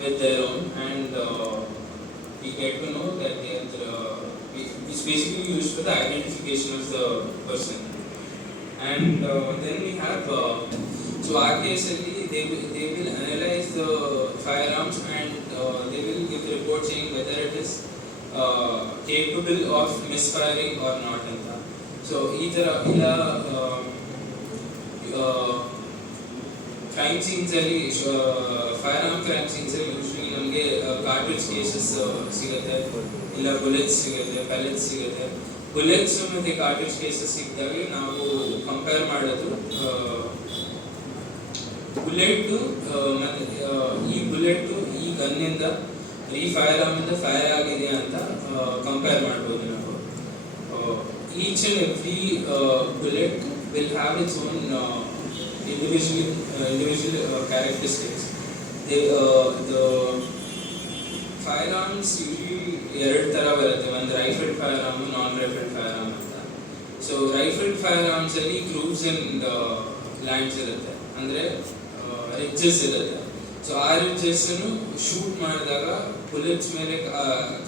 with their own, and we get to know that they are it's basically used for the identification of the person. And then we have so RKSLE, they will analyze the firearms, and they will give the report saying whether it is capable of misfiring or not ಅಂತ. So ಈ ಥರ ಇಲ್ಲ crime scenes ಅಲ್ಲಿ fire arm crime scenes ಅಲ್ಲಿ usually ನಮಗೆ ಕಾರ್ಟ್ರಿಡ್ಜ್ cases ಸಿಗುತ್ತೆ, ಇಲ್ಲ bullets ಸಿಗುತ್ತೆ, ಪ್ಯಾಲೆಟ್ಸ್ ಸಿಗುತ್ತೆ. ಬುಲೆಟ್ಸ್ ಮತ್ತೆ ಕಾರ್ಟ್ರಿಡ್ಜ್ ಕೇಸಸ್ ಸಿಕ್ಕಿದಾಗ ನಾವು ಕಂಪೇರ್ ಮಾಡೋದು ಬುಲೆಟ್ ಮತ್ತೆ ಈ ಬುಲೆಟ್ ಈ ಗನ್ನಿಂದ ಈ ಫೈರ್ ಆರ್ಮಿಂದ ಫೈರ್ ಆಗಿದೆ ಅಂತ ಕಂಪೇರ್ ಮಾಡ್ಬೋದು ನಾವು. Each and every bullet will have its own individual characteristics. The firearms usually ಎರಡು ಥರ ಬರುತ್ತೆ, ಒಂದು ರೈಫಲ್ಡ್ ಫೈರ್ ಆರ್ಮ್, ನಾನ್ ರೈಫಲ್ಡ್ ಫೈರ್ ಆರ್ಮ್ ಅಂತ. ಸೊ ರೈಫಲ್ಡ್ ಫೈರ್ ಆರ್ಮ್ಸ್ ಅಲ್ಲಿ ಗ್ರೂವ್ಸ್ ಅಂಡ್ ಲ್ಯಾಂಡ್ಸ್ ಇರುತ್ತೆ, ಅಂದರೆ ರಿಡ್ಜಸ್ ಇರುತ್ತೆ. ಸೊ ಆ ರಿಡ್ಜಸ್ ಶೂಟ್ ಮಾಡಿದಾಗ ಬುಲೆಟ್ಸ್ ಮೇಲೆ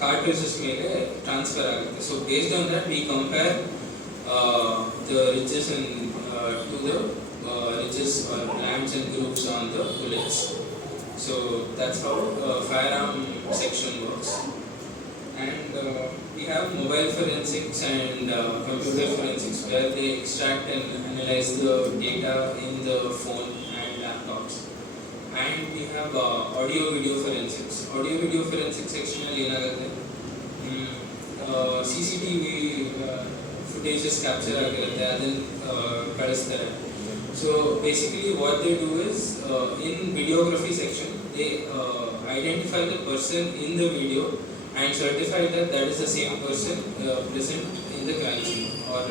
ಕಾರ್ಟ್ರಿಡ್ಜಸ್ ಮೇಲೆ ಟ್ರಾನ್ಸ್ಫರ್ ಆಗುತ್ತೆ. So based on that we compare the ridges and to the ridges are lands and grooves on the bullets. So that's how firearm section works. And we have mobile forensics and computer forensics, where they extract and analyze the data in the phone and laptops. And we have audio video forensics. Audio video forensics section ಅಲ್ಲಿ ಏನಾಗುತ್ತೆ, CCTV footages capture ಆಗಿರುತ್ತೆ, ಅದನ್ನು ಕಳಿಸ್ತಾರೆ. So basically what they do is in videography section they identify the person in the video and certify that that is the same person present in the crime scene or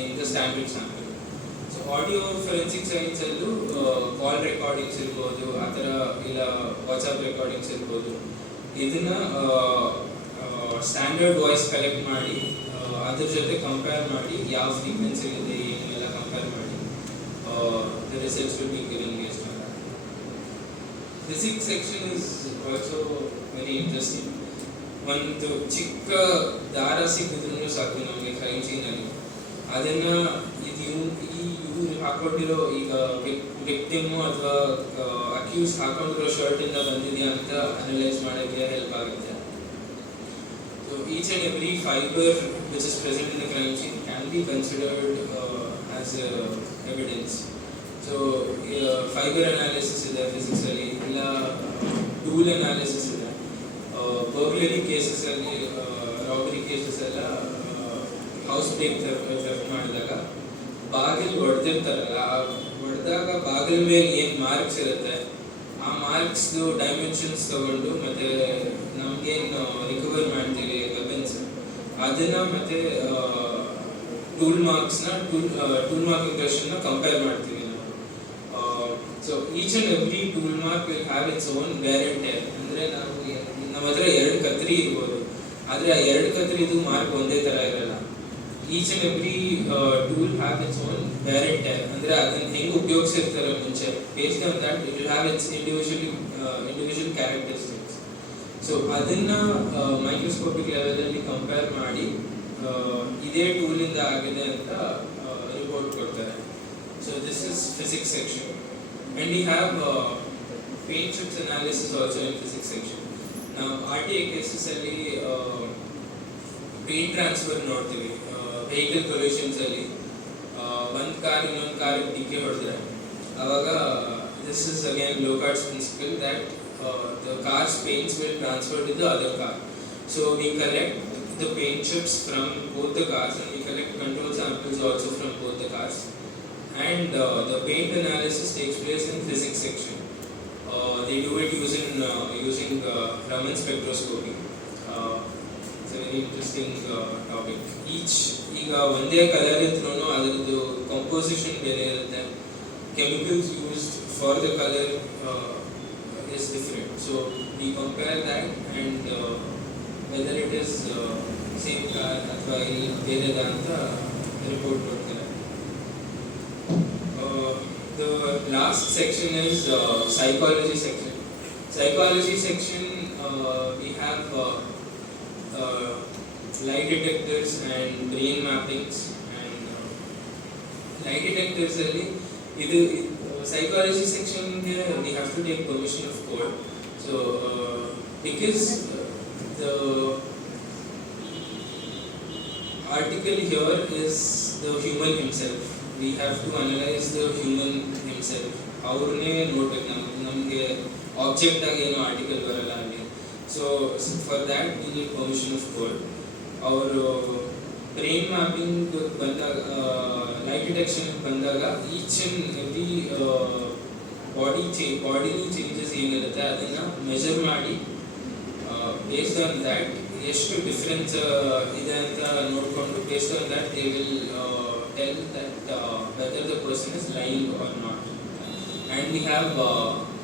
in the standard sample. So audio forensic science allu call recordings irbodu, athara illa WhatsApp recordings irbodu, idನ್ನ standard voice collect ಮಾಡಿ ಅದ್ರ ಜೊತೆ compare ಮಾಡಿ ಯಾವ frequency ಇದೆ ಏನೆಲ್ಲ compare ಮಾಡಿ the results will be given based on that. Physics section is also very interesting. ಒಂದು ಚಿಕ್ಕ ದಾರ ಸಿಕ್ಕಿದ್ರು ಸಾಕು ನಮಗೆ ಕ್ರೈಮ್ ಸೀನಲ್ಲಿ, ಅದನ್ನ ಇವ್ರು ಹಾಕೊಂಡಿರೋ ಈಗ ವಿಕ್ಟಿಮ್ ಅಥವಾ ಅಕ್ಯೂಸ್ ಹಾಕೊಂಡಿರೋ ಶರ್ಟ್ ಇಂದ ಬಂದಿದೆಯಾ ಅಂತ ಅನಲೈಸ್ ಮಾಡೋಕ್ಕೆ ಹೆಲ್ಪ್ ಆಗುತ್ತೆ. So each and every fiber which is present in the crime scene can be considered as evidence. So fiber analysis ಇದೆ physics ಅಲ್ಲಿ, ಇಲ್ಲ tool analysis ಇದೆ. ಬರ್ಗ್ಲರಿ ಕೇಸಸ್ ಅಲ್ಲಿ, ರಾಬರಿ ಕೇಸಸ್ ಎಲ್ಲ ಹೌಸ್ ಬ್ರೇಕ್ ಥೆಫ್ಟ್ ಮಾಡಿದಾಗ ಬಾಗಿಲು ಹೊಡೆದಿರ್ತಾರಲ್ಲ, ಹೊಡೆದಾಗ ಬಾಗಿಲ ಮೇಲೆ ಏನು ಮಾರ್ಕ್ಸ್ ಇರುತ್ತೆ ಆ ಮಾರ್ಕ್ಸ್ದು ಡೈಮೆನ್ಷನ್ಸ್ ತಗೊಂಡು ಮತ್ತೆ ನಮ್ಗೇನು ರಿಕವರ್ ಮಾಡ್ತೀವಿ ವೆಪನ್ಸ್ ಅದನ್ನ ಮತ್ತೆ ಟೂಲ್ ಮಾರ್ಕ್ಸ್ನ ಟೂಲ್ ಮಾರ್ಕ್ ಇಂಪ್ರೆಷನ್ನ ಕಂಪೇರ್ ಮಾಡ್ತೀವಿ ನಾವು. So each and every tool mark will have its own wear and tear. ಅಂದರೆ ನಾವು ನಮ್ಮ ಹತ್ರ 2 ಕತ್ರಿ ಇರ್ಬೋದು, ಆದರೆ ಆ 2 ಕತ್ರಿದು ಮಾರ್ಕ್ ಒಂದೇ ಥರ ಇರಲ್ಲ. Each and every tool have its own wear and tear, ಅಂದರೆ ಅದನ್ನು ಹೆಂಗೆ ಉಪಯೋಗಿಸಿರ್ತಾರೆ ಮುಂಚೆ, based on that it will have its individual characteristics. So ಅದನ್ನು ಮೈಕ್ರೋಸ್ಕೋಪಿಕ್ ಲೆವೆಲಲ್ಲಿ ಕಂಪೇರ್ ಮಾಡಿ ಇದೇ ಟೂಲಿಂದ ಆಗಿದೆ ಅಂತ ರಿಪೋರ್ಟ್ ಕೊಡ್ತಾರೆ. So this is physics section. And we have paint chips analysis also in physics section. Now RTA cases ಅಲ್ಲಿ paint transfer ನೋಡ್ತೀವಿ, vehicle collisions ಅಲ್ಲಿ ಒಂದು ಕಾರ್ ಇನ್ನೊಂದು ಕಾರ್ ಡಿಕ್ಕಿ ಹೊಡೆದ್ರೆ ಆವಾಗ this is again Locard's principle that the car's paints will transfer to the other car. So we collect the paint chips from both the cars and we collect control samples also from both the cars, and the paint analysis takes place in physics section. They do it using Raman spectroscopy. It's a very interesting topic. ಈಗ ಒಂದೇ colour ಇದ್ರೂ ಅದರದ್ದು composition ಬೇರೆ ಇರುತ್ತೆ, chemicals used for the color is different. So we compare that and whether it is same car ಅಥವಾ ಇಲ್ಲಿ ಬೇರೆದ ಅಂತ report ಕೊಡ್ತಾರೆ. The last section is psychology section. Psychology section, we have lie detectors and brain mappings. And lie detectors ಅಲ್ಲಿ ಇದು psychology section ಗೆ we have to take permission of court. So because the article here is the human himself. We have to analyze the human himself. ಅವ್ರನ್ನೇ ನೋಡ್ಬೇಕು, ನಮಗೆ object ಆಗಿ ಏನೋ article ಬರಲ್ಲ ಅಲ್ಲಿ. So for that we need permission of court. ಅವರು brain mapping ಬಂದಾಗ, light detection ಬಂದಾಗ each and every bodily changes ಏನಿರುತ್ತೆ ಅದನ್ನು ಮೆಜರ್ ಮಾಡಿ ಬೇಸ್ಡ್ ಆನ್ ದ್ಯಾಟ್ ಎಷ್ಟು ಡಿಫ್ರೆನ್ಸ್ ಇದೆ ಅಂತ ನೋಡಿಕೊಂಡು based on that they will tell that whether the person is lying or not. And we have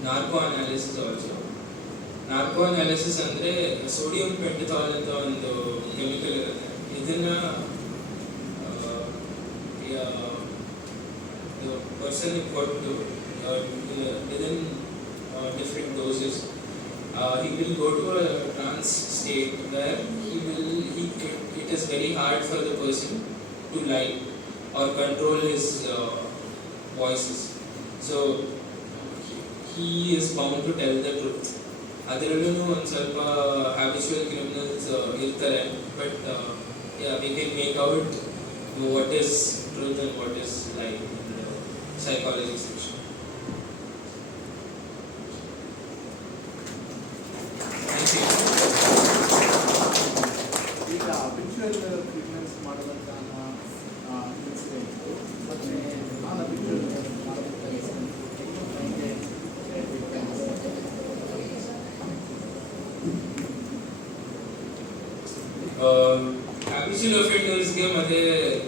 narco analysis also. Narco analysis ಅಂದ್ರೆ sodium ಪೆಂಟಥಾಲ್ ಅಂತ ಒಂದು ಕೆಮಿಕಲ್ ಇರುತ್ತೆ. ಇದನ್ನ the person is got to within different doses. He will go to a trance state where it is very hard for the person to lie or control his voices. So he is bound to tell the truth. ಅದರಲ್ಲೂ ಒಂದು ಸ್ವಲ್ಪ habitual criminals ಇರ್ತಾರೆ, but we can make out what is truth and what is lie in the psychology section. Thank you. ಈಗ habitual criminals ಮಾಡುವಂತಹ habitual offenders ಗೆ ಮತ್ತೆ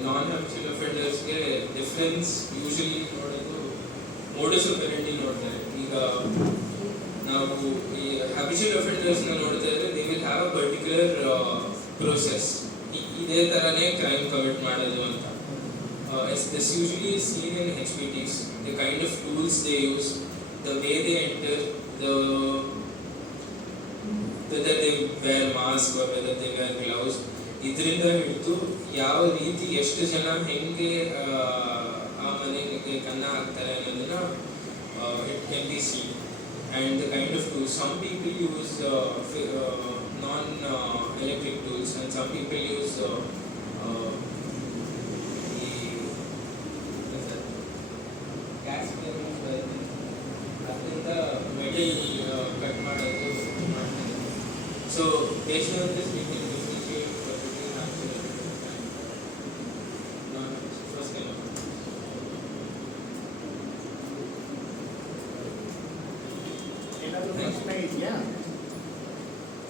ನಾನ್ habitual offenders ಗೆ difference usually ನೋಡೋದು ಮೋಡಸ್ ಆಪರೆಂಡಿ ನೋಡ್ತಾರೆ. ಈಗ ನಾವು ಈ habitual offenders ನ ನೋಡ್ತಾ ಇದ್ರೆ they will have a particular process. ಇದೇ ತರನೇ ಕ್ರೈಮ್ ಕಮಿಟ್ ಮಾಡೋದು ಅಂತ. This usually is seen in HPTs. The kind of tools they use, the way they enter, whether they wear mask or whether they wear gloves. ಇದರಿಂದ ಹಿಡಿದು ಯಾವ ರೀತಿ ಎಷ್ಟು ಜನ ಹೆಂಗೆ ಆ ಮನೆಗೆ ಕನ್ನ ಹಾಕ್ತಾರೆ ಅನ್ನೋದನ್ನ it can be seen. And the kind of tools, some people use non-electric tools and some people use metal cut ಮಾಡೋದು ಮಾಡ್ತಾರೆ. So based on this we can differentiate between actual and non-first kind of. ಏನಾದರೂ ಪ್ರಶ್ನೆ ಇದೆಯಾ?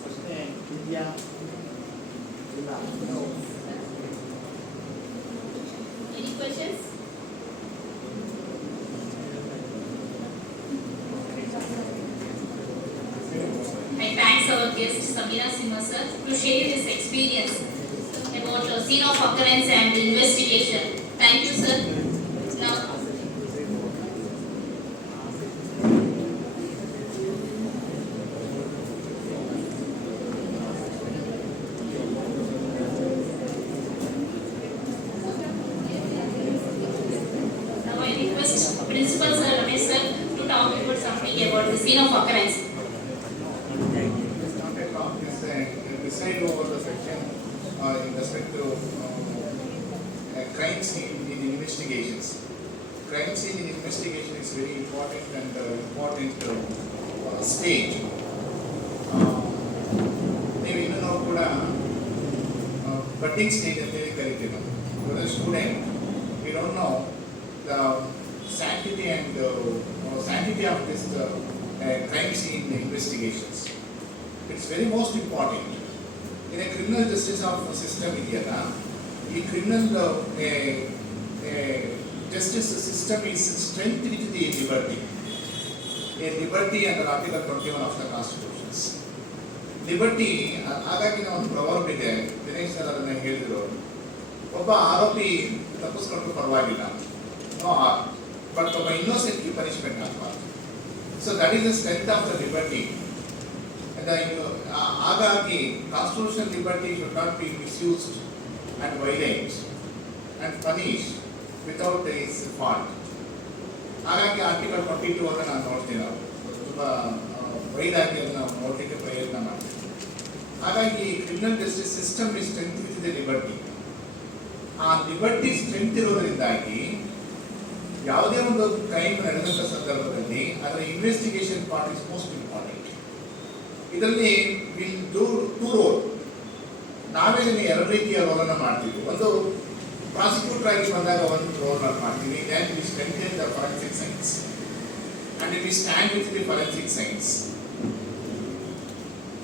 ಪ್ರಶ್ನೆ ಇದೆಯಾ? ಇಲ್ಲ. Any questions? I thanks our guest Samira Simha sir to share his experience about the scene of occurrence and investigation. Thank you sir. Now I request Principal Sir Ramesh sir to talk about something about the scene of occurrence. It's not a talk, it's a decide over the section in respect to crime scene in investigations. Crime scene in investigation is very important and important stage. ನೀವು ಇನ್ನೂ ನಾವು ಕೂಡ budding stage ಅಂತೇಳಿ ಕರಿತೀವಿ ನಾವು. As a student, we don't know the sanctity of this crime scene investigations. It's very most important. In a criminal justice system ಇದೆಯಲ್ಲ, ಈ criminal justice system is strengthened with the liberty. A liberty under Article 21 of the Constitutions. Liberty, ಹಾಗಾಗಿ ನಾವು ಒಂದು ಪ್ರವರ್ಬ್ ಇದೆ, Dinesh sir ಅದನ್ನು ಹೇಳಿದರು, ಒಬ್ಬ ಆರೋಪಿ ತಪ್ಪಿಸ್ಕೊಂಡು ಪರವಾಗಿಲ್ಲ, ನೋ ಹಾರ್ಮ್, ಬಟ್ ಒಬ್ಬ ಇನ್ನೋಸೆಂಟ್ಗೆ ಪನಿಷ್ಮೆಂಟ್ ಆಗಬಾರ್ದು. So that is the strength of the liberty. And ಹಾಗಾಗಿ constitutional liberty should not be misused and violated and punished without its fault. ಹಾಗಾಗಿ ಆರ್ಟಿಕಲ್ 42 ಅನ್ನು ನಾನು ನೋಡ್ತೀನಿ, ನಾವು ತುಂಬ ವೈದಾಗಿ ಅದನ್ನು ನಾವು ನೋಡಲಿಕ್ಕೆ ಪ್ರಯತ್ನ ಮಾಡ್ತೀವಿ. ಹಾಗಾಗಿ criminal justice system is strength with the liberty. ಆ ಲಿಬರ್ಟಿ ಸ್ಟ್ರೆಂತ್ ಇರೋದರಿಂದಾಗಿ ಯಾವುದೇ ಒಂದು ಕ್ರೈಮ್ ನಡೆದಂಥ ಸಂದರ್ಭದಲ್ಲಿ ಅದರ investigation part is most important. ಇದರಲ್ಲಿ ವಿಲ್ ಡೂ ಟೂ ರೋಲ್. ನಾವೇ ಎರಡು ರೀತಿಯ ರೋಲನ್ನು ಮಾಡ್ತೀವಿ. ಒಂದು ಪ್ರಾಸಿಕ್ಯೂಟರ್ ಆಗಿ ಬಂದಾಗ ಒಂದು ರೋಲ್ ಮಾಡ್ತೀವಿ, then we strengthen the forensic science and we stand with the forensic science.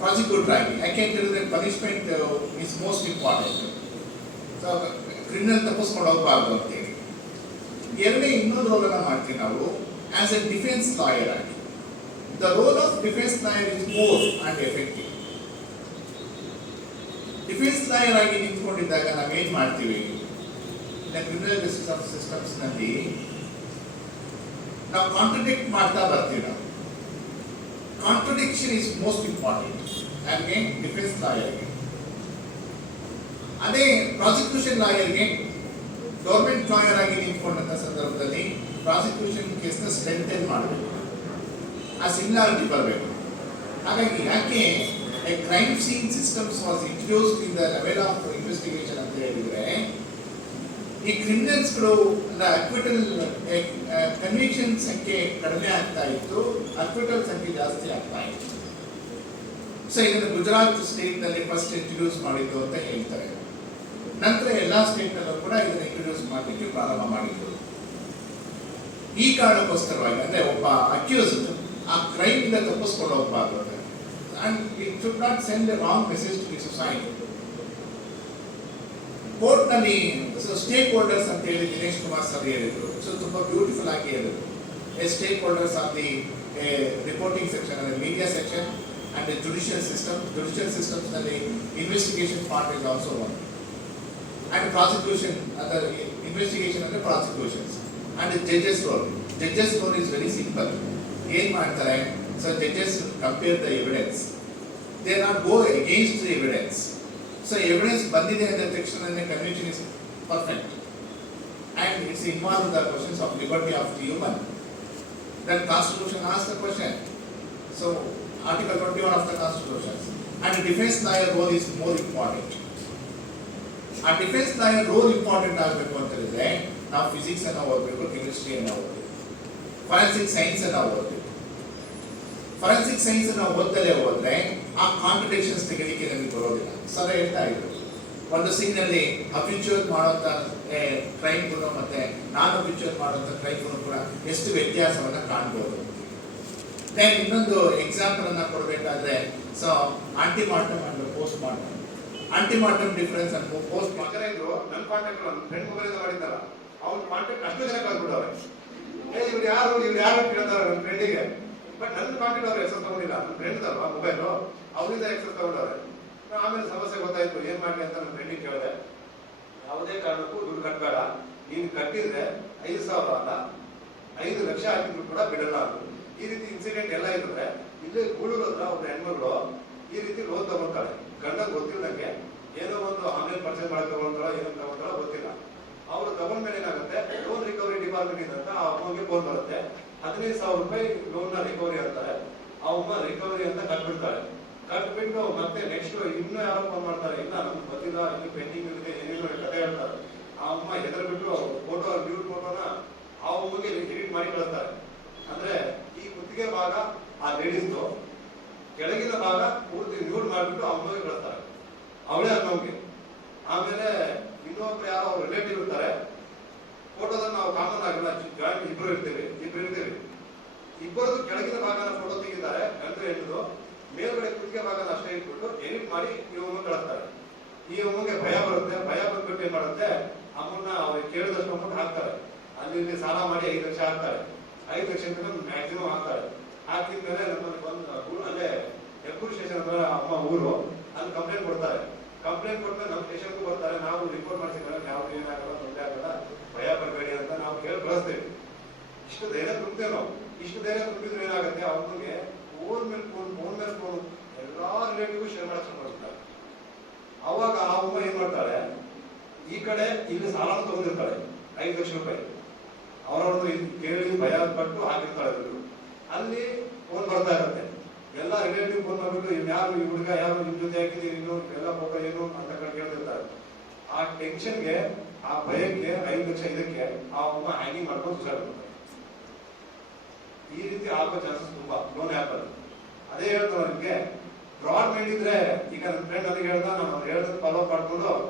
Prosecutor ಆಗಿ ಯಾಕೆ ಹೇಳಿದ್ರೆ punishment is most important. So criminal ತಪ್ಪಿಸ್ಕೊಂಡು ಹೋಗಬಾರ್ದು ಅಂತೇಳಿ. ಎರಡನೇ ಇನ್ನೊಂದು ರೋಲನ್ನು ಮಾಡ್ತೀವಿ ನಾವು ಆಸ್ ಎ ಡಿಫೆನ್ಸ್ ಲಾಯರ್ ಆಗಿ. The role of defense lawyer is more and effective. Defence lawyer ಆಗಿ ನಿಂತ್ಕೊಂಡಿದ್ದಾಗ ನಾವೇನು ಮಾಡ್ತೀವಿ, ಕ್ರಿಮಿನಲ್ ಜಸ್ಟಿಸ್ ಸಿಸ್ಟಮ್ಸ್ ನಲ್ಲಿ ನಾವು ಕಾಂಟ್ರಡಿಕ್ಟ್ ಮಾಡ್ತಾ ಬರ್ತೀವಿ. ನಾವು ಕಾಂಟ್ರಡಿಕ್ಷನ್ ಇಸ್ ಮೋಸ್ಟ್ ಇಂಪಾರ್ಟೆಂಟ್ ಯಾರಿಗೆ, ಡಿಫೆನ್ಸ್ ಲಾಯರ್ಗೆ. ಅದೇ ಪ್ರಾಸಿಕ್ಯೂಷನ್ ಲಾಯರ್ಗೆ ಗೌರ್ಮೆಂಟ್ ಲಾಯರ್ ಆಗಿ ನಿಂತ್ಕೊಂಡಂಥ ಸಂದರ್ಭದಲ್ಲಿ ಪ್ರಾಸಿಕ್ಯೂಷನ್ ಕೇಸ್ನ ಸ್ಟ್ರೆಂಥೆನ್ ಮಾಡಬೇಕು, ಆ ಸಿಮಿಲಾರಿಟಿ ಬರಬೇಕು. ಹಾಗಾಗಿ ಯಾಕೆ crime scene systems was introduced in the level of investigation ಅಂತ ಹೇಳಿದ್ರೆ, ಈ ಕ್ರಿಮಿನಲ್ಸ್ಗಳು ಅಕ್ವಿಟಲ್ ಕನ್ವಿಕ್ಷನ್ ಸಂಖ್ಯೆ ಕಡಿಮೆ ಆಗ್ತಾ ಇತ್ತು, ಅಕ್ವಿಟಲ್ ಸಂಖ್ಯೆ ಜಾಸ್ತಿ ಆಗ್ತಾ ಇತ್ತು. ಸೊ ಇದನ್ನು ಗುಜರಾತ್ ಸ್ಟೇಟ್ ನಲ್ಲಿ ಫಸ್ಟ್ ಇಂಟ್ರೊಡ್ಯೂಸ್ ಮಾಡಿದ್ದು ಅಂತ ಹೇಳ್ತಾರೆ. ನಂತರ ಎಲ್ಲಾ ಸ್ಟೇಟ್ ನಲ್ಲೂ ಕೂಡ ಇದನ್ನು ಇಂಟ್ರೊಡ್ಯೂಸ್ ಮಾಡಲಿಕ್ಕೆ ಪ್ರಾರಂಭ ಮಾಡಿದ್ರು. ಈ ಕಾರಣಕ್ಕೋಸ್ಕರವಾಗಿ ಅಂದ್ರೆ ಒಬ್ಬ ಅಕ್ಯೂಸ್ಡ್ ಆ ಕ್ರೈಮ್ ಇಂದ ತಪ್ಪಿಸ್ಕೊಂಡು ಹೋಗಬಾರ್ದು and it should not send a wrong message to the society. Court ನಲ್ಲಿ ಸ್ಟೇಕ್ ಹೋಲ್ಡರ್ಸ್ ಅಂತ ಹೇಳಿ ದಿನೇಶ್ ಕುಮಾರ್ ಸರ್ ಹೇಳಿದ್ರು. ಸೊ ತುಂಬಾ ಬ್ಯೂಟಿಫುಲ್ ಆಗಿ ಹೇಳಿದ್ರು. Stakeholders of the reporting section ಅಂದ್ರೆ media section and judicial system. Judicial systems ನಲ್ಲಿ investigation part is also one and prosecution other investigation ಅಂದ್ರೆ prosecutions and judges role. Judges role is very simple. ಏನ್ ಮಾಡ್ತಾರೆ, so judges compare the evidence, they not go against the evidence. So evidence ಬಂದಿದೆ ಅಂದ ತಕ್ಷಣ conviction is perfect and it's involve the questions of liberty of the human. Then constitution ask the question. So article 21 of the constitution and defence lawyer role is more important. ಆ defence lawyer role important ಆಗಬೇಕು ಅಂತ ಹೇಳಿದ್ರೆ ನಾವು physics ಅನ್ನ ಓದಬೇಕು, chemistry ಅನ್ನ ಓದಬೇಕು, forensic science ಅನ್ನ ಓದಬೇಕು. ಫಾರೆನ್ಸಿಕ್ ಸೈನ್ಸ್ ಅನ್ನ ಓದಲೇ ಹೋದ್ರೆ ಆ ಕಾಂಟ್ರಡಿಕ್ಷನ್ಸ್ ತೆಗೆಲಿಕ್ಕೆ ನಮಗೆ ಬರೋದಿಲ್ಲ. ಸರ್ ಹೇಳ್ತಾ ಇದ್ರು, ಒಂದು ಸೀನ್ ನಲ್ಲಿ ಅಫಿಚುವಲ್ ಮಾಡುವಂತ ಕ್ರೈಮ್ ಗುಣ ಮತ್ತೆ ನಾನ್ ಅಫಿಚುವಲ್ ಮಾಡುವಂತ ಕ್ರೈಮ್ ಗುಣ ಕೂಡ ಎಷ್ಟು ವ್ಯತ್ಯಾಸವನ್ನ ಕಾಣ್ಬೋದು. ದೆನ್ ಇನ್ನೊಂದು ಎಕ್ಸಾಂಪಲ್ ಅನ್ನ ಕೊಡಬೇಕಾದ್ರೆ, so antemortem and post mortem. Antemortem difference and post mortem. ಇದ್ರು ನನ್ನ ಕಾಂಟ್ಯಾಕ್ಟ್ ಫ್ರೆಂಡ್ ಮೊಬೈಲ್ ಮಾಡಿದ್ದಲ್ಲ, ಅವ್ನ ಕಾಂಟ್ಯಾಕ್ಟ್ ಅಷ್ಟು ಜನ ಕಳ್ಬಿಟ್ಟವ್ರೆ. ಇವ್ರು ಯಾರು ಕೇಳ್ತಾರೆ ನನ್ನ ಫ್ರೆಂಡಿಗೆ, ಬಟ್ ನನ್ನ ಕಾಂಟ್ಯಾಕ್ಟ್ ಅವ್ರು ಹೆಸರು ತಗೊಂಡಿಲ್ಲ. ನನ್ನ ಫ್ರೆಂಡ್ ಅಲ್ವಾ ಮೊಬೈಲು, ಅವರಿಂದ ಹೆಸರು ತಗೊಂಡವ್ರೆ. ಆಮೇಲೆ ಸಮಸ್ಯೆ ಗೊತ್ತಾಯ್ತು, ಏನ್ ಮಾಡ್ಲಿ ಅಂತ ನನ್ನ ಫ್ರೆಂಡಿಗೆ ಕೇಳಿದೆ. ಯಾವುದೇ ಕಾರಣಕ್ಕೂ ದುಡ್ಡು ಕಟ್ಟಬೇಡ, ನೀನು ಕಟ್ಟಿದ್ರೆ 5,000 ಅಲ್ಲ 5 ಲಕ್ಷ ಹಾಕಿದ್ರು ಕೂಡ ಬಿಡಲ್ಲ ಅದು. ಈ ರೀತಿ ಇನ್ಸಿಡೆಂಟ್ ಎಲ್ಲ ಇದ್ರೆ ಇಲ್ಲಿ ಗೂಳೂರು ಹತ್ರ ಒಬ್ಬ ಹೆಣ್ಮಗಳು ಈ ರೀತಿ ಲೋನ್ ತಗೊಂತಾಳೆ. ಗಂಡ ಗೊತ್ತಿಲ್ಲದಂಗೆ ಏನೋ ಒಂದು ಆನ್ಲೈನ್ ಪರ್ಚೇಸ್ ಮಾಡಕ್ ತಗೊಂಡ್ತಾಳ, ಏನೋ ತಗೊಂತಾಳ ಗೊತ್ತಿಲ್ಲ. ಅವ್ರು ತಗೊಂಡ್ಮೇಲೆ ಏನಾಗುತ್ತೆ, ಲೋನ್ ರಿಕವರಿ ಡಿಪಾರ್ಟ್ಮೆಂಟ್ ಇಂದ ಆ ಅಮ್ಮಗೆ ಫೋನ್ ಬರುತ್ತೆ, 15,000 ರೂಪಾಯಿ ಲೋನ್ ನ ರಿಕವರಿ ಅಂತಾರೆ. ಆ ಅಮ್ಮ ರಿಕವರಿ ಅಂತ ಕಟ್ಬಿಡ್ತಾಳೆ. ಕಟ್ಬಿಟ್ಟು ಮತ್ತೆ ನೆಕ್ಸ್ಟ್ ಇನ್ನೂ ಯಾರೋ ಫೋನ್ ಮಾಡ್ತಾರೆ, ಇಲ್ಲ ನಮ್ಗೆ ಗೊತ್ತಿಲ್ಲ, ಇನ್ನು ಪೆಂಡಿಂಗ್ ಇದೆ, ಏನೇನೋ ಕತೆ ಹೇಳ್ತಾರೆ. ಆ ಅಮ್ಮ ಹೆದರ್ಬಿಟ್ಟು ಫೋಟೋ ನ್ಯೂಡ್ ಫೋಟೋನ ಆ ಅಮ್ಮಗೆ ಎಡಿಟ್ ಮಾಡಿ ಕಳಿಸ್ತಾರೆ. ಅಂದ್ರೆ ಈ ಕುತ್ತಿಗೆ ಭಾಗ ಆ ಲೇಡೀಸ್ದು, ಕೆಳಗಿನ ಭಾಗ ಪೂರ್ತಿ ನ್ಯೂಡ್ ಮಾಡಿಬಿಟ್ಟು ಅಮ್ಮಗೆ ಕಳಿಸ್ತಾರೆ, ಅವಳೇ ಅನ್ನೋಂಗೆ. ಆಮೇಲೆ ಇನ್ನೊಬ್ರು ಯಾರೋ ಅವ್ರ ರಿಲೇಟಿವ್ ಇರ್ತಾರೆ, ಫೋಟೋದನ್ನ ನಾವು ಕಾಮನ್ ಆಗಿಲ್ಲ, ಜಾಯಿಂಟ್ ಇಬ್ರು ಇರ್ತೀವಿ. ಇಬ್ಬರದು ಕೆಳಗಿನ ಭಾಗನ ಫೋಟೋ ತೆಗಿತಾರೆ, ಗಂಡು ಹೆಣ್ಣು. ಮೇಲ್ಗಡೆ ಕುತ್ತಿಗೆ ಭಾಗನ ಅಷ್ಟೇ ಇಟ್ಬಿಟ್ಟು ಎಡಿಟ್ ಮಾಡಿ ಈ ಅಮ್ಮ ಕಳಿಸ್ತಾರೆ. ಈ ಅಮ್ಮಗೆ ಭಯ ಬರುತ್ತೆ. ಭಯ ಬಂದ್ಬಿಟ್ಟು ಏನ್ ಮಾಡುತ್ತೆ, ಅಮ್ಮನ್ನ ಅವ್ರಿಗೆ ಕೇಳಿದಷ್ಟು ಅಮೌಂಟ್ ಹಾಕ್ತಾರೆ. ಅಲ್ಲಿ ಸಾಲ ಮಾಡಿ 5 ಲಕ್ಷ ಹಾಕ್ತಾರೆ. 5 ಲಕ್ಷ ಮ್ಯಾಕ್ಸಿಮಮ್ ಹಾಕ್ತಾರೆ. ಹಾಕಿದ್ಮೇಲೆ ನಮ್ಮಲ್ಲಿ ಬಂದು ಅಲ್ಲೇ ಹೆಬ್ಬೂರು ಸ್ಟೇಷನ್ ಅಂದ್ರೆ ಅಮ್ಮ ಊರು, ಅಲ್ಲಿ ಕಂಪ್ಲೇಂಟ್ ಕೊಡ್ತಾರೆ. ಕಂಪ್ಲೇಂಟ್ ಕೊಟ್ಟರೆ ನಮ್ಮ ಸ್ಟೇಷನ್ಗೂ ಬರ್ತಾರೆ. ನಾವು ರಿಪೋರ್ಟ್ ಮಾಡ್ಸಿದ್ರೆ ಯಾವ್ದು ಏನಾಗಲ್ಲ, ತೊಂದರೆ ಆಗಲ್ಲ, ಭಯ ಪಡಬೇಡಿ ಅಂತ ನಾವು ಹೇಳಿ ಕಳಿಸ್ತೇವೆ. ಇಷ್ಟು ಧೈರ್ಯ ತುಂಬ್ತೇವೆ ನಾವು. ಇಷ್ಟು ಧೈರ್ಯ ತುಂಬಿದ್ರೆ ಏನಾಗುತ್ತೆ, ಅವ್ರಿಗೆ ಫೋನ್ ಮೇಲೆ ಫೋನ್ ಎಲ್ಲಾ ರಿಲೇಟಿವ್ಗೂ ಶೇರ್ ಮಾಡಕ್ ಶುರು ಮಾಡ್ತಾರೆ. ಅವಾಗ ಆ ಅಮ್ಮ ಏನ್ ಮಾಡ್ತಾಳೆ, ಈ ಕಡೆ ಇಲ್ಲಿ ಸಾಲನ ತಗೊಂಡಿರ್ತಾಳೆ 5 ಲಕ್ಷ ರೂಪಾಯಿ, ಅವರವ್ರದ್ದು ಕೇಳಿ ಭಯ ಪಟ್ಟು ಹಾಕಿರ್ತಾಳೆ ದುಡ್ಡು. ಅಲ್ಲಿ ಫೋನ್ ಬರ್ತಾ ಇರುತ್ತೆ, ಎಲ್ಲ ರಿಲೇಟಿವ್ ಫೋನ್ ಮಾಡ್ಬಿಟ್ಟು ಯಾರು ಈ ಹುಡುಗ ಯಾರು ನಿಮ್ ಜೊತೆ ಹಾಕಿದೀವಿ ಇನ್ನು ಎಲ್ಲ ಫೋಟೋ ಏನು ಅಂತ ಕೇಳ್ತಿರ್ತಾರೆ. ಆ ಟೆನ್ಷನ್ಗೆ, ಆ ಭಯಕ್ಕೆ 5 ಲಕ್ಷ ಇದಕ್ಕೆ ಆ ಅಮ್ಮ ಹ್ಯಾಂಗಿಂಗ್ ಮಾಡ್ಕೊಂಡು ಸುಸೈಡ್ ಮಾಡ್ತಾರೆ. ಈ ರೀತಿ ಆಗೋ ಚಾನ್ಸಸ್ ತುಂಬಾ ಲೋನ್ ಆ್ಯಪ್ ಅಲ್ಲಿ. ಅದೇ ಹೇಳ್ತಾರೆ ನಿಮ್ಗೆ ಫ್ರಾಡ್ ಮಾಡಿದ್ರೆ, ಈಗ ನನ್ನ ಫ್ರೆಂಡ್ ನನಗೆ ಹೇಳ್ದ, ನಾನು ಹೇಳ್ದಕ್ಕೆ ಫಾಲೋ ಮಾಡ್ಕೊಂಡು ಹೋದ್ರು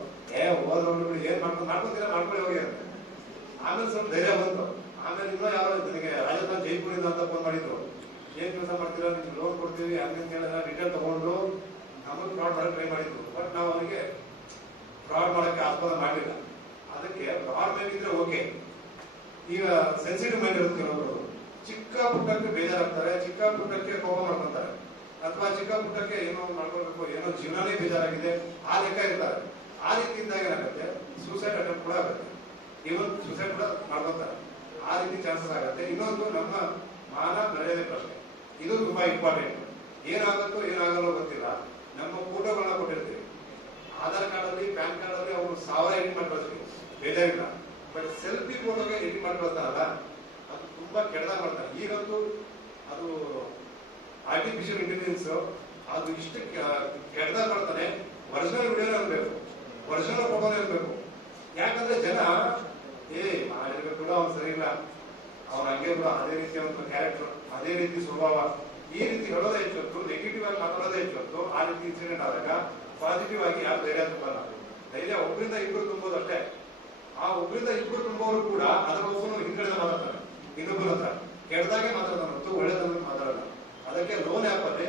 ಏನ್ ಮಾಡ್ಕೊಂತೀರಾ ಮಾಡ್ಕೊಳ್ಳಿ ಹೋಗಿ ಅಂತ. ಆಮೇಲೆ ಸ್ವಲ್ಪ ಧೈರ್ಯ ಬಂತು. ಆಮೇಲೆ ಇನ್ನೂ ಯಾರೋ ನನಗೆ ರಾಜಸ್ಥಾನ್ ಜೈಪುರಿಂದ ಅಂತ ಫೋನ್ ಮಾಡಿದ್ರು, ಏನ್ ಕೆಲಸ ಮಾಡ್ತೀರಾ, ನಿಮ್ಗೆ ಲೋನ್ ಕೊಡ್ತೀವಿ ಹಂಗಂತ ಹೇಳಿದ್ರೆ ರಿಟರ್ನ್ ತಗೊಂಡು ನಮಗೆ ಫ್ರಾಡ್ ಮಾಡಕ್ಕೆ ಟ್ರೈ ಮಾಡಿದ್ರು. ಬಟ್ ನಾವು ಅವರಿಗೆ ಫ್ರಾಡ್ ಮಾಡಕ್ಕೆ ಆಸ್ಪದ ಮಾಡಲಿಲ್ಲ. ಅದಕ್ಕೆ ಫ್ರಾಡ್ ಮೇಲಿದ್ರೆ ಓಕೆ. ಈಗ ಸೆನ್ಸಿಟಿವ್ ಮೈಂಡ್ ಇರುತ್ತೆ ಕೆಲವರು, ಚಿಕ್ಕ ಪುಟ್ಟಕ್ಕೆ ಬೇಜಾರಾಗ್ತಾರೆ, ಚಿಕ್ಕ ಪುಟ್ಟಕ್ಕೆ ಕೋಪ ಮಾಡ್ಕೊಂತಾರೆ, ಅಥವಾ ಚಿಕ್ಕ ಪುಟ್ಟಕ್ಕೆ ಏನೋ ಮಾಡ್ಕೊಳ್ಬೇಕು, ಏನೋ ಜೀವನನೇ ಬೇಜಾರಾಗಿದೆ ಆ ಲೆಕ್ಕ ಇರ್ತಾರೆ. ಆ ರೀತಿ ಇದ್ದಾಗ ಏನಾಗುತ್ತೆ, ಸೂಸೈಡ್ ಅಟೆಂಪ್ಟ್ ಕೂಡ ಆಗುತ್ತೆ, ಇವನ್ ಸೂಸೈಡ್ ಕೂಡ ಮಾಡ್ಕೊತಾರೆ. ಆ ರೀತಿ ಚಾನ್ಸಸ್ ಆಗುತ್ತೆ. ಇನ್ನೊಂದು ನಮ್ಮ ಮಾನ ಮರ್ಯಾದೆ ಪ್ರಶ್ನೆ, ಇದು ತುಂಬಾ ಇಂಪಾರ್ಟೆಂಟ್. ಏನಾಗುತ್ತೋ ಏನಾಗಲ್ಲೋ ಗೊತ್ತಿಲ್ಲ, ನಮ್ಮ ಫೋಟೋಗಳನ್ನ ಕೊಟ್ಟಿರ್ತೀವಿ, ಆಧಾರ್ ಕಾರ್ಡ್ ಅಲ್ಲಿ ಪ್ಯಾನ್ ಕಾರ್ಡ್ ಅಲ್ಲಿ ಅವರು 1000 ಎಡಿಟ್ ಮಾಡ್ಕೊಳ್ತೀವಿ, ಬೇಜಾರಿಲ್ಲ. ಬಟ್ ಸೆಲ್ಫಿ ಫೋಟೋಗೆ ಎಡಿಟ್ ಮಾಡ್ಕೊಳ್ತಾರಲ್ಲ, ಅದು ತುಂಬಾ ಕೆಟ್ಟದಾಗ ಮಾಡ್ತಾರೆ. ಈಗಂತೂ ಅದು ಆರ್ಟಿಫಿಷಿಯಲ್ ಇಂಟೆಲಿಜೆನ್ಸ್ ಅದು ಇಷ್ಟು ಕೆಟ್ಟದಾಗ ಮಾಡ್ತಾನೆ. ಒರಿಜಿನಲ್ ವಿಡಿಯೋನೇ ಇರಬೇಕು, ಒರಿಜಿನಲ್ ಫೋಟೋನೇ ಇರಬೇಕು. ಯಾಕಂದ್ರೆ ಜನ ಮಾಡಿರ್ಬೇಕು ಕೂಡ ಅವ್ನು ಸರಿ ಇಲ್ಲ, ಅವ್ನು ಹಂಗೆ ಕೂಡ ಅದೇ ರೀತಿ ಒಂದು ಕ್ಯಾರೆಕ್ಟರ್, ಅದೇ ರೀತಿ ಸ್ವಭಾವ, ಈ ರೀತಿ ಹೇಳೋದೇ ಹೆಚ್ಚು, ನೆಗೆಟಿವ್ ಆಗಿ ಮಾತಾಡೋದೇ ಹೆಚ್ಚು. ಆ ರೀತಿ ಇನ್ಸಿಡೆಂಟ್ ಆದಾಗ ಪಾಸಿಟಿವ್ ಆಗಿ ಯಾರು ಧೈರ್ಯ ತುಂಬಲ್ಲ. ಧೈರ್ಯ ಒಬ್ಬರಿಂದ ಇಬ್ಬರು ತುಂಬೋದು ಅಷ್ಟೇ. ಆ ಒಬ್ಬರಿಂದ ಇಬ್ಬರು ತುಂಬೋರು ಕೂಡ ಅದರ ಒಬ್ಬನು ಹಿಂದ್ಗಡೆ ಮಾತಾಡ್ತಾನೆ, ಇನ್ನೊಬ್ಬರ ಹತ್ರ ಕೆಟ್ಟದಾಗೆ ಮಾತಾಡ್ತಾನೆ ಹೊರತು ಒಳ್ಳೆದನ್ನು ಮಾತಾಡಲ್ಲ. ಅದಕ್ಕೆ ಲೋನ್ ಆ್ಯಪ್ ಅಲ್ಲಿ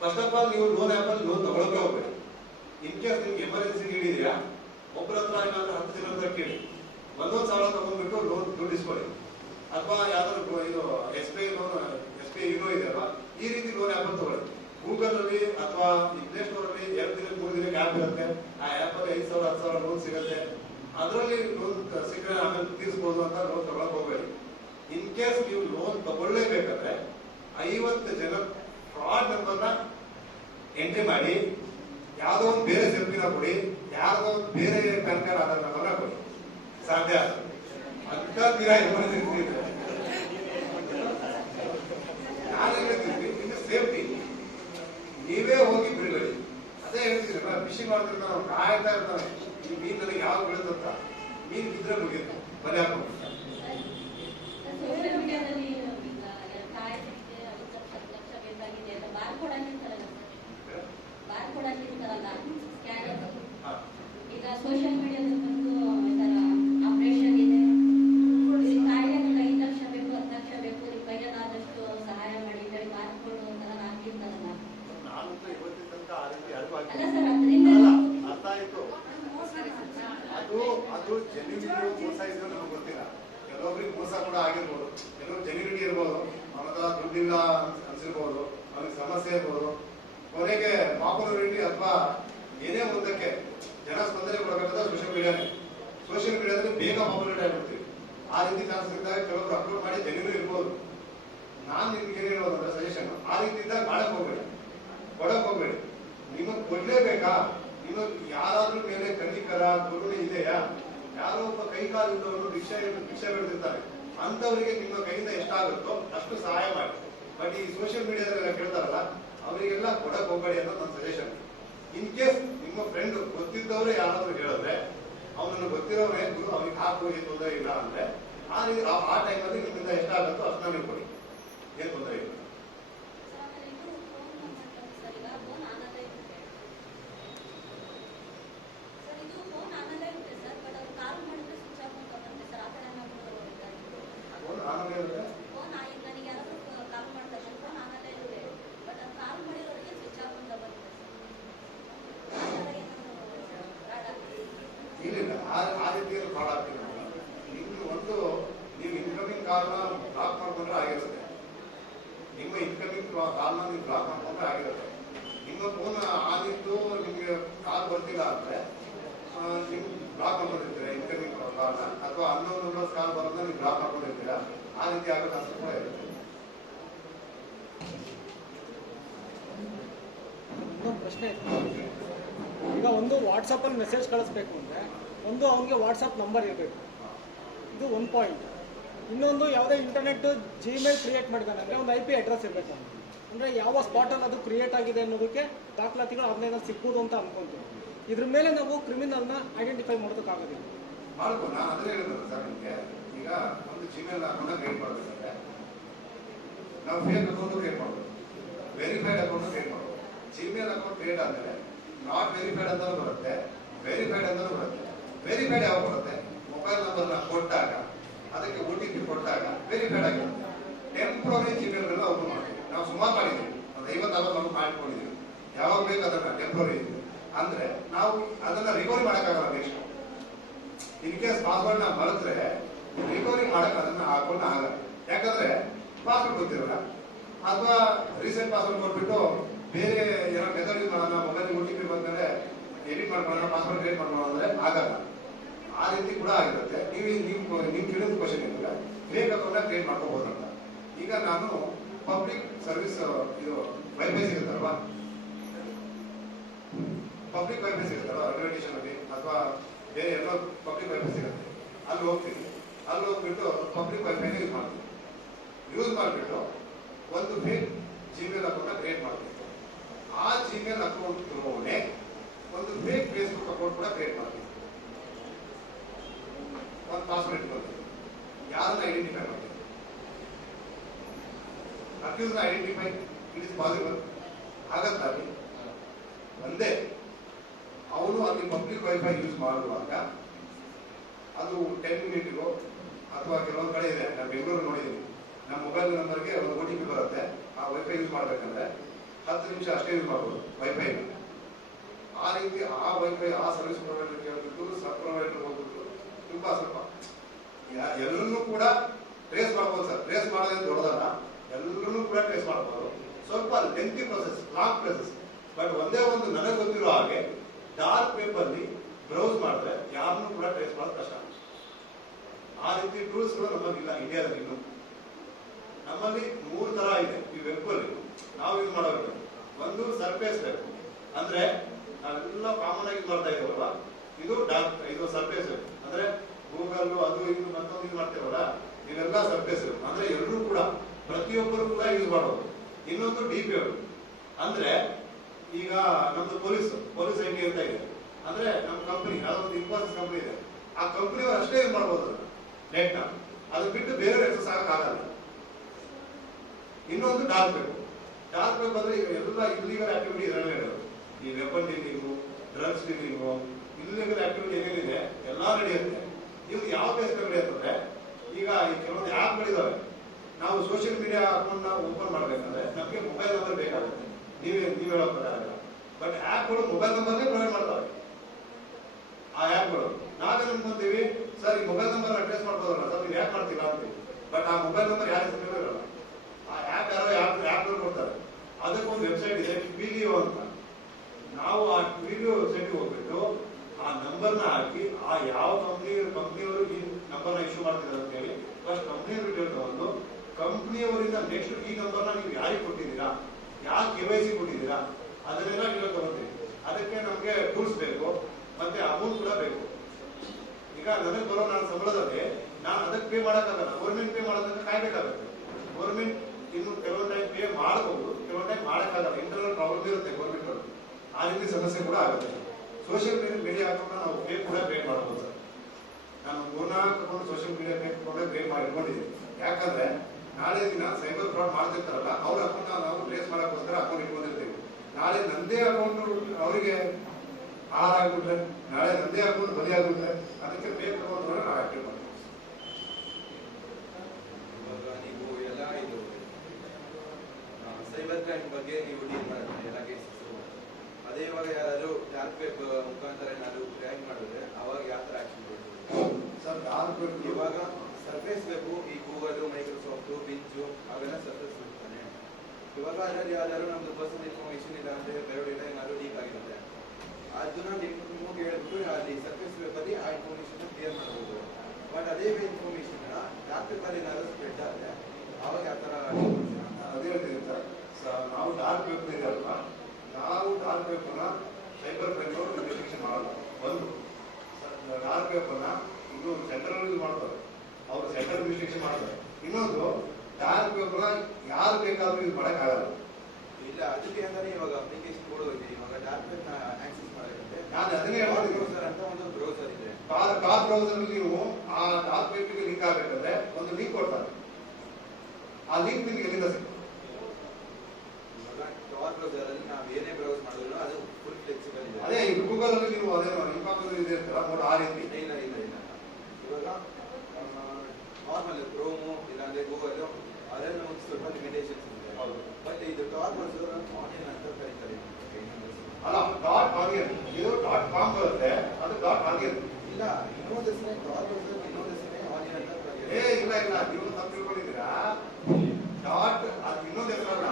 ಫಸ್ಟ್ ಆಫ್ ಆಲ್ ನೀವು ಲೋನ್ ಆ್ಯಪ್ ಅಲ್ಲಿ ಲೋನ್ ತಗೊಳಕ್ಕೆ ಹೋಗ್ಬೇಡಿ. ಇನ್ ಕೇಸ್ ನಿಮ್ಗೆ ಎಮರ್ಜೆನ್ಸಿ ನೀಡಿದೆಯಾ, ಒಬ್ಬರ ಹತ್ರ ಏನಾದ್ರೂ 10 ದಿನ ಹತ್ರ ಕೇಳಿ 1,000 ತಗೊಂಡ್ಬಿಟ್ಟು ಲೋನ್ ದುಡ್ಡಿಸ್ಕೊಳ್ಳಿ. ಅಥವಾ ಯಾವ್ದಾದ್ರು ಇದು SBI ಲೋನ್, SBI ಯುನೋ ಇದೆ ಅಲ್ವಾ, ಈ ರೀತಿ ಲೋನ್ ಆ್ಯಪ್ ಅಲ್ಲಿ ತಗೊಳ್ಳಿ. ಗೂಗಲ್ ಅಲ್ಲಿ ಅಥವಾ ಪ್ಲೇ ಸ್ಟೋರ್ ಅಲ್ಲಿ 2 ದಿನ 3 ದಿನಕ್ಕೆ ಆ್ಯಪ್ ಇರುತ್ತೆ. ಆ ಆ್ಯಪ್ ಅಲ್ಲಿ 5,000 10,000 ಲೋನ್ ಸಿಗುತ್ತೆ. ಅದರಲ್ಲಿ ಲೋನ್ ಸಿಕ್ಕರೆ ಆಮೇಲೆ ತೀರಿಸಬಹುದು ಅಂತ ಲೋನ್ ತಗೊಳಕ್ ಹೋಗ್ಬೇಡಿ. ಇನ್ ಕೇಸ್ ನೀವು ಲೋನ್ ತಗೊಳ್ಳೇಬೇಕಾದ್ರೆ 50 ಜನ ಫ್ರಾಡ್ ನಂಬರ್ನ ಎಂಟ್ರಿ ಮಾಡಿ, ಯಾವ್ದೋ ಒಂದು ಬೇರೆ ಸೆಲ್ಫಿನ ಕೊಡಿ, ಯಾವ್ದೋ ಒಂದು ಬೇರೆ ಪ್ಯಾನ್ ಕಾರ್ಡ್ ಆಧಾರ್ ನಂಬರ್ನ ಕೊಡಿ. ಸಾಧ್ಯ ಅಂತ ತೀರಾ ಎಮರ್ಜೆನ್ಸಿ ಇದೆ. ನಾನು ಹೇಳ್ತೀನಿ, ನಿಮ್ಗೆ ಸೇಫ್ಟಿ ನೀವೇ ಹೋಗಿ ಬಿಡಬೇಡಿ. ಅದೇ ಹೇಳ್ತೀನಿ, ಫಿಶಿಂಗ್ ಮಾಡ್ತಿರ್ತಾನೆ, ನಾವು ಕಾಯ್ತಾ ಇರ್ತಾನೆ, ಈ ಮೀನ್ ನನಗೆ ಯಾವ್ದು ಬೀಳುತ್ತಂತ. ಮೀನ್ ಬಿದ್ರೆ ಮುಗಿಯುತ್ತೆ, ಬಲೆ ಹಾಕೊಂಡು. ಸೋಷಿಯಲ್ ಮೀಡಿಯಾದಲ್ಲಿ ಕಾಯ್ದೆಗೆ 50 ಲಕ್ಷ ಬೇಕಾಗಿದೆ ಅಂತ ಬಾರ್ ಕೊಡಂಗಿರ್ತಾರಲ್ಲ, ಸ್ಕ್ಯಾನರ್. ಈಗ ಸೋಷಿಯಲ್ ಮೀಡಿಯಾದಲ್ಲಿ ಬಂದು ಈ ತರ ಆಪರೇಷನ್ ಇದೆ, ಕಾಯ್ದೆಗೆ 5 ಲಕ್ಷ ಬೇಕು, 10 ಲಕ್ಷ ಬೇಕು, ನಿಮ್ಮ ಕೈಯಲ್ಲಾದಷ್ಟು ಸಹಾಯ ಮಾಡಿ ಬಾರ್ ಕೊಡು ಅಂತ ಹಾಕಿರ್ತಾರಲ್ಲ. ಅಲ್ಲ ಸರ್, ಅದರಿಂದ ಅರ್ಥ ಆಯ್ತು. ಅದು ಜೆನ್ಯೂನಿಟಿ ಮೋಸ ಇದೆ ನಮ್ಗೆ ಗೊತ್ತಿಲ್ಲ. ಕೆಲವೊಬ್ರಿಗೆ ಮೋಸ ಕೂಡ ಆಗಿರ್ಬೋದು, ಕೆಲವರು ಜೆನ್ಯೂನಿಟಿ ಇರ್ಬೋದು, ಅವನ ಹತ್ರ ದುಡ್ಡಿಲ್ಲ ಅನ್ಸಿರ್ಬೋದು, ಅವನಿಗೆ ಸಮಸ್ಯೆ ಇರ್ಬೋದು. ಕೊನೆಗೆ ಪಾಪ್ಯುಲಾರಿಟಿ ಅಥವಾ ಏನೇ ಒಂದಕ್ಕೆ ಜನ ಸ್ಪಂದನೆ ಕೊಡಬೇಕಾದ್ರೆ ಸೋಷಿಯಲ್ ಮೀಡಿಯಾದಲ್ಲಿ ಬೇಗ ಪಾಪ್ಯುಲಾರಿಟಿ ಆಗಿಬಿಡ್ತೀವಿ. ಆ ರೀತಿ ಚಾನ್ಸಸ್ ಇದ್ದಾಗ ಕೆಲವರು ಅಪ್ಲೋಡ್ ಮಾಡಿ ಜೆನ್ಯೂನ್ ಇರ್ಬೋದು. ನಾನು ನಿಮ್ಗೆ ಏನ್ ಹೇಳೋದಂದ್ರೆ ಸಜೆಷನ್, ಆ ರೀತಿ ಇದ್ದಾಗ ಮಾಡಕ್ ಹೋಗ್ಬೇಡಿ, ಕೊಡಕ್ ಹೋಗ್ಬೇಡಿ. ನಿಮಗ್ ಕೊಡ್ಲೇಬೇಕಾ? ನಿಮಗ್ ಯಾರಾದ್ರೂ ಮೇಲೆ ಕಣ್ಣಿಕರ ಕರುಣೆ ಇದೆಯಾ? ಯಾರೋ ಒಬ್ಬ ಕೈ ಕಾಲು ಇದ್ದವರು ಭಿಕ್ಷೆ ಬೆಳೆದಿರ್ತಾರೆ, ಅಂತವರಿಗೆ ನಿಮ್ಮ ಕೈಯಿಂದ ಎಷ್ಟಾಗುತ್ತೋ ಅಷ್ಟು ಸಹಾಯ ಮಾಡಿ. ಬಟ್ ಈ ಸೋಷಿಯಲ್ ಮೀಡಿಯಾದಲ್ಲೆಲ್ಲ ಕೇಳ್ತಾರಲ್ಲ, ಅವರಿಗೆಲ್ಲ ಕೊಡಕ್ ಹೋಗ್ಬೇಡಿ ಅನ್ನೋದು ನನ್ನ ಸಜೆಷನ್. ಇನ್ ಕೇಸ್ ನಿಮ್ಮ ಫ್ರೆಂಡ್ ಗೊತ್ತಿದ್ದವರೇ ಯಾರಾದ್ರೂ ಹೇಳಿದ್ರೆ, ಅವನನ್ನು ಗೊತ್ತಿರೋರೇ ಗುರು ಅವ್ರಿಗೆ ಹಾಕು, ಏನ್ ತೊಂದರೆ ಇಲ್ಲ ಅಂದ್ರೆ ಆ ಟೈಮಲ್ಲಿ ನಿಮ್ಮಿಂದ ಎಷ್ಟಾಗುತ್ತೋ ಅಷ್ಟನ್ನ ನೀವು ಕೊಡಿ, ಏನ್ ತೊಂದರೆ ಇಲ್ಲ. ಇಲ್ಲ, ಆ ರೀತಿಯಲ್ಲಿ ಫ್ರಾಡ್ ಆಗ್ತಿಲ್ಲ. ನಿಮ್ಗೆ ಒಂದು ನೀವು ಇನ್ಕಮಿಂಗ್ ಕಾಲ್ನ ಬ್ಲಾಕ್ ಮಾಡ್ಕೊಂಡ್ರೆ ಆಗಿರುತ್ತೆ, ನಿಮ್ಮ ಇನ್ಕಮಿಂಗ್ ಕಾಲ್ನ ನೀವು ಬ್ಲಾಕ್ ಮಾಡ್ಕೊಂಡ್ರೆ ಆಗಿರುತ್ತೆ. ನಿಮ್ಮ ಫೋನ್ ಆಗಿದ್ದು ನಿಮ್ಗೆ ಕಾಲ್ ಬರ್ತಿಲ್ಲ ಅಂದ್ರೆ ಬ್ಲಾಕ್ ಮಾಡ್ಕೊಂಡಿರ್ತೀರಾ ಇನ್ಕಮಿಂಗ್ ಕಾಲ್ನ, ಅಥವಾ ಅನ್ನೋನ್ ನಂಬರ್ ಕಾಲ್ ಬರೋದನ್ನ ನೀವು ಬ್ಲಾಕ್ ಮಾಡ್ಕೊಂಡಿರ್ತೀರಾ, ಆ ರೀತಿ ಆಗೋ ಚಾನ್ಸಸ್ ಕೂಡ ಇರುತ್ತೆ. ಇನ್ನೊಂದು ಪ್ರಶ್ನೆ ಇತ್ತು. ಈಗ ಒಂದು ವಾಟ್ಸಪ್ಪಲ್ಲಿ ಮೆಸೇಜ್ ಕಳಿಸ್ಬೇಕು ಅಂದರೆ ಒಂದು ಅವನಿಗೆ ವಾಟ್ಸಪ್ ನಂಬರ್ ಇರಬೇಕು, ಇದು ಒಂದು ಪಾಯಿಂಟ್. ಇನ್ನೊಂದು ಯಾವುದೇ ಇಂಟರ್ನೆಟ್ ಜಿಮೇಲ್ ಕ್ರಿಯೇಟ್ ಮಾಡಿದಾನೆ ಅಂದರೆ ಒಂದು IP ಅಡ್ರೆಸ್ ಇರಬೇಕು. ಅಂದರೆ ಯಾವ ಸ್ಪಾಟಲ್ಲಿ ಅದು ಕ್ರಿಯೇಟ್ ಆಗಿದೆ ಅನ್ನೋದಕ್ಕೆ ದಾಖಲಾತಿಗಳು ಅದನ್ನೇನೋ ಸಿಗ್ಬೋದು ಅಂತ ಅನ್ಕೊಂತೀವಿ. ಇದ್ರ ಮೇಲೆ ನಾವು ಕ್ರಿಮಿನಲ್ನ ಐಡೆಂಟಿಫೈ ಮಾಡೋದಕ್ಕಾಗೋದಿಲ್ಲ. ಮಾಡ್ಬೋದು. ನಾನು ಅದೇ ಹೇಳಿದ್ರು ಸರ್ ನಿಮಗೆ. ಈಗ ಒಂದು ಜಿಮೇಲ್ ಅಕೌಂಟ್ನ ಕ್ರಿಯೇಟ್ ಮಾಡಬೇಕಂದ್ರೆ ನಾವು ಫೇಕ್ ಅಕೌಂಟ್ ಕ್ರಿಯೇಟ್ ಮಾಡ್ಬೋದು, ವೆರಿಫೈಡ್ ಅಕೌಂಟ್ ಕ್ರಿಯೇಟ್ ಮಾಡ್ಬೋದು. ಜಿಮೇಲ್ ಅಕೌಂಟ್ ಕ್ರಿಯೇಟ್ ಆದಮೇಲೆ ನಾಟ್ ವೆರಿಫೈಡ್ ಅಂತ ಬರುತ್ತೆ, ವೆರಿಫೈಡ್ ಅಂತ ಬರುತ್ತೆ. ವೆರಿಫೈಡ್ ಯಾವಾಗ ಬರುತ್ತೆ? ಮೊಬೈಲ್ ನಂಬರ್ನ ಕೊಟ್ಟಾಗ, ಅದಕ್ಕೆ OTP ಕೊಟ್ಟಾಗ ವೆರಿಫೈಡ್ ಆಗಿರುತ್ತೆ. ಟೆಂಪ್ರರಿ ಜಿಮೇಲ್ಗಳನ್ನ ಓಪನ್ ಮಾಡ್ತೀವಿ. ನಾವು ಸುಮಾರು ಮಾಡಿದ್ದೀವಿ, ಒಂದು 50-60 ಮಾಡಿಕೊಂಡಿದ್ದೀವಿ. ಯಾವಾಗ ಬೇಕು ಅದನ್ನ ಟೆಂಪ್ರರಿ ಅಂದ್ರೆ ನಾವು ಅದನ್ನ ರಿಕವರಿ ಮಾಡೋಕ್ಕಾಗಲ್ಲ. ನೆಕ್ಸ್ಟ್ ಇನ್ ಕೇಸ್ ಪಾಸ್ವರ್ಡ್ ನ ಮರೆತ್ರೆ ರಿಕವರಿ ಮಾಡಕ್ ಅದನ್ನ ಹಾಕೊಂಡ ಆಗಲ್ಲ. ಯಾಕಂದ್ರೆ ಪಾಸ್ವರ್ಡ್ ಗೊತ್ತಿರಲ್ಲ, ಅಥವಾ ರೀಸೆಂಟ್ ಪಾಸ್ವರ್ಡ್ ಕೊಟ್ಬಿಟ್ಟು ಬೇರೆ ಏನೋ ಮೆಥಡ್ ಯೂಸ್ ಮಾಡೋಣ, ಮೊಬೈಲ್ OTP ಬಂದ್ರೆ ಎಡಿಟ್ ಮಾಡ್ಕೊಳ್ಳೋಣ, ಪಾಸ್ವರ್ಡ್ ಕ್ರಿಯೇಟ್ ಮಾಡೋಣ ಅಂದ್ರೆ ಆಗಲ್ಲ. ಆ ರೀತಿ ಕೂಡ ಆಗಿರುತ್ತೆ. ನೀವು ಕೇಳಿದ ಕ್ವಶನ್ ಏನಿಲ್ಲ, ಫೇಕ್ ಅಕೌಂಟ್ ಕ್ರಿಯೇಟ್ ಮಾಡ್ಕೋಬಹುದು ಅಂತ. ಈಗ ನಾನು ಪಬ್ಲಿಕ್ ಸರ್ವಿಸ್ ಇದು ವೈಫೈ ಸಿಗುತ್ತಲ್ವಾ, ಪಬ್ಲಿಕ್ ವೈಫೈ ಸಿಗುತ್ತಲ್ಲ ಅಡ್ಮಿನಿಸ್ಟ್ರೇಷನ್ ಅಲ್ಲಿ, ಅಥವಾ ಬೇರೆ ಎಲ್ಲೋ ಪಬ್ಲಿಕ್ ವೈಫೈ ಸಿಗುತ್ತೆ, ಅಲ್ಲಿ ಹೋಗ್ತೀನಿ. ಅಲ್ಲಿ ಹೋಗ್ಬಿಟ್ಟು ಪಬ್ಲಿಕ್ ವೈಫೈನ ಯೂಸ್ ಮಾಡಿಬಿಟ್ಟು ಒಂದು ಫೇಕ್ ಜಿಮೇಲ್ ಅಕೌಂಟ್ ಕ್ರಿಯೇಟ್ ಮಾಡ್ತೀನಿ. ಆ ಜಿಮೇಲ್ ಅಕೌಂಟ್ ಥ್ರೂನೇ ಒಂದು ಫೇಕ್ ಫೇಸ್ಬುಕ್ ಅಕೌಂಟ್ ಕೂಡ ಕ್ರಿಯೇಟ್ ಮಾಡ್ತೀನಿ. ಒಂದು ಪಾಸ್ವರ್ಡ್ ಇಟ್ಕೊಳ್ತೀನಿ, ಯಾರನ್ನ ಐಡೆಂಟಿಫೈ ಮಾಡ್ತೀನಿ, ಅಕ್ಯೂಸ್ನ ಐಡೆಂಟಿಫೈ ಇಟ್ ಇಸ್ ಪಾಸಿಬಲ್ ಆಗತ್ತಾರೆ. ಒಂದೇ ಅವನು ಅಲ್ಲಿ ಪಬ್ಲಿಕ್ ವೈಫೈ ಯೂಸ್ ಮಾಡುವಾಗ ಅದು 10 ಮಿನಿಟ್ಗೋ ಅಥವಾ ಕೆಲವೊಂದು ಕಡೆ ಇದೆ, ನಾನು ಬೆಂಗಳೂರು ನೋಡಿದ್ದೀನಿ, ನಮ್ಮ ಮೊಬೈಲ್ ನಂಬರ್ಗೆ ಒಂದು OTP ಬರುತ್ತೆ. ಆ ವೈಫೈ ಯೂಸ್ ಮಾಡ್ಬೇಕಂದ್ರೆ 10 ನಿಮಿಷ ಅಷ್ಟೇ ಯೂಸ್ ಮಾಡ್ಬೋದು ವೈಫೈ. ಆ ರೀತಿ ಆ ವೈಫೈ ಆ ಸರ್ವಿಸ್ ಪ್ರೊವೈಡರ್ ಕೇಳ್ಬಿಟ್ಟು ಸಬ್ ಪ್ರೊವೈಡರ್ ಹೋಗ್ಬಿಟ್ಟು ತುಂಬಾ ಸ್ವಲ್ಪ ಎಲ್ಲರನ್ನೂ ಕೂಡ ಟ್ರೇಸ್ ಮಾಡ್ಬೋದು ಸರ್. ಟ್ರೇಸ್ ಮಾಡೋದೇನು ದೊಡ್ಡದಲ್ಲ, ಎಲ್ಲರನ್ನೂ ಕೂಡ ಟ್ರೇಸ್ ಮಾಡ್ಬೋದು. ಸ್ವಲ್ಪ lengthy process, long process. But ಒಂದೇ ಒಂದು ನನಗೆ ಗೊತ್ತಿರೋ ಹಾಗೆ ಡಾರ್ಕ್ ವೆಬ್ ಅಲ್ಲಿ ಬ್ರೌಸ್ ಮಾಡಿದ್ರೆ ಯಾರನ್ನೂ ಕೂಡ ಟ್ರೇಸ್ ಮಾಡೋದು ಕಷ್ಟ. ಆ ರೀತಿ ಟೂಲ್ಸ್ ಗಳು ನಮ್ಮಲ್ಲಿ ಇಲ್ಲ ಇಂಡಿಯಾದಲ್ಲಿ. ಇನ್ನು ನಮ್ಮಲ್ಲಿ 3 ತರ ಇದೆ ಈ ವೆಬ್ ಅಲ್ಲಿ ನಾವು ಯೂಸ್ ಮಾಡಬೇಕು. ಒಂದು ಸರ್ಫೇಸ್ ವೆಬ್, ಅಂದ್ರೆ ನಾವೆಲ್ಲ ಕಾಮನ್ ಆಗಿ ಮಾಡ್ತಾ ಇದ್ದೀವಲ್ಲ, ಇದು ಡಾರ್ಕ್, ಇದು ಸರ್ಫೇಸ್ ವೆಬ್. ಅಂದ್ರೆ ಗೂಗಲ್ ಅದು ಇದು ಮತ್ತೊಂದು ಯೂಸ್ ಮಾಡ್ತೇವಲ್ಲ, ಇವೆಲ್ಲ ಸರ್ಫೇಸ್ ವೆಬ್, ಅಂದ್ರೆ ಎಲ್ಲರೂ ಕೂಡ ಪ್ರತಿಯೊಬ್ಬರು ಕೂಡ ಯೂಸ್ ಮಾಡೋದು. ಇನ್ನೊಂದು ಡೀಪ್ ವೆಬ್, ಅಂದ್ರೆ ಈಗ ನಮ್ದು ಪೊಲೀಸ್ ಐಟಿ ಅಂತ ಇದೆ, ಅಂದ್ರೆ ನಮ್ಮ ಕಂಪನಿ ಯಾವ್ದೊಂದು ಇನ್ಫೋಸಿಸ್ ಕಂಪನಿ ಇದೆ, ಆ ಕಂಪನಿಯವರು ಅಷ್ಟೇ ಯೂಸ್ ಮಾಡ್ಬೋದು ನೆಟ್ ನ, ಅದು ಬಿಟ್ಟು ಬೇರೆ ಎಕ್ಸಸ್ ಆಗಲ್ಲ. ಇನ್ನೊಂದು ಡಾರ್ಕ್ ವೆಬ್. ಡಾರ್ಕ್ ವೆಬ್ ಅಂದ್ರೆ ಈಗ ಎಲ್ಲ ಇಲ್ಲಿಗಲ್ ಆಕ್ಟಿವಿಟಿ ಇದರಲ್ಲಿ ಹೇಳೋದು. ಈ weapon dealing, drugs dealing, illegal activity ಏನೇನಿದೆ ಎಲ್ಲ ನಡೆಯುತ್ತೆ. ಇವು ಯಾವ ಬೇಸ್ ಮೇಲೆ ಅಂತಂದ್ರೆ, ಈಗ ಕೆಲವೊಂದು ಆ್ಯಪ್ಗಳಿದಾವೆ. ನಾವು ಸೋಷಿಯಲ್ ಮೀಡಿಯಾ ಅಕೌಂಟ್ ನ ಓಪನ್ ಮಾಡ್ಬೇಕಂದ್ರೆ ನಮಗೆ ಮೊಬೈಲ್ ನಂಬರ್ ಬೇಕಾಗುತ್ತೆ. ನೀವು ಹೇಳೋ ಪ್ರಕಾರ, ಬಟ್ ಆ್ಯಪ್ಗಳು ಮೊಬೈಲ್ ನಂಬರ್ನೇ ಪ್ರೊವೈಡ್ ಮಾಡ್ತವೆ. ಆ ಆ್ಯಪ್ಗಳು ನಾವೇನು ಅನ್ಕೊಂತೀವಿ, ಸರ್ ಈ ಮೊಬೈಲ್ ನಂಬರ್ ಅಡ್ರೆಸ್ ಮಾಡ್ಬೋದಲ್ಲ ಸರ್, ನೀವು ಯಾಕೆ ಮಾಡ್ತೀರಾ ಅಂತೀವಿ. ಬಟ್ ಆ ಮೊಬೈಲ್ ನಂಬರ್ ಯಾರು ಹೆಸರು ಇರಲ್ಲ. ಆ ಆ್ಯಪ್ ಯಾರೋ ಆ್ಯಪ್ ಕೊಡ್ತಾರೆ. ಅದಕ್ಕೊಂದು ವೆಬ್ಸೈಟ್ ಇದೆ ವಿಲಿಯೋ ಅಂತ. ನಾವು ಆ ವಿಲಿಯೋ ವೆಬ್ಸೈಟ್ಗೆ ಹೋಗ್ಬಿಟ್ಟು ಆ ನಂಬರ್ನ ಹಾಕಿ, ಆ ಯಾವ ಕಂಪ್ನಿಯವರು ಈ ನಂಬರ್ನ ಇಶ್ಯೂ ಮಾಡ್ತಿದ್ದಾರೆ ಅಂತ ಹೇಳಿ ಫಸ್ಟ್ ಕಂಪ್ನಿಯವರು ಡೀಟೇಲ್ ತಗೊಂಡು, ಕಂಪ್ನಿಯವರಿಂದ ನೆಕ್ಸ್ಟ್ ಈ ನಂಬರ್ನ ನೀವು ಯಾರಿಗೆ ಕೊಟ್ಟಿದ್ದೀರಾ, ಯಾಕೆ KYC ಕೊಟ್ಟಿದ್ದೀರಾ, ಅದನ್ನೆಲ್ಲ ಡೀಟೇಲ್ ತಗೊಂತೀವಿ. ಅದಕ್ಕೆ ನಮಗೆ ಟೂಲ್ಸ್ ಬೇಕು, ಮತ್ತೆ ಅಮೌಂಟ್ ಕೂಡ ಬೇಕು. ಈಗ ನನಗೆ ಬರೋ ನನ್ನ ಸಂಬಳದಲ್ಲಿ ನಾನು ಅದಕ್ಕೆ ಪೇ ಮಾಡೋಕ್ಕಾಗಲ್ಲ. ಗೌರ್ಮೆಂಟ್ ಪೇ ಮಾಡೋದಕ್ಕೆ ಕಾಯ್ಬೇಕಾಗುತ್ತೆ. ಗೌರ್ಮೆಂಟ್ ಇನ್ನು ಕೆಲವೊಂದು ಟೈಮ್ ಪೇ ಮಾಡಬಹುದು, ಕೆಲವೊಂದು ಟೈಮ್ ಮಾಡೋಕ್ಕಾಗಲ್ಲ. ಇಂಟರ್ನಲ್ ಪ್ರಾಬ್ಲಮ್ ಇರುತ್ತೆ ಗೌರ್ಮೆಂಟ್ ಅವರು. ಆ ರೀತಿ ಸಮಸ್ಯೆ ಕೂಡ ಆಗುತ್ತೆ. ಸೋಷಿಯಲ್ ಮೀಡಿಯಾ ಅಕೌಂಟ್ ನಾವು ಪೇ ಕೂಡ ಪೇ ಮಾಡಬಹುದು ಸರ್. ನಾನು 3-4 ಅಕೌಂಟ್ ಸೋಷಿಯಲ್ ಮೀಡಿಯಾ ಪೇ ಮಾಡಿ ಇಟ್ಕೊಂಡಿದ್ದೀನಿ. ಯಾಕಂದ್ರೆ ನಾಳೆ ದಿನ ಸೈಬರ್ ಫ್ರಾಡ್ ಮಾಡ್ತಿರ್ತಾರಲ್ಲ, ಅವ್ರ ಅಕೌಂಟ್ ನಾವು ಟ್ರೇಸ್ ಮಾಡೋಕ್ಕೋಸ್ಕರ ಅಕೌಂಟ್ ಇಟ್ಕೊಂಡಿರ್ತೀವಿ. ನಾಳೆ ನಂದೇ ಅಕೌಂಟ್ ಅವರಿಗೆ ಆಹಾರ ಆಗ್ಬಿಟ್ರೆ, ನಾಳೆ ನಂದೇ ಅಕೌಂಟ್ ಬಲಿ ಆಗ್ಬಿಟ್ರೆ, ಅದಕ್ಕೆ ಬೇಕು ಅಕೌಂಟ್ ನಾವು ಆಕ್ಟಿವ್ ಮಾಡ್ತೀವಿ. ಇವಾಗ ನೀವು ಎಲ್ಲ ಇದು ಸೈಬರ್ ಕ್ರೈಮ್ ಬಗ್ಗೆ ನೀವು ಡೀಲ್ ಮಾಡ್ತೀರಿ ಎಲ್ಲ ಕೇಸಸ್. ಅದೇ ಇವಾಗ ಯಾರಾದ್ರೂ ಡಾರ್ಕ್ ವೆಬ್ ಮುಖಾಂತರ ಏನಾದ್ರು ಕ್ರೈಮ್ ಮಾಡಿದ್ರೆ ಅವಾಗ ಯಾವ ತರ ಆಕ್ಷನ್ ಕೊಡ್ತೀವಿ ಸರ್? ಡಾರ್ಕ್ ವೆಬ್ ಇವಾಗ ಸರ್ಫೇಸ್ ವೆಬ್, ಈ ಗೂಗಲ್, ಮೈಕ್ರೋಸಾಫ್ಟ್, ಬಿಂಚು ಅವೆಲ್ಲ ಸರ್ಫೇಸ್ ವೆಬ್ ತಾನೆ. ಇವಾಗ ಅದರಲ್ಲಿ ಯಾವ್ದಾದ್ರು ನಮ್ದು ಪರ್ಸನಲ್ ಇನ್ಫಾರ್ಮೇಶನ್ ಇಲ್ಲ ಅಂದ್ರೆ ಬೇರೆ ಡೇಟಾ ಏನಾದ್ರು ಲೀಕ್ ಆಗಿರುತ್ತೆ. ಅದನ್ನ ನಿಮ್ಗೆ ಹೇಳ್ಬಿಟ್ಟು ಅಲ್ಲಿ ಸರ್ಫೇಸ್ ಪೇಪರ್ ಆ ಇನ್ಫಾರ್ಮೇಶನ್ ಕ್ಲಿಯರ್ ಮಾಡ್ಬೋದು. ಬಟ್ ಅದೇ ಇನ್ಫಾರ್ಮೇಶನ್ ಡಾರ್ಕ್ ಪೇಪರ್ ಏನಾದ್ರು ಸ್ಪ್ರೆಡ್ ಆದರೆ ಅವಾಗ ಯಾವ ಥರ ಅದೇ ಹೇಳ್ತೀನಿ ಸರ್, ನಾವು ಡಾರ್ಕ್ ಪೇಪರ್ ಇದೆ ಅಲ್ವಾ, ನಾವು ಡಾರ್ಕ್ ಪೇಪರ್ನ ಸೈಬರ್ ಕ್ರೈಮ್ ಇನ್ವೆಸ್ಟಿಗೇಷನ್ ಮಾಡಲ್ಲ. ಒಂದು ಡಾರ್ಕ್ ಪೇಪರ್ನ ಇದು ಸೆಂಟ್ರಲ್ ಯೂಸ್ ಮಾಡ್ತಾರೆ, ಅವರು ಸೆಂಟ್ರಲ್ ಇನ್ವೆಸ್ಟಿಗೇಷನ್ ಮಾಡ್ತಾರೆ. ಇನ್ನೊಂದು ಡಾರ್ಕ್ ಪೇಪರ್ನ ಯಾರು ಬೇಕಾದ್ರೂ ಯೂಸ್ ಮಾಡೋಕ್ಕಾಗಲ್ಲ. ಇಲ್ಲ, ಅದಕ್ಕೆ ಅಂತಾನೆ ಇವಾಗ ಅಪ್ಲಿಕೇಶನ್ ಕೊಡೋದು. ಇವಾಗ ಡಾರ್ಕ್ ವೆಬ್ನ ಆಕ್ಸೆಸ್ ಮಾಡೋದಂತೆ ನಾನು ಅದನ್ನೇ ಹೇಳ್ತೀನಿ. ಬ್ರೌಸರ್ ಅಂತ ಒಂದು ಬ್ರೌಸರ್ ಇದೆ. ಕಾರ್ ಬ್ರೌಸರ್ ನೀವು ಆ ಡಾರ್ಕ್ ವೆಬ್ಗೆ ಲಿಂಕ್ ಆಗಬೇಕಂದ್ರೆ ಒಂದು ಲಿಂಕ್ ಕೊಡ್ತಾರೆ. ಆ ಲಿಂಕ್ ನಿಮಗೆ ಎಲ್ಲಿಂದ ಸಿಗ್ತದೆ? ಇವಾಗ ಟಾರ್ ಬ್ರೌಸರ್ ಅಲ್ಲಿ ನಾವು ಏನೇ ಬ್ರೌಸ್ ಮಾಡಿದ್ರು ಅದು ಫುಲ್ ಫ್ಲೆಕ್ಸಿಬಲ್ ಇದೆ. ಅದೇ ಗೂಗಲ್ ಅಲ್ಲಿ ನೀವು ಅದೇ ಇನ್ಫಾರ್ಮೇಶನ್ ಇದೆ ಅಂತಲ್ಲ ನೋಡಿ, ಆ ರೀತಿ ಇಲ್ಲ ಇಲ್ಲ ಇಲ್ಲ. ಇವಾಗ ನಾರ್ಮಲ್ ಕ್ರೋಮು ಇಲ್ಲಾಂದ್ರೆ ಗೂಗಲ್ ಅದರಲ್ಲಿ ನಮಗೆ ಸ್ವಲ್ಪ ಲಿಮಿಟೇಷನ್ಸ್ ಇದೆ. ಹೌದು. ಬಟ್ ಇದು ಟಾರ್ ಬ್ರೌಸರ್ ಆನ್ಲೈನ್ ಅಂತ ಕರೀತಾರೆ. ಅಲ್ಲ, ಡಾಟ್ ಆನಿಯನ್ ಇದು .com ಬರುತ್ತೆ, ಅದು .ಆನಿಯನ್. ಇಲ್ಲ, ಇನ್ನೊಂದು ಹೆಸರೇ ಟಾರ್ ಬ್ರೌಸರ್, ಇನ್ನೊಂದು ಹೆಸರೇ ಆನ್ಲೈನ್ ಅಂತ ಏ ಇಲ್ಲ ಇಲ್ಲ, ನೀವು ತಪ್ಪು ತಿಳ್ಕೊಂಡಿದ್ದೀರಾ. ಅದು ಇನ್ನೊಂದು ಹೆಸರಲ್ಲ,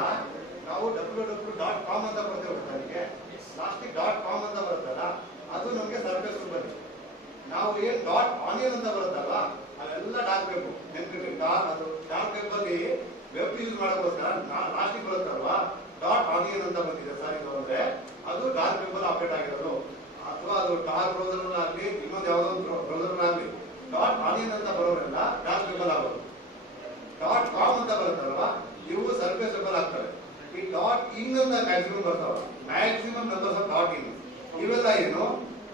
ನಾವು www.com ಅಂತ ಬರ್ತೇವೆ ಅದಕ್ಕೆ, ಲಾಸ್ಟಿಗೆ .com ಅಂತ ಬರುತ್ತಲ್ಲ, ಅದು ನಮಗೆ ಸರ್ಫೇಸ್ ಬರುತ್ತೆ. ನಾವು ಏನ್ .ಆನಿಯನ್ ಅಂತ ಬರುತ್ತಲ್ಲ, ಅವೆಲ್ಲ ಡಾರ್ಕ್ ವೆಬ್. ನೆನಪಿರ್ಲಿ, ಅದು ಡಾರ್ಕ್ ವೆಬ್ ಅಲ್ಲಿ ವೆಬ್ ಯೂಸ್ ಮಾಡೋಕ್ಕೋಸ್ಕರ ಲಾಸ್ಟಿಗೆ ಬರುತ್ತಲ್ವಾ, .ಆನಿಯನ್ ಅಂತ ಬಂದಿದೆ ಸರ್. ಇದು ಅಂದ್ರೆ ಅದು ಡಾರ್ಕ್ ವೆಬ್ ಅಲ್ಲಿ ಅಪ್ಡೇಟ್ ಆಗಿರೋದು, ಅಥವಾ ಅದು ಟಾರ್ ಬ್ರೌಸರ್ ಆಗಲಿ ಇನ್ನೊಂದು ಯಾವುದೋ ಬ್ರೌಸರ್ ಆಗಲಿ .ಆನಿಯನ್ ಅಂತ ಬರೋರೆಲ್ಲ ಡಾರ್ಕ್ ವೆಬ್ ಅಲ್ಲಿ ಆಗೋದು. .com ಅಂತ ಬರುತ್ತಲ್ವಾ, ಇವು ಸರ್ಫೇಸ್ ವೆಬ್ ಅಲ್ಲಿ ಆಗ್ತವೆ. ಈ .in ಅಂತ ಮ್ಯಾಕ್ಸಿಮಮ್ ಬರ್ತಾವ, ಮ್ಯಾಕ್ಸಿಮಮ್ ನಂಬರ್ಸ್ ಆಫ್ .in. ಇವೆಲ್ಲ ಏನು,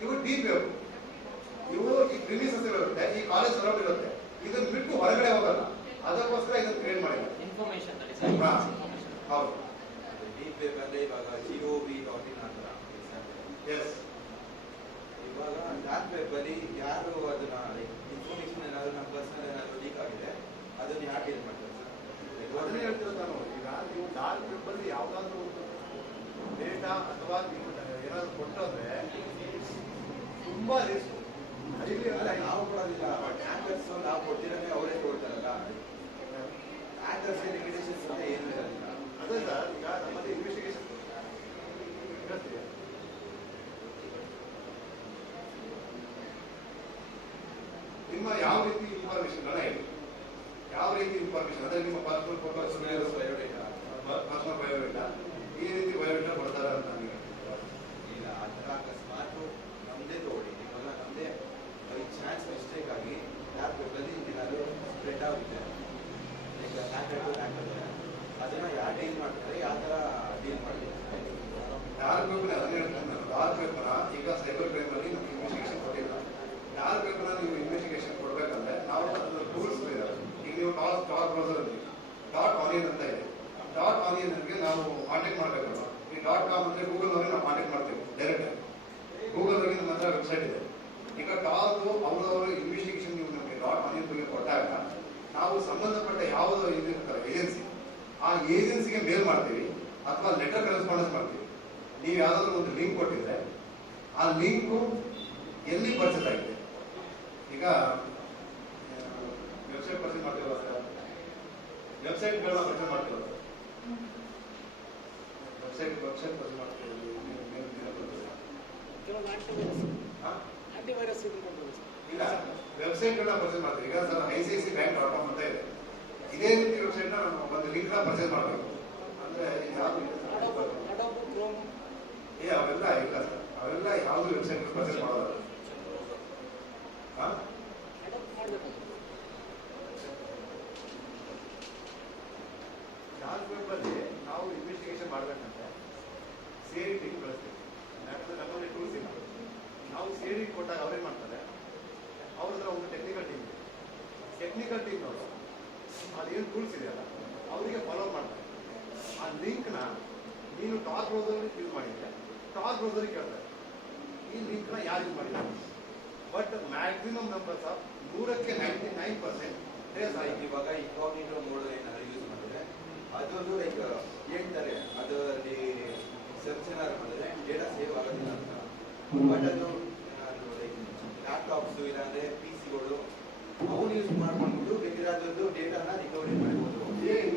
ಇವು ಡೀಪ್ ವೆಬ್. ಇವು ಈ ಪ್ರಿಮಿಸಸ್ ಇರುತ್ತೆ, ಈ ಕಾಲೇಜ್ ಸರೌಂಡ್ ಇರುತ್ತೆ, ಇದನ್ನ ಬಿಟ್ಟು ಹೊರಗಡೆ ಹೋಗಲ್ಲ. ಅದಕ್ಕೋಸ್ಕರ ಇದನ್ನ ಕ್ರಿಯೇಟ್ ಮಾಡಿಲ್ಲ. ಹೌದು. ಡೀಪ್ ವೆಬ್ ಅಂದ್ರೆ ಇವಾಗ gov.in ಅಂತ. ಎಸ್. ಇವಾಗ ಡಾರ್ಕ್ ವೆಬ್ ಅಲ್ಲಿ ಯಾರು ಅದನ್ನ ಇನ್ಫಾರ್ಮೇಶನ್ ಏನಾದ್ರು ನಮ್ಮ ಪರ್ಸನಲ್ ಏನಾದ್ರು ಲೀಕ್ ಆಗಿದೆ ಅದನ್ನ ಯಾರು ಡೀಲ್ ಮಾಡ್ತಾರೆ ಸರ್? ಅದನ್ನೇ ಹೇಳ್ತಿರೋದು ನಾನು. ಈಗ ನೀವು ಡಾರ್ಕ್ ವೆಬ್ ಅಲ್ಲಿ ಯಾವ್ದಾದ್ರು ಒಂದು ಡೇಟಾ ಅಥವಾ ನೀವು ಏನಾದ್ರು ಕೊಟ್ಟಂದ್ರೆ ತುಂಬಾ ರಿಸ್ಕ್. ನಾವು ಕೊಡೋದಿಲ್ಲ, ಹ್ಯಾಕರ್ಸ್ ನಾವು ಕೊಡ್ತಿರೋದೇ ಅವರೇ ಕೊಡ್ತಾರಲ್ಲ. ಹ್ಯಾಕರ್ಸ್ ಲಿಮಿಟೇಷನ್ಸ್ ಅಂತ ಏನು ಇರೋದಿಲ್ಲ. ಅದೇ ಸರ್, ಈಗ ನಮ್ಮಲ್ಲಿ ಇನ್ವೆಸ್ಟಿಗೇಷನ್ ನಿಮ್ಮ ಯಾವ ರೀತಿ ಇನ್ಫಾರ್ಮೇಶನ್ ಯಾವ ರೀತಿ ಇನ್ಫಾರ್ಮೇಶನ್ ಅಂದ್ರೆ ನಿಮ್ಮ personal photos, biodata personal biodata, ಈ ರೀತಿ ಬಯೋಡೇಟಾ ಕೊಡ್ತಾರ ಅಂತ ನನಗೆ ಇಲ್ಲ. ಆ ಥರ ಅಕಸ್ಮಾತ್ ನಮ್ಮದೇ ತಗೊಳ್ಳಿ, ಇವಾಗ ನಮ್ಮದೇ ಬೈ ಚಾನ್ಸ್ ಮಿಸ್ಟೇಕ್ ಆಗಿ ಡಾರ್ಕ್ ವೆಬ್ಬಲ್ಲಿ ಏನಾದರೂ ಸ್ಪ್ರೆಡ್ ಆಗುತ್ತೆ, ಈಗ ಹ್ಯಾಕರ್ ಅದನ್ನ ಯಾರು ಡೀಲ್ ಮಾಡ್ತಾರೆ, ಯಾವ ಥರ ಡೀಲ್ ಮಾಡಬೇಕು? ಡಾರ್ಕ್ ವೆಬ್ ಅದನ್ನೇ ಹೇಳ್ತೀನಿ ನಾನು. ಡಾರ್ಕ್ ವೆಬ್ನ ಈಗ ಸೈಬರ್ ಕ್ರೈಮ್ ಅಲ್ಲಿ ನಮ್ಗೆ ಇನ್ವೆಸ್ಟಿಗೇಷನ್ ಕೊಟ್ಟಿಲ್ಲ. ಡಾರ್ಕ್ ವೆಬ್ನ ನೀವು ಇನ್ವೆಸ್ಟಿಗೇಷನ್ ಕೊಡ್ಬೇಕಂದ್ರೆ ನಾವು ಅದರ ಟೂಲ್ಸ್ ಇದಾವೆ. ಈಗ ನೀವು ಟಾರ್ ಬ್ರೌಸರ್ ಅಲ್ಲಿ .ಆನಿಯನ್ ಅಂತ ಇದೆ. .ಆನಿಯನ್ಗೆ ನಾವು ಕಾಂಟ್ಯಾಕ್ಟ್ ಮಾಡಬೇಕಲ್ಲ. ಈ .com ಅಂದ್ರೆ ಗೂಗಲ್ ನಲ್ಲಿ ನಾವು ಕಾಂಟ್ಯಾಕ್ಟ್ ಮಾಡ್ತೇವೆ ಡೈರೆಕ್ಟ್ ಆಗಿ. ಗೂಗಲ್ ನಲ್ಲಿ ನಮ್ಮ ಹತ್ರ ವೆಬ್ಸೈಟ್ ಇದೆ. ಈಗ ಟಾರ್ದು ಅವರವರ ಇನ್ವೆಸ್ಟಿಗೇಷನ್ ನೀವು ನಮಗೆ .ಆನಿಯನ್ ಬಗ್ಗೆ ಕೊಟ್ಟಾಗ ನಾವು ಸಂಬಂಧಪಟ್ಟ ಯಾವುದೋ ಇದಿರ್ತಾರೆ ಏಜೆನ್ಸಿ, ಆ ಏಜೆನ್ಸಿಗೆ ಮೇಲ್ ಮಾಡ್ತೀವಿ ಅಥವಾ ಲೆಟರ್ ಕರೆಸ್ಪಾಂಡೆನ್ಸ್ ಮಾಡ್ತೀವಿ. ನೀವು ಯಾವ್ದಾದ್ರು ಒಂದು ಲಿಂಕ್ ಕೊಟ್ಟಿದ್ರೆ ಆ ಲಿಂಕು ಎಲ್ಲಿ ಪರ್ಚೇಸ್ ಆಗಿದೆ. ಈಗ ವೆಬ್ಸೈಟ್ ಪರ್ಚೇಸ್ ಮಾಡ್ತೀವಲ್ಲ ಸರ್, ವೆಬ್ಸೈಟ್ಗಳನ್ನ ಪರ್ಚೇಸ್ ಮಾಡ್ತೀವಲ್ಲ, ವೆಬ್ಸೈಟ್ ಪರ್ಚೇಸ್ ಮಾಡ್ತೀವಿ. ಆಂಟಿವೈರಸ್ ಇಲ್ಲ, ವೆಬ್ಸೈಟ್ಗಳನ್ನ ಪರ್ಚೇಸ್ ಮಾಡ್ತೀವಿ. ಈಗ ಸರ್ ICICIbank.com ಅಂತ ಇದೆ. ಇದೇ ರೀತಿ ವೆಬ್ಸೈಟ್ನ ಒಂದು ಲಿಂಕ್ನ ಪರ್ಚೇಸ್ ಮಾಡಬೇಕು ಅಂದ್ರೆ ಯಾವುದು ಅವೆಲ್ಲ ಇಲ್ಲ ಸರ್, ಅವೆಲ್ಲ ಯಾವುದು ವೆಬ್ಸೈಟ್ ಪರ್ಚೇಸ್ ಮಾಡೋದು. ಡಾರ್ಕ್ ವೆಬ್ ಅಲ್ಲಿ ನಾವು ಇನ್ವೆಸ್ಟಿಗೇಷನ್ ಮಾಡ್ಬೇಕಂದ್ರೆ ಸೇರಿ ಟೀಮ್ ಬಳಸ್ತೀವಿ. ಯಾಕಂದ್ರೆ ನಮ್ಮಲ್ಲಿ ಟೂಲ್ಸ್ ಇಲ್ಲ. ನಾವು ಸೇರಿ ಕೊಟ್ಟಾಗ ಅವ್ರೇನ್ ಮಾಡ್ತಾರೆ, ಅವ್ರ ಹತ್ರ ಒಂದು ಟೆಕ್ನಿಕಲ್ ಟೀಮ್ ಇದೆ. ಟೆಕ್ನಿಕಲ್ ಟೀಮ್ನವರು ಅದೇನು ಟೂಲ್ಸ್ ಇದೆಯಲ್ಲ ಅವರಿಗೆ ಫಾಲೋ ಮಾಡ್ತಾರೆ. ಆ ಲಿಂಕ್ನ ನೀನು ಟಾರ್ ಬ್ರೌಸರ್ ಯೂಸ್ ಮಾಡಿದ್ರೆ ಟಾರ್ ಬ್ರೌಸರ್ ಕೇಳ್ತಾರೆ ಈ ಲಿಂಕ್ನ ಯಾರು ಯೂಸ್ ಮಾಡಿದ್ದಾರೆ. ಬಟ್ ಮ್ಯಾಕ್ಸಿಮಮ್ ನಂಬರ್ಸ್ ಆಫ್ 100ಕ್ಕೆ 99% ಟ್ರೇಸ್ ಆಗಿದೆ. ಇವಾಗ ಇನ್ಕಾಗ್ನಿಟೋ ಮೋಡ್ ಏನಾದ್ರು ಯೂಸ್ ಮಾಡಿದ್ರೆ ಅದೊಂದು ಲೈಕ್ ಹೇಳ್ತಾರೆ ಅದರಲ್ಲಿ ಸರ್ಚ್ ಏನಾದ್ರು ಮಾಡಿದ್ರೆ ಡೇಟಾ ಸೇವ್ ಆಗೋದಿಲ್ಲ ಅಂತ. ಬಟ್ ಅದು ಲೈಕ್ ಲ್ಯಾಪ್ಟಾಪ್ಸ್ ಇಲ್ಲಾಂದ್ರೆ PC ಗಳು ಅವ್ರು ಯೂಸ್ ಮಾಡ್ಕೊಂಡ್ಬಿಟ್ಟು ಬೇಕಿರೋದ್ರದ್ದು ಡೇಟಾನ ರಿಕವರಿ ಮಾಡ್ಬೋದು. ನೀವು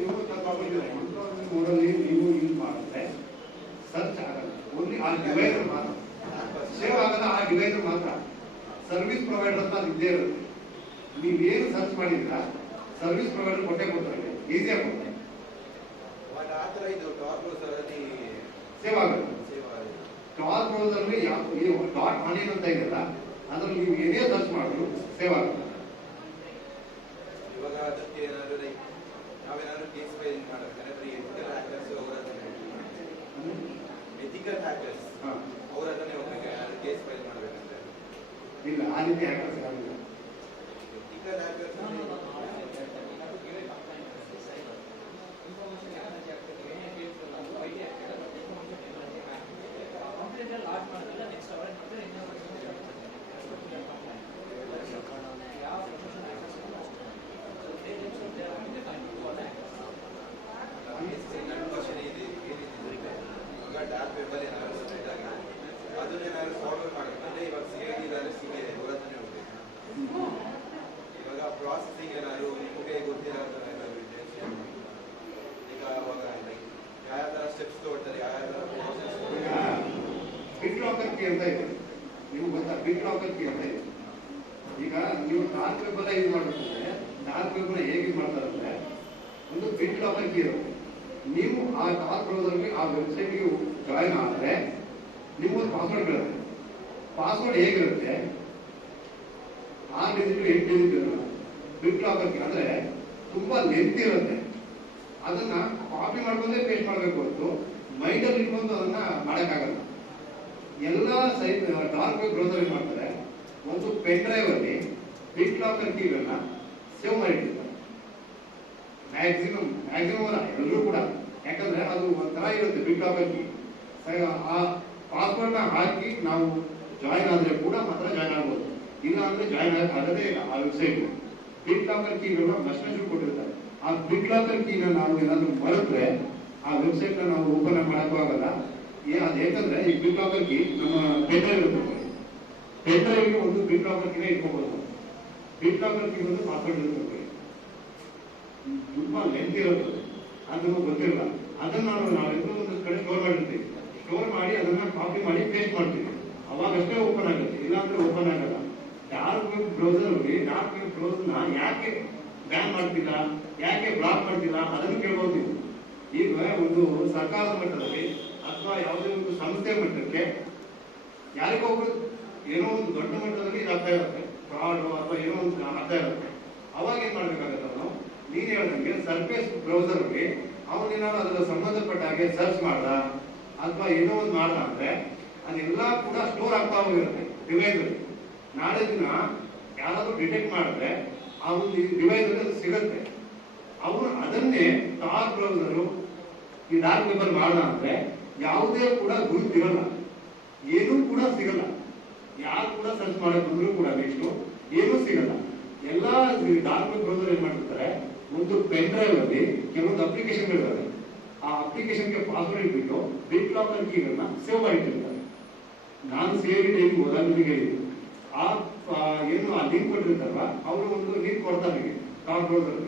ಮೋಡಲ್ಲಿ ನೀವು ಯೂಸ್ ಮಾಡಿದ್ರೆ ಸರ್ಚ್ ಆಗಲ್ಲ, ಓನ್ಲಿ ಆ ಡಿವೈಸ್ ಮಾತ್ರ. ಸೇವ್ ಆಗೋದು ಆ ಡಿವೈಸ್ ಮಾತ್ರ. ಸರ್ವಿಸ್ ಪ್ರೊವೈಡರ್ ಅಂತ ಅದು ಇದ್ದೇ ಇರುತ್ತೆ. ನೀವೇನು ಸರ್ಚ್ ಮಾಡಿದ್ರ ಸರ್ವಿಸ್ ಪ್ರೊವೈಡರ್ ಕೊಟ್ಟೆ ಕೊಡ್ತಾರೆ, ಈಸಿಯಾಗಿ ಕೊಡ್ತಾರೆ. ಬಟ್ ಆ ಥರ ಇದು ಟಾಪ್ ಬ್ರೌಸರ್ ಅಲ್ಲಿ ಸೇವ್ ಆಗುತ್ತೆ. ಸೇವ್ ಆಗಿದೆ. ಟಾಪ್ ಬ್ರೌಸರ್ ಅಲ್ಲಿ ಡಾಟ್ ಆನಿಯನ್ ಅಂತ ಇದೆಯಲ್ಲ, ಅದ್ರಲ್ಲಿ ನೀವು ಏನೇ ಸರ್ಚ್ ಮಾಡಿದ್ರು ಸೇವ್ ಆಗುತ್ತೆ. ಇವಾಗ ಅದಕ್ಕೆ ಏನಾದ್ರು ಲೈಕ್ ನಾವೇನಾದ್ರು ಕೇಸ್ ಫೈಲ್ ಮಾಡಬೇಕಾದ್ರೆ ಬರೀ ಎಥಿಕಲ್ ಹ್ಯಾಕರ್ಸ್ ಅವರ ಹತ್ರನೇ ಹೋಗ್ಬೇಕು, ಏನಾದ್ರು ಕೇಸ್ ಫೈಲ್ ಮಾಡಬೇಕಂದ್ರೆ. ಇಲ್ಲ, ಆ ರೀತಿ ಹ್ಯಾಕರ್ಸ್ ಆಗಿಲ್ಲ. ಎಥಿಕಲ್ ಹ್ಯಾಕರ್ಸ್ ಡಾರ್ಕ್ ವೆಬ್ ಅಲ್ಲಿ ಏನಾದ್ರು ಸ್ಪ್ರೆಡ್ ಆಗಿದೆ ಅದನ್ನೇನಾದ್ರು ಫಾರ್ವರ್ಡ್ ಮಾಡಬೇಕಂದ್ರೆ ಇವಾಗ CID ಇದ್ದಾರೆ, CBI ಅವರ ಹತ್ರನೇ ಹೋಗ್ಬೇಕು. ಇವಾಗ ಪ್ರಾಸೆಸಿಂಗ್ ಏನಾದ್ರು ನಿಮಗೆ ಗೊತ್ತಿರೋದು ಏನಾದ್ರು ಇದೆ ಈಗ ಅವಾಗ ಲೈಕ್ ಯಾವ ಥರ ಸ್ಟೆಪ್ಸ್ ತಗೊಳ್ತಾರೆ, ಯಾವ ಥರ ಪ್ರೋಸೆಸ್. ಈಗ ಬಿಟ್ ಲಾಕರ್ ಕೀ ಅಂತ ಇದೆ, ನೀವು ಗೊತ್ತಾ? ಬಿಟ್ ಲಾಕರ್ ಕೀ ಅಂತ ಇದೆ. ಈಗ ನೀವು ಡಾರ್ಕ್ ವೆಬ್ ಅನ್ನ ಯೂಸ್ ಮಾಡಬೇಕಂದ್ರೆ ಡಾರ್ಕ್ ವೆಬ್ ನ ಹೇಗೆ ಯೂಸ್ ಮಾಡ್ತಾರಂದ್ರೆ ಒಂದು ಬಿಟ್ ಲಾಕರ್ ಕೀ ಇರುತ್ತೆ. ನೀವು ಆ ಡಾರ್ಕ್ ಬ್ರೌಸರ್ಗೆ ಆ ವೆಬ್ಸೈಟ್ಗೆ ಜಾಯಿನ್ ಆದರೆ ನಿಮ್ಮೊಂದು ಪಾಸ್ವರ್ಡ್ ಬರುತ್ತೆ. ಪಾಸ್ವರ್ಡ್ ಹೇಗಿರುತ್ತೆ? 6 ಡಿಜಿಟ್ 8 ಡಿಜಿಟ್ ಇರುತ್ತೆ. ಬಿಟ್ ಲಾಕರ್ ಕೀ ಅಂದ್ರೆ ತುಂಬಾ ಲೆಂತ್ ಇರುತ್ತೆ. ಅದನ್ನ ಕಾಪಿ ಮಾಡ್ಕೊಂಡೇ ಪೇಸ್ಟ್ ಮಾಡಬೇಕು ಹೊರತು ಮೈಂಡಲ್ಲಿ ಇಟ್ಕೊಂಡು ಅದನ್ನ ಮಾಡೋಕ್ಕಾಗಲ್ಲ. ಎಲ್ಲ ಸೈಟ್ ಡಾರ್ಕ್ ವೆಬ್ ಬ್ರೌಸರ್ ಏನ್ ಮಾಡ್ತಾರೆ, ಒಂದು ಪೆನ್ ಡ್ರೈವ್ ಅಲ್ಲಿ ಬಿಟ್ ಲಾಕರ್ ಕೀಗಳನ್ನ ಸೇವ್ ಮಾಡಿಟ್ಟಿರ್ತಾರೆ. ಮ್ಯಾಕ್ಸಿಮಮ್ ಅಲ್ಲ, ಎಲ್ಲರೂ ಕೂಡ. ಯಾಕಂದ್ರೆ ಅದು ಒಂಥರ ಇರುತ್ತೆ ಬಿಟ್ ಲಾಕರ್ ಕೀ. ಆ ಪಾಸ್ವರ್ಡ್ ನ ಹಾಕಿ ನಾವು ಜಾಯಿನ್ ಆದ್ರೆ ಕೂಡ ಮಾತ್ರ ಜಾಯಿನ್ ಆಗ್ಬೋದು, ಇಲ್ಲ ಅಂದ್ರೆ ಜಾಯಿನ್ ಆಗದೇ ಇಲ್ಲ ಆ ವೆಬ್ಸೈಟ್. ಬಿಟ್ ಲಾಕರ್ ಕೀಗಳನ್ನ ಮಸ್ಟೇಜ್ ಕೊಟ್ಟಿರ್ತಾರೆ. ಆ ಬಿಟ್ ಲಾಕರ್ ಕೀನ ನಾವು ಏನಾದ್ರು ಮರೆತ್ರೆ ಆ ವೆಬ್ಸೈಟ್ ನ ನಾವು ಓಪನ್ ಮಾಡಕ್ಕೂ ಆಗಲ್ಲ. ಅದು ಯಾಕಂದ್ರೆ ಈ ಬಿಟ್ ಲಾಕರ್ ಕೀ ನಮ್ಮ ಪೆನ್ ಡ್ರೈವ್ ಇರುತ್ತೆ. ಪೆನ್ ಡ್ರೈವ್ಗೆ ಒಂದು ಬಿಟ್ ಲಾಕರ್ ಕೀನೇ ಇಟ್ಕೋಬಹುದು. ಬಿಟ್ ಲಾಕರ್ ಕೀ ಒಂದು ಪಾಸ್ವರ್ಡ್ ಇರುತ್ತೆ, ತುಂಬಾ ಲೆಂತ್ ಇರುತ್ತೆ, ಅದು ಗೊತ್ತಿಲ್ಲ. ಅದನ್ನ ನಾವೆಲ್ಲರೂ ಒಂದು ಕಡೆ ಸ್ಟೋರ್ ಮಾಡಿರ್ತೀವಿ. ಸ್ಟೋರ್ ಮಾಡಿ ಅದನ್ನ ಕಾಪಿ ಮಾಡಿ ಪೇಸ್ಟ್ ಮಾಡ್ತೀವಿ, ಅವಾಗಷ್ಟೇ ಓಪನ್ ಆಗುತ್ತೆ, ಇಲ್ಲಾಂದ್ರೆ ಓಪನ್ ಆಗಲ್ಲ. ಡಾರ್ಕ್ ವೆಬ್ ಬ್ರೌಸರ್ ನ ಯಾಕೆ ಬ್ಯಾನ್ ಮಾಡ್ತಿಲ್ಲ, ಯಾಕೆ ಬ್ಲಾಕ್ ಮಾಡ್ತಿಲ್ಲ ಅದನ್ನು ಕೇಳ್ಬೋದು ನೀವು. ಈಗ ಒಂದು ಸರ್ಕಾರದ ಮಟ್ಟದಲ್ಲಿ ಅಥವಾ ಯಾವುದೇ ಒಂದು ಸಂಸ್ಥೆ ಮಟ್ಟಕ್ಕೆ ಯಾರಿಗೋ ಒಬ್ರು ಏನೋ ಒಂದು ದೊಡ್ಡ ಮಟ್ಟದಲ್ಲಿ ಇದಾಗ್ತಾ ಇರುತ್ತೆ, ಫ್ರಾಡ್ ಅಥವಾ ಏನೋ ಒಂದು ಆಗ್ತಾ ಇರುತ್ತೆ. ಅವಾಗ ಏನ್ ಮಾಡ್ಬೇಕಾಗತ್ತೆ, ನಾವು ನೀನ್ ಹೇಳ್ದಂಗೆ ಸರ್ಫೇಸ್ ಬ್ರೌಸರ್ ಅವನೇನಾದ್ರು ಅದರ ಸಂಬಂಧಪಟ್ಟ ಹಾಗೆ ಸರ್ಚ್ ಮಾಡ್ದ ಅಥವಾ ಏನೋ ಒಂದು ಮಾಡ್ದ ಅಂದ್ರೆ ಅದೆಲ್ಲ ಕೂಡ ಸ್ಟೋರ್ ಆಗ್ತಾ ಹೋಗಿರುತ್ತೆ ಡಿವೈಸ್ ಅಲ್ಲಿ. ನಾಳೆ ದಿನ ಯಾರಾದ್ರೂ ಡಿಟೆಕ್ಟ್ ಮಾಡಿದ್ರೆ ಆ ಒಂದು ಡಿವೈಸ್ ಅಲ್ಲಿ ಅದು ಸಿಗುತ್ತೆ. ಅವರು ಅದನ್ನೇ ಟಾರ್ ಬ್ರೌಸರ್ ಈ ಡಾರ್ಕ್ ವೆಬ್ ಅಲ್ಲಿ ಮಾಡ್ದ ಅಂದ್ರೆ ಯಾವುದೇ ಕೂಡ ಗುರುತಿರಲ್ಲ, ಏನೂ ಕೂಡ ಸಿಗಲ್ಲ. ಯಾರು ಕೂಡ ಸರ್ಚ್ ಮಾಡಕ್ ಬಂದ್ರು ಕೂಡ ನೆಕ್ಸ್ಟ್ ಏನೂ ಸಿಗಲ್ಲ. ಎಲ್ಲಾ ಡಾರ್ಕ್ ವೆಬ್ ಬ್ರೌಸರ್ ಏನ್ ಮಾಡ್ತಿರ್ತಾರೆ, ಒಂದು ಪೆನ್ ಡ್ರೈವ್ ಅಲ್ಲಿ ಕೆಲವೊಂದು ಅಪ್ಲಿಕೇಶನ್ಗಳಿವೆ. ಆ ಅಪ್ಲಿಕೇಶನ್ಗೆ ಪಾಸ್ವರ್ಡ್ ಇಟ್ಬಿಟ್ಟು ಬಿಟ್ ಲಾಕರ್ ಕೀಗಳನ್ನ ಸೇವ್ ಮಾಡಿಟ್ಟಿರ್ತಾರೆ. ನಾನು CID ಟೈಮಿಗೆ ಹೋದಾಗ ನಿಮಗೆ ಹೇಳಿದ್ದು ಏನು ಆ ಲಿಂಕ್ ಕೊಟ್ಟಿರ್ತಾರಲ್ಲ, ಅವರು ಒಂದು ಲಿಂಕ್ ಕೊಡ್ತಾರೆ ನಿಮಗೆ. ಟಾಪ್ ಬ್ರೌಸರ್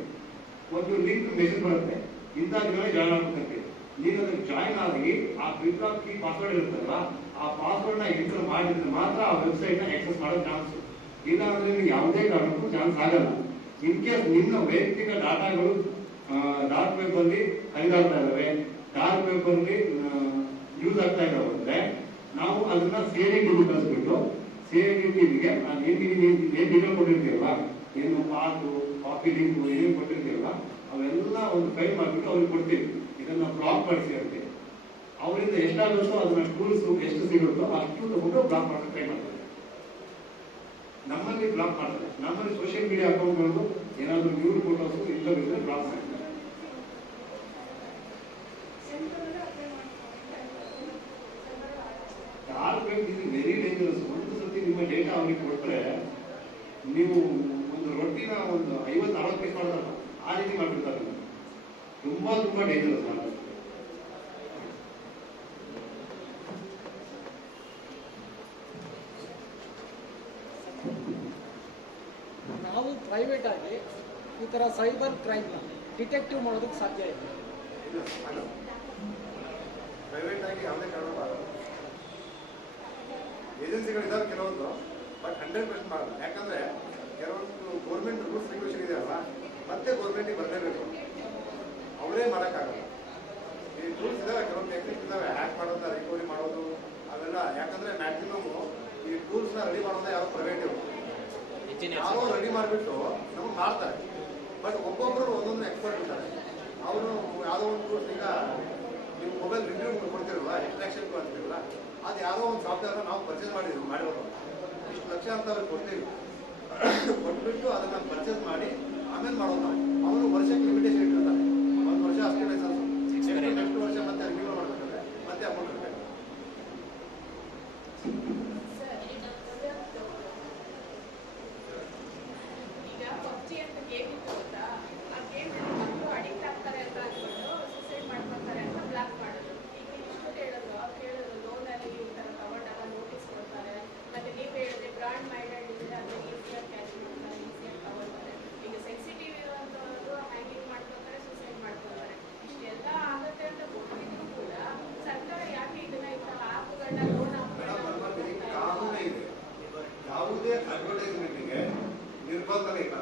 ಒಂದು ಲಿಂಕ್ ಮೆಸೇಜ್ ಬರುತ್ತೆ, ಇಂಥ ದಿನ ಜಾಯ್ನ್ ಆಗ್ಬೇಕಂತೆ. ನೀನು ಅದಕ್ಕೆ ಜಾಯ್ನ್ ಆಗಿ ಆ ಬಿಟ್ ಲಾಕ್ ಕೀ ಪಾಸ್ವರ್ಡ್ ಇರುತ್ತಲ್ಲ, ಆ ಪಾಸ್ವರ್ಡ್ ನ ಎಂಟರ್ ಮಾಡಿದ್ರೆ ಮಾತ್ರ ಆ ವೆಬ್ಸೈಟ್ ನ ಆಕ್ಸೆಸ್ ಮಾಡೋ ಚಾನ್ಸ್. ಇಲ್ಲ ಅಂದ್ರೆ ನಿಮ್ಗೆ ಯಾವುದೇ ಕಾರಣಕ್ಕೂ ಚಾನ್ಸ್ ಆಗಲ್ಲ. ಇನ್ ಕೇಸ್ ನಿಮ್ಮ ವೈಯಕ್ತಿಕ ಡಾಟಾಗಳು ಡಾರ್ಕ್ ವೆಬ್ ಅಲ್ಲಿ ಹರಿದಾಡ್ತಾ ಇದಾವೆ, ಡಾರ್ಕ್ ವೆಬ್ ಅಲ್ಲಿ ಯೂಸ್ ಆಗ್ತಾ ಇದಾವೆ ಅಂದ್ರೆ ನಾವು ಅದನ್ನ CID ಕಳಿಸ್ಬಿಟ್ಟು CID ಗೆ ಏನ್ ಡೀಟೇಲ್ ಕೊಟ್ಟಿರ್ತೀವಲ್ಲ, ಏನು ಪಾಸು ಕಾಪಿ ಲಿಂಕ್ ಏನೇನು ಕೊಟ್ಟಿರ್ತೀವಲ್ಲ ಅವೆಲ್ಲ ಒಂದು ಫೈಲ್ ಮಾಡ್ಬಿಟ್ಟು ಅವ್ರಿಗೆ ಕೊಡ್ತೀವಿ. ಇದನ್ನ ಬ್ಲಾಕ್ ಮಾಡಿಸಿ ಅಂತೀವಿ. ಅವರಿಂದ ಎಷ್ಟಾಗುತ್ತೋ ಅದನ್ನ ಟೂಲ್ಸ್ ಎಷ್ಟು ಸಿಗುತ್ತೋ ಅಷ್ಟು ತಗೊಂಡು ಬ್ಲಾಕ್ ಮಾಡಕ್ಕೆ ಟ್ರೈ ಮಾಡ್ತಾರೆ. ನಮ್ಮಲ್ಲಿ ಬ್ಲಾಕ್ ಮಾಡ್ತಾರೆ. ನಮ್ಮಲ್ಲಿ ಸೋಷಿಯಲ್ ಮೀಡಿಯಾ ಅಕೌಂಟ್ಗಳು ಏನಾದ್ರು ನ್ಯೂಡ್ ಫೋಟೋಸ್ ಇಂಥವಿದ್ರೆ ಬ್ಲಾಕ್ ಮಾಡ್ತಾರೆ. Dark web is very dangerous. ಒಂದು ಸತಿ ನಿಮ್ಮ ಡೇಟಾ ಅವ್ರಿಗೆ ಕೊಟ್ಟರೆ ನೀವು ಒಂದು ರೊಟ್ಟಿನ ಒಂದು 50-60 ಪೀಸ್ ಮಾಡ್ತಾರಲ್ಲ, ಆ ರೀತಿ ಮಾಡ್ಬಿಡ್ತಾರೆ. ತುಂಬಾ ತುಂಬಾ ಡೇಂಜರಸ್. ನಾವು ಪ್ರೈವೇಟ್ ಆಗಿ ಈ ಥರ ಸೈಬರ್ ಕ್ರೈಮ್ನ ಡಿಟೆಕ್ಟಿವ್ ಮಾಡೋದಕ್ಕೆ ಸಾಧ್ಯ ಇದೆ. ಪ್ರೈವೇಟ್ ಆಗಿ ಯಾವುದೇ ಕಾರಣ ಏಜೆನ್ಸಿಗಳಿದ್ದಾವೆ ಕೆಲವೊಂದು, ಬಟ್ 100% ಮಾಡಲ್ಲ. ಯಾಕಂದ್ರೆ ಕೆಲವೊಂದು ಗೌರ್ಮೆಂಟ್ ರೂಲ್ಸ್ ರೆಗ್ಯುಲೇಷನ್ ಇದೆಯಲ್ಲ, ಮತ್ತೆ ಗೌರ್ಮೆಂಟಿಗೆ ಬರಲೇಬೇಕು, ಅವರೇ ಮಾಡೋಕ್ಕಾಗಲ್ಲ. ಈ ರೂಲ್ಸ್ ಇದಾವೆ, ಕೆಲವೊಂದು ಟೆಕ್ನಿಕ್ ಇದಾವೆ, ಹ್ಯಾಕ್ ಮಾಡೋದು, ರಿಕವರಿ ಮಾಡೋದು ಅವೆಲ್ಲ. ಯಾಕಂದ್ರೆ ಮ್ಯಾಕ್ಸಿಮಮ್ ಈ ಟೂಲ್ಸ್ನ ರೆಡಿ ಮಾಡೋದು ಯಾರೋ ಪ್ರೈವೇಟ್ ಯಾರೋ ರೆಡಿ ಮಾಡಿಬಿಟ್ಟು ನಮ್ಗೆ ಮಾಡ್ತಾರೆ. ಬಟ್ ಒಬ್ಬೊಬ್ಬರು ಒಂದೊಂದು ಎಕ್ಸ್ಪರ್ಟ್ ಇರ್ತಾರೆ. ಅವರು ಯಾವುದೋ ಒಂದು ಟೂಲ್ಸ್, ಈಗ ನೀವು ಮೊಬೈಲ್ ರಿವ್ಯೂ ಕೊಡ್ತಿರಲ್ವ, ಎಕ್ಸ್ಟ್ರಾಕ್ಷನ್ ಅಂತಿರಲ್ಲ, ಅದು ಯಾವುದೋ ಒಂದು ಸಾಫ್ಟ್ವೇರ್ನ ನಾವು ಪರ್ಚೇಸ್ ಮಾಡಿರೋದು ಇಷ್ಟು ಲಕ್ಷ ಅಂತ ಅವ್ರಿಗೆ ಕೊಡ್ತೀವಿ. ಕೊಟ್ಬಿಟ್ಟು ಅದನ್ನ ಪರ್ಚೇಸ್ ಮಾಡಿ ಆಮೇಲೆ ಮಾಡೋದು ನಾವು. ಅವನು ವರ್ಷಕ್ಕೆ ಲಿಮಿಟೇಷನ್ ಇಟ್ಟಿರ್ತಾನೆ, 1 ವರ್ಷ ಅಷ್ಟೇ ಲೈಸೆನ್ಸ್, ನೆಕ್ಸ್ಟ್ ವರ್ಷ ಮತ್ತೆ ರಿನ್ಯೂ ಮಾಡಬೇಕಾದ್ರೆ ಮತ್ತೆ ಅಮೌಂಟ್ ಇರಬೇಕು. ಈಗ ಪಬ್ಜಿ ಅಂತ ಗೇಮ್ ಇತ್ತು ಗೊತ್ತಾ, ಆ ಗೇಮ್ ಮಕ್ಕಳು ಅಡಿಕ್ಟ್ ಆಗ್ತಾರೆ ಅಂತ ಅಂದ್ಬಿಟ್ಟು ಸೂಸೈಡ್ ಮಾಡ್ಕೊತಾರೆ ಅಂತ ಬ್ಲಾಕ್ ಮಾಡೋದು. ಈಗ ಇಷ್ಟು ಕೇಳೋದು ಲೋನಲ್ಲಿ ಈ ಥರ ತಗೊಂಡಾಗ ನೋಟಿಸ್ ಕೊಡ್ತಾರೆ. ಮತ್ತೆ ನೀವು ಹೇಳಿದ್ರೆ ಬ್ರಾಂಡ್ ಮೈಂಡೆಡ್ ಇದ್ರೆ ಅದನ್ನ ಈಸಿಯಾಗಿ ಕ್ಯಾಚ್ ಮಾಡ್ತಾರೆ, ಈಸಿಯಾಗಿ ತಗೊಳ್ತಾರೆ. ಈಗ ಸೆನ್ಸಿಟಿವ್ ಇರುವಂಥವ್ರು ಹ್ಯಾಂಗಿಂಗ್ ಮಾಡ್ಕೊತಾರೆ, ಸೂಸೈಡ್ ಮಾಡ್ಕೊತಾರೆ. ಇಷ್ಟೆಲ್ಲ ಆಗುತ್ತೆ ಅಂತ ಗೊತ್ತಿದ್ರು ಕೂಡ ಸರ್ಕಾರ ಯಾಕೆ ಇದನ್ನ ಈ ಥರ ಆ್ಯಪ್ಗಳನ್ನ ಲೋನ್ ಕಾನೂನೇ ಇದೆ. ಯಾವುದೇ ಅಡ್ವರ್ಟೈಸ್ಮೆಂಟ್ಗೆ ನಿರ್ಬಂಧನೆ ಇಲ್ಲ,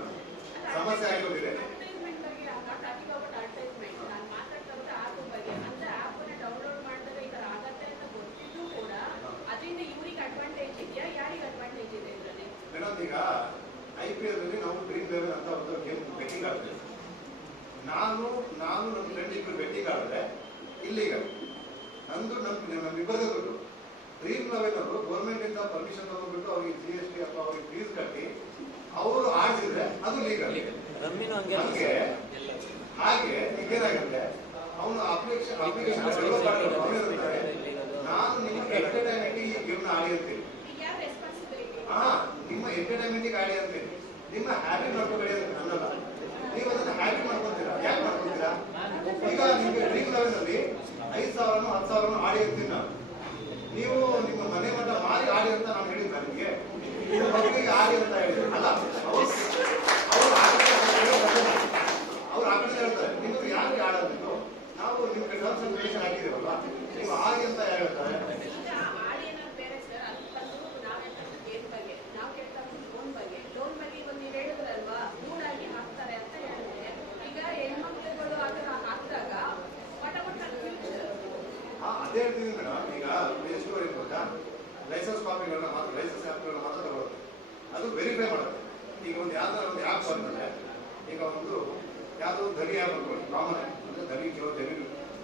ಸಮಸ್ಯೆ ಆಗೋದಿದೆ. ಅಡ್ವರ್ಟೈಸ್ಮೆಂಟ್ ಬಗ್ಗೆ ಟಾಪಿಕ್ ಅಬೌಟ್ ಅಡ್ವರ್ಟೈಸ್ಮೆಂಟ್ ನಾನು ಮಾತಾಡ್ತಾ ಆ್ಯಪ್ ಬಗ್ಗೆ. ಅಂದ್ರೆ ಆ್ಯಪನ್ನ ಡೌನ್ಲೋಡ್ ಮಾಡಿದ್ರೆ ಈ ಥರ ಆಗತ್ತೆ ಅಂತ ಗೊತ್ತಿದ್ದು ಕೂಡ ಅದರಿಂದ ಇವ್ರಿಗೆ ಅಡ್ವಾಂಟೇಜ್ ಇದೆಯಾ, ಯಾರಿಗೆ ಅಡ್ವಾಂಟೇಜ್ ಇದೆ ಇದರಲ್ಲಿ? ಮೇಡಮ್, ಈಗ IPL ಅಲ್ಲಿ ನಾವು ಡ್ರೀಮ್ ಲೆವೆನ್ ಅಂತ ಒಂದು ಗೇಮ್ ಬೆಟ್ಟಿಂಗ್ ಆಡ್ತೇವೆ. ನಾನು ನಮ್ಮ ಫ್ರೆಂಡ್ ಇಬ್ಬರು ಬೆಟ್ಟಿಂಗ್ ಆಡಿದ್ರೆ ಇಲ್ಲಿಗಲ್ ನಂದು ನಮ್ಮಿಬ್ಬರದೇ ದುಡ್ಡು. ಡ್ರೀಮ್ ಲೆವೆನ್ ಅವರು ಗೌರ್ಮೆಂಟ್ ಇಂದ ಪರ್ಮಿಷನ್ ತಗೊಂಡ್ಬಿಟ್ಟು ಅವ್ರಿಗೆ GST ಅಥವಾ ಅವ್ರಿಗೆ ಫೀಸ್ ಕಟ್ಟಿ ಅವರು ಆಡಿಸಿದ್ರೆ ಅದು ಲೀಗಲ್. ನಮಗೆ ಹಾಗೆ ಈಗೇನಾಗುತ್ತೆ, ಅವನು ಅಪ್ಲಿಕೇಶನ್ ಡೆವಲಪ್ ಮಾಡಿರ್ತಾರೆ, ನಾನು ನಿಮ್ಮ ಎಂಟರ್ಟೈನ್ಮೆಂಟ್ ಈ ಗೇಮ್ನ ಆಡಿ ಅಂತೀನಿ. ಯಾರು ರೆಸ್ಪಾನ್ಸಿಬಿಲಿಟಿ? ನಿಮ್ಮ ಎಂಟರ್ಟೈನ್ಮೆಂಟ್ಗೆ ಆಡಿ ಅಂತೀನಿ, ನಿಮ್ಮ ಹ್ಯಾಬಿಟ್ ಮಾಡ್ಕೊಂಡು ಅಂತ ನನ್ನಲ್ಲ. ನೀವು ಅದನ್ನ ಹ್ಯಾಬಿಟ್ ಮಾಡ್ಕೊತೀರಾ, ಯಾಕೆ ಮಾಡ್ಕೊತೀರಾ? ಈಗ ನಿಮಗೆ ಡ್ರೀಮ್ ಲೆವೆನ್ ಅಲ್ಲಿ 5,000 10,000 ಆಡಿ ಅಂತೀನಿ ನಾನು. ನೀವು ನಿಮ್ಮ ಮನೆ ಮಠ ಮಾರಿ ಆಡಿ ಅಂತ ನಾನು ಹೇಳಿದ್ದ ನಿಮಗೆ, ಮಕ್ಕಳಿಗೆ ಆಡಿ ಅಂತ ಹೇಳಿದ್ರು ಅಲ್ಲ. ಅವ್ರು ಆ ಕಡೆ ಹೇಳ್ತಾರೆ, ನಿಮ್ಗೆ ಯಾರಿಗೆ ಆಡೋದಿತ್ತು, ನಾವು ನಿಮ್ಗೆ ಟರ್ಮ್ಸ್ ಅಂಡ್ ಕಂಡೀಷನ್ ಹಾಕಿದ್ದೀವಲ್ಲ, ನೀವು ಆಡಿ ಅಂತ ಯಾರು ಹೇಳ್ತಾರೆ? ಈಗ ಆಡಿ ಅನ್ನೋದು ಬೇರೆ ಸರ್. ಅದು ಬಂದು ನಾವು ಹೇಳ್ತಾ ಗೇಮ್ ಬಗ್ಗೆ, ನಾವು ಕೇಳ್ತಾ ಲೋನ್ ಬಗ್ಗೆ. ಲೋನ್ ಬಗ್ಗೆ ಇವಾಗ ನೀವು ಹೇಳಿದ್ರಲ್ವಾ, ಮೂಡಾಗಿ ಹಾಕ್ತಾರೆ ಅಂತ ಹೇಳಿದ್ರೆ, ಈಗ ಹೆಣ್ಮಕ್ಳುಗಳು ಆ ಥರ ಹಾಕಿದಾಗ ಫ್ಯೂಚರ್ ಅದೇ ಹೇಳ್ತೀವಿ ಮೇಡಮ್. ಈಗ ಪ್ಲೇ ಸ್ಟೋರ್ ಏನ್ ಗೊತ್ತಾ, ಲೈಸೆನ್ಸ್ ಕಾಪಿಗಳನ್ನ ಮಾತ್ರ, ಲೈಸೆನ್ಸ್ ಆ್ಯಪ್ಗಳನ್ನ ಮಾತ್ರ ತಗೊಳುತ್ತೆ, ಅದು ವೆರಿಫೈ ಮಾಡುತ್ತೆ. ಈಗ ಒಂದು ಯಾವ್ದಾರ ಒಂದು ಆ್ಯಪ್ ಬಂದ್ರೆ, ಈಗ ಒಂದು ಯಾವುದೋ ಒಂದು ಧನಿ ಆ್ಯಪ್ ಅನ್ಕೊಳ್ಳಿ, ಕಾಮನ್ ಆ್ಯಪ್ ಅಂದ್ರೆ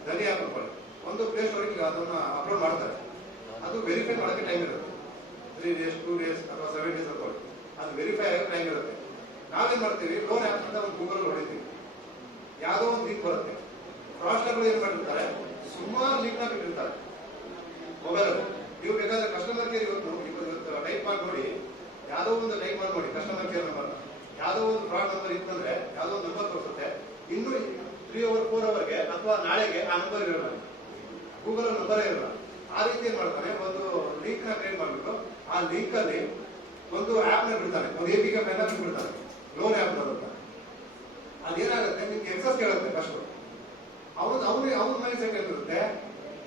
ಧನಿ ಆ್ಯಪ್ ಅನ್ಕೊಳ್ಳಿ, ಒಂದು ಪ್ಲೇ ಸ್ಟೋರಿಗೆ ಅದನ್ನ ಅಪ್ಲೋಡ್ ಮಾಡ್ತಾರೆ. ಅದು ವೆರಿಫೈ ಮಾಡೋಕ್ಕೆ ಟೈಮ್ ಇರುತ್ತೆ, 3 days 2 days ಅಥವಾ 7 days ಅನ್ಕೊಳ್ಳಿ. ಅದು ವೆರಿಫೈ ಆಗೋಕ್ಕೆ ಟೈಮ್ ಇರುತ್ತೆ. ನಾವೇನ್ ಮಾಡ್ತೀವಿ, ಲೋನ್ ಆ್ಯಪ್ ಅಂತ ಒಂದು ಗೂಗಲ್ ಹೊಡಿತೀವಿ, ಯಾವುದೋ ಒಂದು ಲಿಂಕ್ ಬರುತ್ತೆ. ಫ್ರಾಡ್ಸ್ಟರ್ಗಳು ಏನ್ ಮಾಡಿರ್ತಾರೆ, ಸುಮಾರು ಲಿಂಕ್ನ ಬಿಟ್ಟಿರ್ತಾರೆ ಮೊಬೈಲಲ್ಲಿ. ನೀವು ಬೇಕಾದ್ರೆ ಕಸ್ಟಮರ್ ಕೇರ್ ಇವತ್ತು ಟೈಪ್ ಮಾಡಿ ನೋಡಿ, ಯಾವುದೋ ಒಂದು ಟೈಪ್ ಮಾಡಿ ನೋಡಿ ಕಸ್ಟಮರ್ ಕೇರ್ ನಂಬರ್, ಯಾವುದೋ ಒಂದು ಫ್ರಾಡ್ ನಂಬರ್ ಇತ್ತಂದ್ರೆ ಯಾವುದೋ ಒಂದು ನಂಬರ್ ತೋರಿಸುತ್ತೆ. ಇನ್ನು 3 hour 4 hourಗೆ ಅಥವಾ ನಾಳೆಗೆ ಆ ನಂಬರ್ ಇರೋಲ್ಲ, ಗೂಗಲ್ ನಂಬರೇ ಇರೋಲ್ಲ. ಆ ರೀತಿ ಏನ್ ಮಾಡ್ತಾನೆ, ಒಂದು ಲಿಂಕ್ ನ ಕ್ರಿಯೇಟ್ ಮಾಡ್ಬಿಟ್ಟು ಆ ಲಿಂಕ್ ಅಲ್ಲಿ ಒಂದು ಆಪ್ ನ ಬಿಡ್ತಾನೆ, ಒಂದು APK ಫೈಲ್ ಬಿಡ್ತಾನೆ, ಲೋನ್ ಆ್ಯಪ್ ಬರುತ್ತೆ. ಅದೇನಾಗುತ್ತೆ, ನಿಮ್ಗೆ ಎಕ್ಸಸ್ ಕೇಳುತ್ತೆ ಫಸ್ಟ್. ಅವನ ಮೈಂಡ್ ಸೆಟ್ ಏನಿರುತ್ತೆ,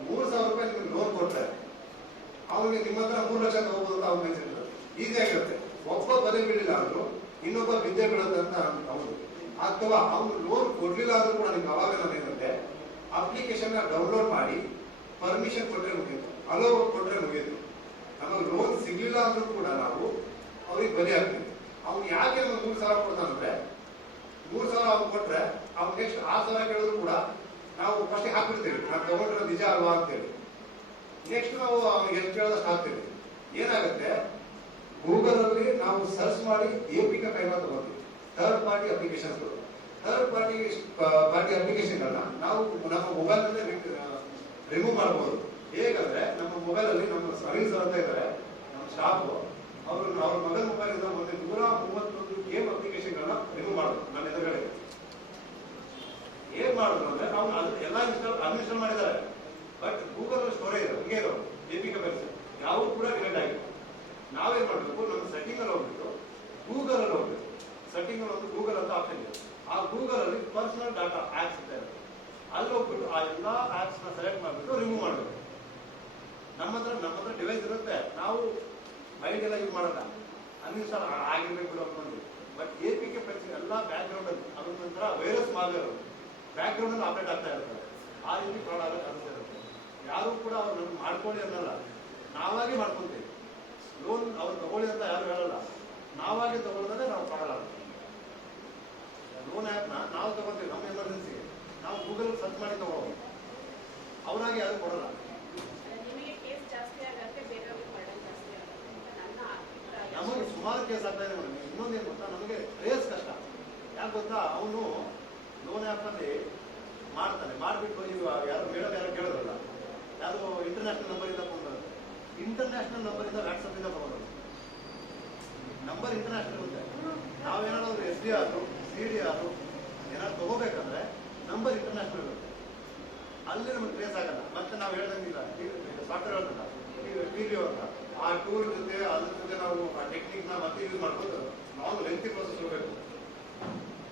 3,000 ರೂಪಾಯಿ ನಿಮ್ಗೆ ಲೋನ್ ಕೊಡ್ತಾರೆ, ಅವನಿಗೆ ನಿಮ್ಮ ಹತ್ರ 3 ಲಕ್ಷ ತಗೋಬಹುದು ಅಂತ ಅವ್ನ ಮೈಂಡ್ ಸೆಟ್ ಇರುತ್ತೆ. ಈಸಿ ಆಗಿರುತ್ತೆ. ಒಬ್ಬ ಬಲೆ ಬಿಡಲಿಲ್ಲ ಅಂದ್ರು ಇನ್ನೊಬ್ಬ ವಿದ್ಯೆ ಬೀಳುತ್ತೆ ಅಂತ ಅವನು. ಅಥವಾ ಅವನು ಲೋನ್ ಕೊಡ್ಲಿಲ್ಲ ಆದ್ರೂ ಕೂಡ ನಿಮ್ಗೆ ಅವಾಗ ನಾನು ಏನಂತೆ, ಅಪ್ಲಿಕೇಶನ್ ಡೌನ್ಲೋಡ್ ಮಾಡಿ ಪರ್ಮಿಷನ್ ಕೊಟ್ರೆ ಮುಗಿಯಿತು, ಅಲೋ ಕೊಟ್ರೆ ಮುಗಿಯಿತು. ನಮಗೆ ಲೋನ್ ಸಿಗ್ಲಿಲ್ಲ ಅಂದ್ರೂ ಕೂಡ ನಾವು ಅವ್ರಿಗೆ ಬಲಿ ಆಗ್ತೀವಿ. ಅವ್ನು ಯಾಕೆ 3,000 ಕೊಡ್ತಾನಂದ್ರೆ, 3,000 ಅವ್ನು ಕೊಟ್ರೆ ಅವ್ನು ನೆಕ್ಸ್ಟ್ 6,000 ಕೇಳಿದ್ರು ಕೂಡ ನಾವು ಫಸ್ಟ್ ಹಾಕ್ಬಿಡ್ತೀವಿ, ನಾನು ತಗೊಂಡ್ರೆ ನಿಜ ಅಲ್ವಾ ಅಂತೇಳಿ. ನೆಕ್ಸ್ಟ್ ನಾವು ಅವ್ನಿಗೆ ಎಷ್ಟು ಕೇಳೋದಷ್ಟು ಹಾಕ್ತೀವಿ. ಏನಾಗುತ್ತೆ, ಗೂಗಲ್ ಅಲ್ಲಿ ನಾವು ಸರ್ಚ್ ಮಾಡಿ APK ಫೈಲ್ ತಗೋತೀವಿ, ಥರ್ಡ್ ಪಾರ್ಟಿ ಅಪ್ಲಿಕೇಶನ್ಸ್ಗಳು. ಥರ್ಡ್ ಪಾರ್ಟಿ ಅಪ್ಲಿಕೇಶನ್ಗಳನ್ನ ನಾವು ನಮ್ಮ ಮೊಬೈಲ್ ನಲ್ಲೇ ರಿಮೂವ್ ಮಾಡಬಹುದು. ಹೇಗಂದ್ರೆ, ನಮ್ಮ ಮೊಬೈಲ್ ಅಲ್ಲಿ ನಮ್ಮ ಸರ್ವಿಸ್ ಅಂತ ಇದ್ದಾರೆ, ನಮ್ಮ ಸ್ಟಾಫ್ ಅವ್ರ ಮೊಬೈಲ್ ಇಂದ ಒಂದು 131 ಗೇಮ್ ಅಪ್ಲಿಕೇಶನ್ಗಳನ್ನ ರಿಮೂವ್ ಮಾಡೋದು ನನ್ನ ಎದುರುಗಡೆ. ಏನ್ ಮಾಡಿದ್ರು ಅಂದ್ರೆ, ನಾವು ಎಲ್ಲ ಅನ್ಇನ್ಸ್ಟಾಲ್ ಮಾಡಿದ್ದಾರೆ, ಬಟ್ ಗೂಗಲ್ ಸ್ಟೋರೇಜ್ ಹಿಂಗೆ ಇದಾವೆ APK ಫೈಲ್ಸ್, ಯಾವುದು ಕೂಡ ಡಿಲೀಟ್ ಆಗಿದೆ. ನಾವೇನ್ ಮಾಡಬೇಕು, ನಮ್ಮ ಸೆಟ್ಟಿಂಗ್ ಅಲ್ಲಿ ಹೋಗ್ಬಿಟ್ಟು ಗೂಗಲ್ ಅಲ್ಲಿ ಹೋಗ್ಬೇಕು. ಸೆಟ್ಟಿಂಗ್ ಅಲ್ಲಿ ಒಂದು ಗೂಗಲ್ ಅಂತ ಆಪ್ಷನ್ ಇದೆ, ಆ ಗೂಗಲ್ ಅಲ್ಲಿ ಪರ್ಸನಲ್ ಡಾಟಾ ಆಪ್ಸ್ ಅಂತ ಇರುತ್ತೆ, ಅಲ್ಲಿ ಹೋಗ್ಬಿಟ್ಟು ಆ ಎಲ್ಲಾ ಆಪ್ಸ್ ನ ಸೆಲೆಕ್ಟ್ ಮಾಡ್ಬಿಟ್ಟು ರಿಮೂವ್ ಮಾಡಬೇಕು. ನಮ್ಮ ಹತ್ರ ಡಿವೈಸ್ ಇರುತ್ತೆ, ನಾವು ಮೈಂಡ್ ಎಲ್ಲ ಯೂಸ್ ಮಾಡಲ್ಲ ಅನ್ಇನ್ಸ್ಟಾಲ್ ಆಗಿರ್ಬೇಕು ಬಿಡು ಅನ್ಕೊಂಡು. ಬಟ್ APK ಫೈಲ್ಸ್ ಎಲ್ಲ ಬ್ಯಾಕ್ ಗ್ರೌಂಡ್ ಅಲ್ಲಿ ಅದ್ರ ನಂತರ ವೈರಸ್ ಮಾಲ್ವೇರ್ ಬ್ಯಾಕ್ ಗ್ರೌಂಡ್ ಅಲ್ಲಿ ಆಪರೇಟ್ ಆಗ್ತಾ ಇರ್ತಾರೆ. ಆ ರೀತಿ ಫ್ರಾಡ್ ಆಗೋ ಚಾನ್ಸ್ ಇರುತ್ತೆ. ಯಾರು ಕೂಡ ಅವ್ರು ನಮ್ಗೆ ಮಾಡ್ಕೊಳ್ಳಿ ಅನ್ನಲ್ಲ, ನಾವಾಗೆ ಮಾಡ್ಕೊಂತೀವಿ. ಲೋನ್ ಅವ್ರು ತಗೊಳ್ಳಿ ಅಂತ ಯಾರು ಹೇಳಲ್ಲ, ನಾವಾಗೆ ತಗೊಳ್ಳೋದ್ರೆ ನಾವು ಫ್ರಾಡ್ ಆಗುತ್ತೆ. ಲೋನ್ ಆ್ಯಪ್ನ ನಾವು ತಗೊಳ್ತೀವಿ ನಮ್ಮ ಎಮರ್ಜೆನ್ಸಿಗೆ, ನಾವು ಗೂಗಲ್ ಸರ್ಚ್ ಮಾಡಿ ತಗೊಳ್ಳೋದು, ಅವರಾಗಿ ಯಾರು ಕೊಡಲ್ಲ. ನಿಮಗೆ ಕೇಸ್ ಜಾಸ್ತಿ ಆಗತ್ತೆ, ಬೇರೆಯವ್ರಿಗೆ ಬರ್ಡನ್ ಜಾಸ್ತಿ ಆಗುತ್ತೆ ಅಂತ ನನ್ನ ಅಭಿಪ್ರಾಯ. ನಮಗೆ ಸುಮಾರು ಕೇಸ್ ಆಗ್ತಾ ಇದೆ ಮೇಡಮ್. ಇನ್ನೊಂದೇನು ಗೊತ್ತಾ, ನಮಗೆ ಟ್ರೇಸ್ ಕಷ್ಟ. ಯಾಕೆ ಗೊತ್ತಾ, ಅವನು ಲೋನ್ ಆ್ಯಪ್ನಲ್ಲಿ ಮಾಡ್ತಾನೆ, ಮಾಡಿಬಿಟ್ಟು ನೀವು ಯಾರು ಮೇಡಮ್ ಯಾರು ಕೇಳೋದಲ್ಲ, ಯಾರು ಇಂಟರ್ನ್ಯಾಷನಲ್ ನಂಬರಿಂದ ಫೋನ್ ಬರುತ್ತೆ, ಇಂಟರ್ನ್ಯಾಷನಲ್ ನಂಬರಿಂದ ವಾಟ್ಸಪ್ಪಿಂದ ಫೋನ್ ಬರುತ್ತೆ. ನಂಬರ್ ಇಂಟರ್ನ್ಯಾಷನಲ್ ಇರುತ್ತೆ. ನಾವೇನಾದ್ರು SDR CDR ಏನಾದ್ರು ತಗೋಬೇಕಂದ್ರೆ ನಂಬರ್ ಇಂಟರ್ನ್ಯಾಷನಲ್ ಇರುತ್ತೆ, ಅಲ್ಲಿ ನಮಗೆ ಟ್ರೇಸ್ ಆಗಲ್ಲ. ಮತ್ತೆ ನಾವು ಹೇಳ್ದಂಗಿಲ್ಲ, ಸಾಫ್ಟ್ವೇರ್ ಹೇಳ್ತಲ್ಲ TVO ಅಂತ, ಆ ಟೂಲ್ ಜೊತೆ ಅದ್ರ ಜೊತೆ ನಾವು ಆ ಟೆಕ್ನಿಕ್ನ ಮತ್ತೆ ಯೂಸ್ ಮಾಡ್ಬೋದು. ನಾವು ಲೆಂತಿ ಪ್ರೋಸೆಸ್ ಹೋಗಬೇಕು,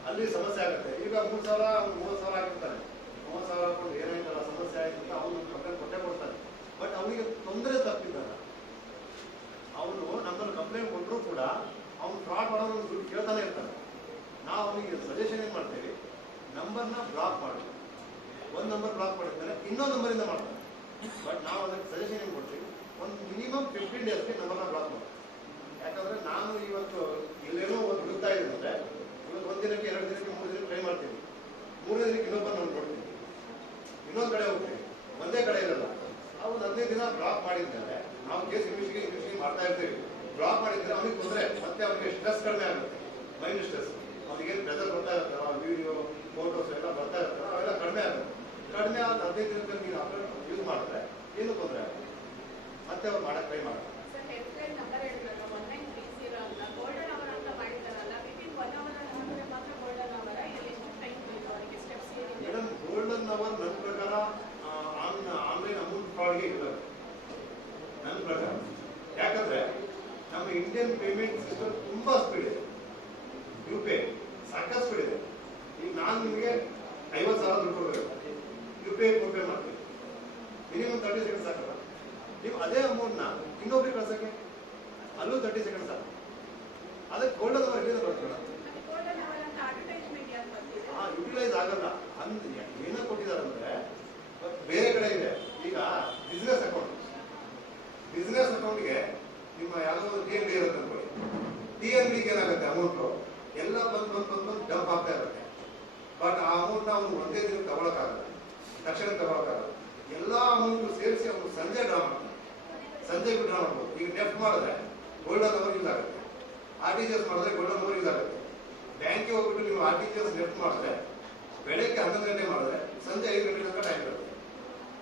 ಅಲ್ಲಿ ಸಮಸ್ಯೆ ಆಗುತ್ತೆ. ಈಗ 3 ಸಾವಿರ 30 ಸಾವಿರ ಆಗಿರ್ತಾನೆ, 30 ಸಾವಿರ ಹಾಕೊಂಡು ಏನಾಯ್ತಲ್ಲ ಸಮಸ್ಯೆ ಆಯ್ತು ಅಂತ ಅವನು ಕಂಪ್ಲೇಂಟ್ ಕೊಟ್ಟೇ ಕೊಡ್ತಾನೆ. ಬಟ್ ಅವನಿಗೆ ತೊಂದರೆ ತಪ್ಪಿದ್ದಾನ, ಅವನು ನಮ್ಮನ್ನು ಕಂಪ್ಲೇಂಟ್ ಕೊಟ್ಟರು ಕೂಡ ಅವ್ನು ಫ್ರಾಡ್ ಮಾಡೋನು ದುಡ್ಡು ಕೇಳ್ತಾನೆ ಇರ್ತಾನೆ. ನಾವು ಅವನಿಗೆ ಸಜೆಷನ್ ಏನು ಮಾಡ್ತೀವಿ, ನಂಬರ್ನ ಬ್ಲಾಕ್ ಮಾಡಿ, ಒಂದು ನಂಬರ್ ಬ್ಲಾಕ್ ಮಾಡಿರ್ತಾನೆ, ಇನ್ನೊಂದು ನಂಬರಿಂದ ಮಾಡ್ತಾನೆ. ಬಟ್ ನಾವು ಅದಕ್ಕೆ ಸಜೆಷನ್ ಏನು ಕೊಡ್ತೀವಿ, ಒಂದು ಮಿನಿಮಮ್ 15 ಡೇಸ್ಗೆ ನಂಬರ್ನ ಬ್ಲಾಕ್ ಮಾಡಿ. ಯಾಕಂದ್ರೆ ನಾನು ಇವತ್ತು ಇಲ್ಲೇನೋ ಒಂದು ಹುಡುಕ್ತಾ ಇದ್ದೀನಿ ಅಂದರೆ ಇವತ್ತು 1 ದಿನಕ್ಕೆ 2 ದಿನಕ್ಕೆ 3 ದಿನಕ್ಕೆ ಟ್ರೈ ಮಾಡ್ತೀನಿ, 3ನೇ ದಿನಕ್ಕೆ ಇನ್ನೊಬ್ಬರು ನಾನು ನೋಡ್ತೀನಿ, ಇನ್ನೊಂದು ಕಡೆ ಹೋಗ್ತೀನಿ, ಒಂದೇ ಕಡೆ ಇರಲ್ಲ. ಅವ್ರು 15 ದಿನ ಬ್ಲಾಕ್ ಮಾಡಿದ್ಮೇಲೆ ನಾವು ಕೇಸ್ ಇನ್ವೆಸ್ಟಿಗೇಷನ್ ಮಾಡ್ತಾ ಇರ್ತೀವಿ. ಬ್ಲಾಕ್ ಮಾಡಿದ್ರೆ ಅವನಿಗೆ ತೊಂದರೆ, ಮತ್ತೆ ಅವನಿಗೆ ಸ್ಟ್ರೆಸ್ ಕಡಿಮೆ ಆಗುತ್ತೆ, ಮೈಂಡ್ ಸ್ಟ್ರೆಸ್. ಅವನಿಗೇನು ಪ್ರೆಸರ್ ಬರ್ತಾ ಇರ್ತಾರೋ, ವಿಡಿಯೋ ಫೋಟೋಸ್ ಎಲ್ಲ ಬರ್ತಾ ಇರ್ತಾರೋ ಅವೆಲ್ಲ ಕಡಿಮೆ ಆಗುತ್ತೆ. ಕಡಿಮೆ ಆದ 15 ದಿನದಲ್ಲಿ ನೀವು ಯೂಸ್ ಮಾಡಿದ್ರೆ ಏನು ತೊಂದರೆ ಆಗುತ್ತೆ, ಮತ್ತೆ ಅವ್ರು ಮಾಡಕ್ಕೆ ಟ್ರೈ ಮಾಡ್ತಾರೆ. ಸರ್, ಹೆಲ್ಪ್ ಲೈನ್ ನಂಬರ್ ಹೇಳಿದ್ರಲ್ಲ 1930 ಅಂತ, ಗೋಲ್ಡನ್ ಅವರ್ ಅಂತ ಮಾಡಿದ್ದಾರಲ್ಲ, ವಿತಿನ್ 1 ಅವರ್ ಮಾಡಿದ್ರೆ ಮಾತ್ರ ಗೋಲ್ಡನ್ ಅವರ, ಇಲ್ಲಿ ಎಷ್ಟು ಟೈಮ್ ಬೇಕು ಅವರಿಗೆ, ಸ್ಟೆಪ್ಸ್ ಏನಿದೆ? ಮೇಡಮ್, ಗೋಲ್ಡನ್ ಅವರ್ ನನ್ನ ಪ್ರಕಾರ ಆನ್ಲೈನ್ ಅಮೌಂಟ್ ಫ್ರಾಡ್ಗೆ ಇರಬೇಕು ನನ್ನ ಪ್ರಕಾರ. ಯಾಕಂದ್ರೆ ನಮ್ಮ ಇಂಡಿಯನ್ ಪೇಮೆಂಟ್ ಸಿಸ್ಟಮ್ ತುಂಬಾ ಸ್ಪೀಡ್ ಇದೆ, UPI ಸಾಕಷ್ಟು ಸ್ಪೀಡ್ ಇದೆ. ಈಗ ನಾನು ನಿಮಗೆ 50,000 ದುಡ್ಡು ಕೊಡಬೇಕು, UPI ಫೋನ್ ಪೇ ಮಾಡ್ತೀನಿ, ಮಿನಿಮಮ್ 30 ಸೆಕೆಂಡ್ಸ್ ಸಾಕಲ್ಲ. ನೀವು ಅದೇ ಅಮೌಂಟ್ನ ಇನ್ನೊಬ್ರಿಗೆ ಕಳ್ಸೋಕ್ಕೆ ಅಲ್ಲೂ 30 ಸೆಕೆಂಡ್ಸ್ ಸಾಕು. ಅದಕ್ಕೆ ಗೋಲ್ಡನ್ ಅವರ್ ಎಲ್ಲಿಂದ ಬರ್ತಲ್ಲ, ಗೋಲ್ಡನ್ ಅವರ್ ಅಂತ ಅಡ್ವರ್ಟೈಸ್ಮೆಂಟ್ ಯಾಕೆ ಬರ್ತಿದೆ? ಯುಟಿಲೈಸ್ ಆಗಲ್ಲ. ಏನೋ ಕೊಟ್ಟಿದ್ದಾರೆ ಅಂದ್ರೆ ಬೇರೆ ಕಡೆ ಇದೆ. ಈಗ ಬಿಸ್ನೆಸ್ ಅಕೌಂಟ್ಗೆ ನಿಮ್ಮ ಯಾವುದೋ ಒಂದು TNB ಇರುತ್ತೆ ಅನ್ಕೊಳ್ಳಿ, TNBಗೆ ಏನಾಗುತ್ತೆ, ಅಮೌಂಟು ಎಲ್ಲ ಬಂದು ಡಂಪ್ ಆಗ್ತಾ ಇರುತ್ತೆ. ಬಟ್ ಆ ಅಮೌಂಟ್ನ ಅವನು ಒಂದೇ ದಿನ ತಗೊಳಕ್ಕಾಗಲ್ಲ, ತಕ್ಷಣ ತಗೊಳಕ್ಕಾಗಲ್ಲ. ಎಲ್ಲ ಅಮೌಂಟು ಸೇರಿಸಿ ಅವನು ಸಂಜೆ ಡ್ರಾ ಮಾಡ್ತಾನೆ, ಸಂಜೆಗೂ ಡ್ರಾ ಮಾಡ್ಬೋದು. ಈಗ ನೆಫ್ಟ್ ಮಾಡಿದ್ರೆ ಗೋಲ್ಡನ್ ಅವರ್ ಯೂಸ್ ಆಗುತ್ತೆ, RTGS ಮಾಡಿದ್ರೆ ಗೋಲ್ಡನ್ ಅವರ್ ಯೂಸ್ ಆಗುತ್ತೆ. ಬ್ಯಾಂಕಿಗೆ ಹೋಗ್ಬಿಟ್ಟು ನೀವು RTGS ನೆಫ್ಟ್ ಮಾಡಿದ್ರೆ ಬೆಳಗ್ಗೆ 11 ಗಂಟೆ ಮಾಡಿದ್ರೆ ಸಂಜೆ 5 ಗಂಟೆ ತನಕ ಟೈಮ್ ಇರುತ್ತೆ,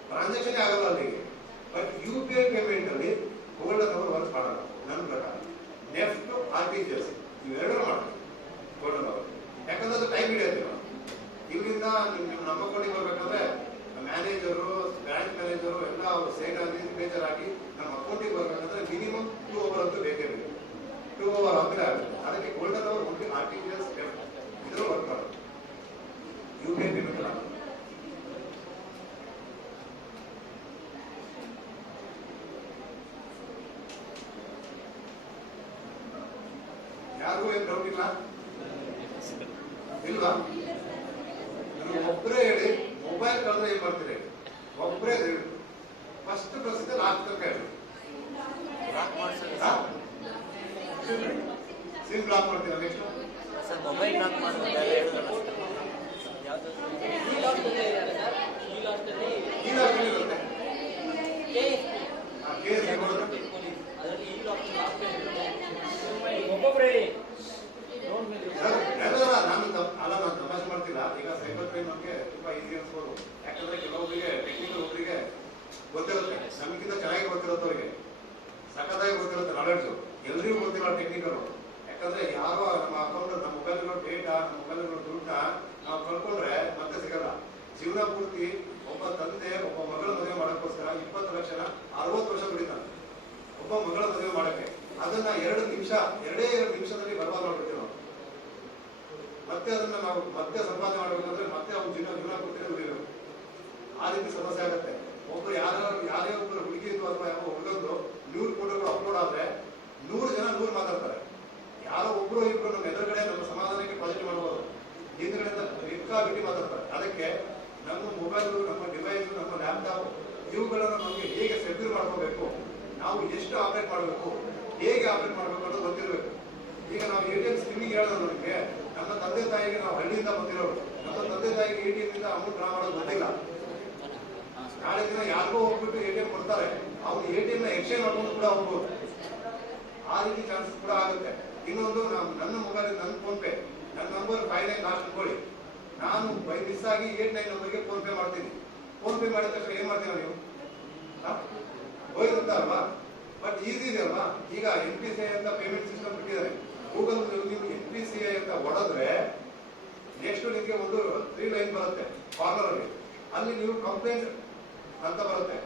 ಟ್ರಾನ್ಸಾಕ್ಷನ್ ಆಗಲ್ಲ ಅಲ್ಲಿಗೆ. ಬಟ್ UPI ಪೇಮೆಂಟ್ ಅಲ್ಲಿ ಗೋಲ್ಡನ್ ಅವರ್ ವರ್ಕ್ ಮಾಡಲ್ಲ ನನ್ನ ಪ್ರಕಾರ. ನೆಫ್ಟ್ RTGS ಇವೆರಡೂ ಮಾಡ್ತೀವಿ ಗೋಲ್ಡನ್ ಅವರ್, ಯಾಕಂದ್ರೆ ಅದು ಟೈಮ್ ಹಿಡಿಯುತ್ತೆ. ಇಲ್ಲಿಂದ ನಮ್ಮ ಅಕೌಂಟಿಗೆ ಬರ್ಬೇಕಂದ್ರೆ ಮ್ಯಾನೇಜರು, ಬ್ರಾಂಚ್ ಮ್ಯಾನೇಜರು ಎಲ್ಲ ಅವರು ಸೈನ್ ಆಗಿ ಸಿಗ್ನೇಚರ್ ಆಗಿ ನಮ್ಮ ಅಕೌಂಟಿಗೆ ಬರ್ಬೇಕಂದ್ರೆ ಮಿನಿಮಮ್ 2 ಅವರ್ ಅಂತೂ ಬೇಕೇ ಬೇಕು. 2 ಅವರ್ ಆದ್ಮೇಲೆ ಆಗುತ್ತೆ. ಅದಕ್ಕೆ ಗೋಲ್ಡನ್ ಅವರ್ ಓನ್ಲಿ RTGS ಇದ್ರೂ ವರ್ಕ್ ಮಾಡೋದು, UPI ಪೇಮೆಂಟ್ ಅಲ್ಲ. ಯಾರಿಗೂ ಏನು ಡೌಟ್ ಇಲ್ಲ ಇಲ್ವಾ? ನೀವು ಒಬ್ಬರೇ ಹೇಳಿ, ಮೊಬೈಲ್ ಕಳೆದ್ರೆ ಏನ್ ಮಾಡ್ತೀರಿ? ಒಬ್ಬರೇ ಹೇಳಿ, ಫಸ್ಟ್ ಪ್ರಶ್ನೆ ಲಾಸ್ಟ್ ತನಕ ಹೇಳಿ. ಸಿಮ್ ಬ್ಲಾಕ್ ಮಾಡ್ತೀರಾ? ನೆಕ್ಸ್ಟ್ ಮೊಬೈಲ್ ಲಾಕ್ ಮಾಡೋದು ನಾನು ತಮಾಷೆ ಮಾಡ್ತಿಲ್ಲ. ಈಗ ಸೈಬರ್ ಕ್ರೈಮ್ ನಮಗೆ ತುಂಬಾ ಈಸಿ ಅನ್ಸ್ಬೋದು, ಯಾಕಂದ್ರೆ ಕೆಲವೊಬ್ಬರಿಗೆ ಟೆಕ್ನಿಕಲ್ ಒಬ್ಬರಿಗೆ ಗೊತ್ತಿರುತ್ತೆ, ನಮಗಿಂತ ಚೆನ್ನಾಗಿ ಗೊತ್ತಿರೋದವ್ರಿಗೆ ಸಖತ್ತಾಗಿ ಗೊತ್ತಿರುತ್ತೆ ನಾಲೆಡ್ಜು. ಎಲ್ರಿಗೂ ಗೊತ್ತಿಲ್ಲ ಟೆಕ್ನಿಕಲ್. ಯಾಕಂದ್ರೆ ಯಾರೋ ನಮ್ಮ ಅಕೌಂಟ್, ನಮ್ಮ ಮೊಬೈಲ್ಗಳು ಡೇಟಾ, ನಮ್ಮ ಮೊಬೈಲ್ಗಳು ದುಡ್ಡನ್ನ ನಾವು ಕಳ್ಕೊಂಡ್ರೆ ಮತ್ತೆ ಸಿಗಲ್ಲ. ಜೀವನ ಪೂರ್ತಿ ಒಬ್ಬ ತಂದೆ ಒಬ್ಬ ಮಗಳ ಮದುವೆ ಮಾಡೋಕ್ಕೋಸ್ಕರ 20 ಲಕ್ಷನ 60 ವರ್ಷ ದುಡಿತಾನೆ ಒಬ್ಬ ಮಗಳ ಮದುವೆ ಮಾಡಕ್ಕೆ. ಅದನ್ನ 2 ನಿಮಿಷದಲ್ಲಿ ಬರ್ಬಾದ್ ಮಾಡ್ಬಿಡ್ತೀವಿ ನಾವು. ಮತ್ತೆ ಅದನ್ನ ನಾವು ಮತ್ತೆ ಸಂಪಾದನೆ ಮಾಡಬೇಕಂದ್ರೆ ಮತ್ತೆ ಅವ್ನ ಜೀವನ ಪೂರ್ತಿ ದುಡಿಬೇಕು. ಆ ರೀತಿ ಸಮಸ್ಯೆ ಆಗುತ್ತೆ. ಒಬ್ರು ಯಾರೇ ಒಬ್ಬರು ಹುಡುಗಿದ್ದು ಅಥವಾ ಯಾವ ಹುಡುಗಂದು 100 ಫೋಟೋಗಳು ಅಪ್ಲೋಡ್ ಆದ್ರೆ 100 ಜನ 100 ಮಾತಾಡ್ತಾರೆ. ಯಾರೋ ಒಬ್ರು ಇಬ್ರು ನಮ್ಮ ಎದುರುಗಡೆ ನಮ್ಮ ಸಮಾಧಾನಕ್ಕೆ ಪಾಸಿಟಿವ್ ಮಾಡ್ಬೋದು, ಹಿಂದ್ಗಡೆಯಿಂದ ಬಿಟ್ಟು ಮಾತಾಡ್ತಾರೆ. ಅದಕ್ಕೆ ನಮ್ಮ ಮೊಬೈಲು, ನಮ್ಮ ಡಿವೈಸ್, ನಮ್ಮ ಲ್ಯಾಪ್ಟಾಪ್ ಇವುಗಳನ್ನು ನಮಗೆ ಹೇಗೆ ಸೆಕ್ಯೂರ್ ಮಾಡ್ಕೋಬೇಕು, ನಾವು ಎಷ್ಟು ಆಪರೇಟ್ ಮಾಡಬೇಕು, ಹೇಗೆ ಆಪರೇಟ್ ಮಾಡಬೇಕು ಅನ್ನೋದು ಗೊತ್ತಿರಬೇಕು. ಈಗ ನಾವು ATM ಸ್ಕಿಮ್ಮಿಂಗ್ ಹೇಳೋದು ನಮಗೆ, ನಮ್ಮ ತಂದೆ ತಾಯಿಗೆ ನಾವು ಹಳ್ಳಿಯಿಂದ ಬಂದಿರೋರು, ನಮ್ಮ ತಂದೆ ತಾಯಿಗೆ ATM ಇಂದ ಅಮೌಂಟ್ ಡ್ರಾ ಮಾಡೋದು ಗೊತ್ತಿಲ್ಲ. ನಾಳೆ ದಿನ ಯಾರಿಗೋ ಹೋಗ್ಬಿಟ್ಟು ATM ಕೊಡ್ತಾರೆ, ಅವ್ನು ATM ನ ಎಕ್ಸ್ಚೇಂಜ್ ಮಾಡ್ಕೊಂಡು ಕೂಡ ಹೋಗ್ಬೋದು. ಆ ರೀತಿ ಚಾನ್ಸಸ್ ಕೂಡ ಆಗುತ್ತೆ. ಇನ್ನೊಂದು, ನನ್ನ ಮೊಬೈಲ್, ನನ್ನ ಫೋನ್ ಪೇ, ನನ್ನ ನಂಬರ್ 59 ಲಾಸ್ಟ್ ಅನ್ಕೊಳ್ಳಿ, ನಾನು ಬೈ ಮಿಸ್ ಆಗಿ 89 ನಂಬರ್ಗೆ ಫೋನ್ ಪೇ ಮಾಡ್ತೀನಿ. ಫೋನ್ ಪೇ ಮಾಡಿದ ತಕ್ಷಣ ಏನ್ ಮಾಡ್ತೀರಾ ನೀವು? ಹೋಯ್ತು ಅಲ್ವಾ? ಬಟ್ ಈಸಿ ಇದೆ ಅಲ್ವಾ? ಈಗ NPCI ಅಂತ ಪೇಮೆಂಟ್ ಸಿಸ್ಟಮ್ ಬಿಟ್ಟಿದ್ದಾರೆ. ಗೂಗಲ್ ನೀವು NPCI ಅಂತ ಹೊಡೆದ್ರೆ ನೆಕ್ಸ್ಟ್ ನಿಮಗೆ ಒಂದು 3 ಲೈನ್ ಬರುತ್ತೆ ಕಾರ್ನರ್ ಅಲ್ಲಿ. ಅಲ್ಲಿ ನೀವು ಕಂಪ್ಲೇಂಟ್ ಅಂತ ಬರುತ್ತೆ,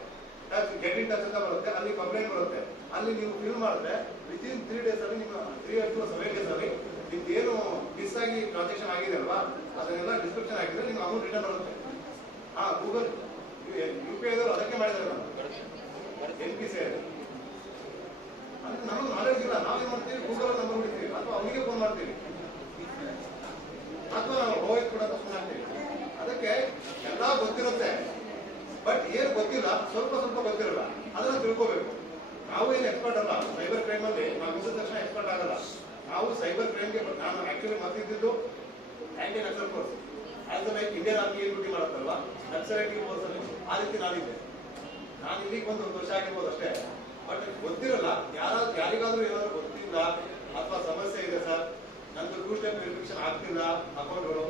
ಗೆಟ್ ಇನ್ ಟಚ್ ಅಂತ ಬರುತ್ತೆ, ಅಲ್ಲಿ ಕಂಪ್ಲೇಂಟ್ ಬರುತ್ತೆ. ಅಲ್ಲಿ ನೀವು ಫಿಲ್ ಮಾಡಿದ್ರೆ ವಿತಿನ್ 3 days ಅಲ್ಲಿ, ನಿಮ್ಮ 3 to 7 days ಅಲ್ಲಿ ನಿಮ್ದು ಏನು ಮಿಸ್ ಆಗಿ ಟ್ರಾನ್ಸಾಕ್ಷನ್ ಆಗಿದೆ ಅಲ್ವಾ, ಅದನ್ನೆಲ್ಲ ಡಿಸ್ಕ್ರಿಪ್ಷನ್ ಹಾಕಿದ್ರೆ ನಿಮ್ಗೆ ಅಮೌಂಟ್ ರಿಟರ್ನ್ ಬರುತ್ತೆ. ಗೂಗಲ್ UPI ಅದಕ್ಕೆ ಮಾಡಿದ್ದಾರೆ, ನಾವು NPCI ನಮಗೆ ನಾಲೆಡ್ಜ್ ಇಲ್ಲ. ನಾವೇನ್ ಮಾಡ್ತೀವಿ, ಗೂಗಲ್ ನಂಬರ್ ಬಿಡ್ತೀವಿ ಅಥವಾ ಅವನಿಗೆ ಫೋನ್ ಮಾಡ್ತೀವಿ ಅಥವಾ ನಾವು ಹೋಗಿ ಕೂಡ ಫೋನ್ ಹಾಕ್ತೀವಿ. ಅದಕ್ಕೆ ಎಲ್ಲ ಗೊತ್ತಿರುತ್ತೆ, ಬಟ್ ಏನು ಗೊತ್ತಿಲ್ಲ, ಸ್ವಲ್ಪ ಗೊತ್ತಿರಲ್ಲ, ಅದನ್ನ ತಿಳ್ಕೋಬೇಕು. ನಾವು ಏನು ಎಕ್ಸ್ಪರ್ಟ್ ಅಲ್ಲ ಸೈಬರ್ ಕ್ರೈಮ್ ಅಲ್ಲಿ. ನಾವು ಮುಗಿದ ತಕ್ಷಣ ಎಕ್ಸ್ಪರ್ಟ್ ಆಗಲ್ಲ. ನಾವು ಸೈಬರ್ ಕ್ರೈಮ್ಗೆ, ನಾನು ಆಕ್ಚುಲಿ ಮತ್ತಿದ್ದು anti Naxal force, as like Indian army ಏನ್ ಡ್ಯೂಟಿ ಮಾಡುತ್ತಲ್ವಾ, ನಕ್ಸಲೈಟಿ ಫೋರ್ಸ್ ಅಲ್ಲಿ ಆ ರೀತಿ ನಾನಿದ್ದೆ. ನಾನು ಇಲ್ಲಿಗೆ ಬಂದು 1 ವರ್ಷ ಆಗಿರ್ಬೋದು ಅಷ್ಟೇ. ಬಟ್ ಗೊತ್ತಿರಲ್ಲ, ಯಾರಿಗಾದ್ರೂ ಏನಾದ್ರು ಗೊತ್ತಿಲ್ಲ ಅಥವಾ ಸಮಸ್ಯೆ ಇದೆ ಸರ್, ನಂದು 2 ಸ್ಟೆಪ್ ವೆರಿಫಿಕೇಶನ್ ಆಗ್ತಿಲ್ಲ ಅಕೌಂಟ್ಗಳು,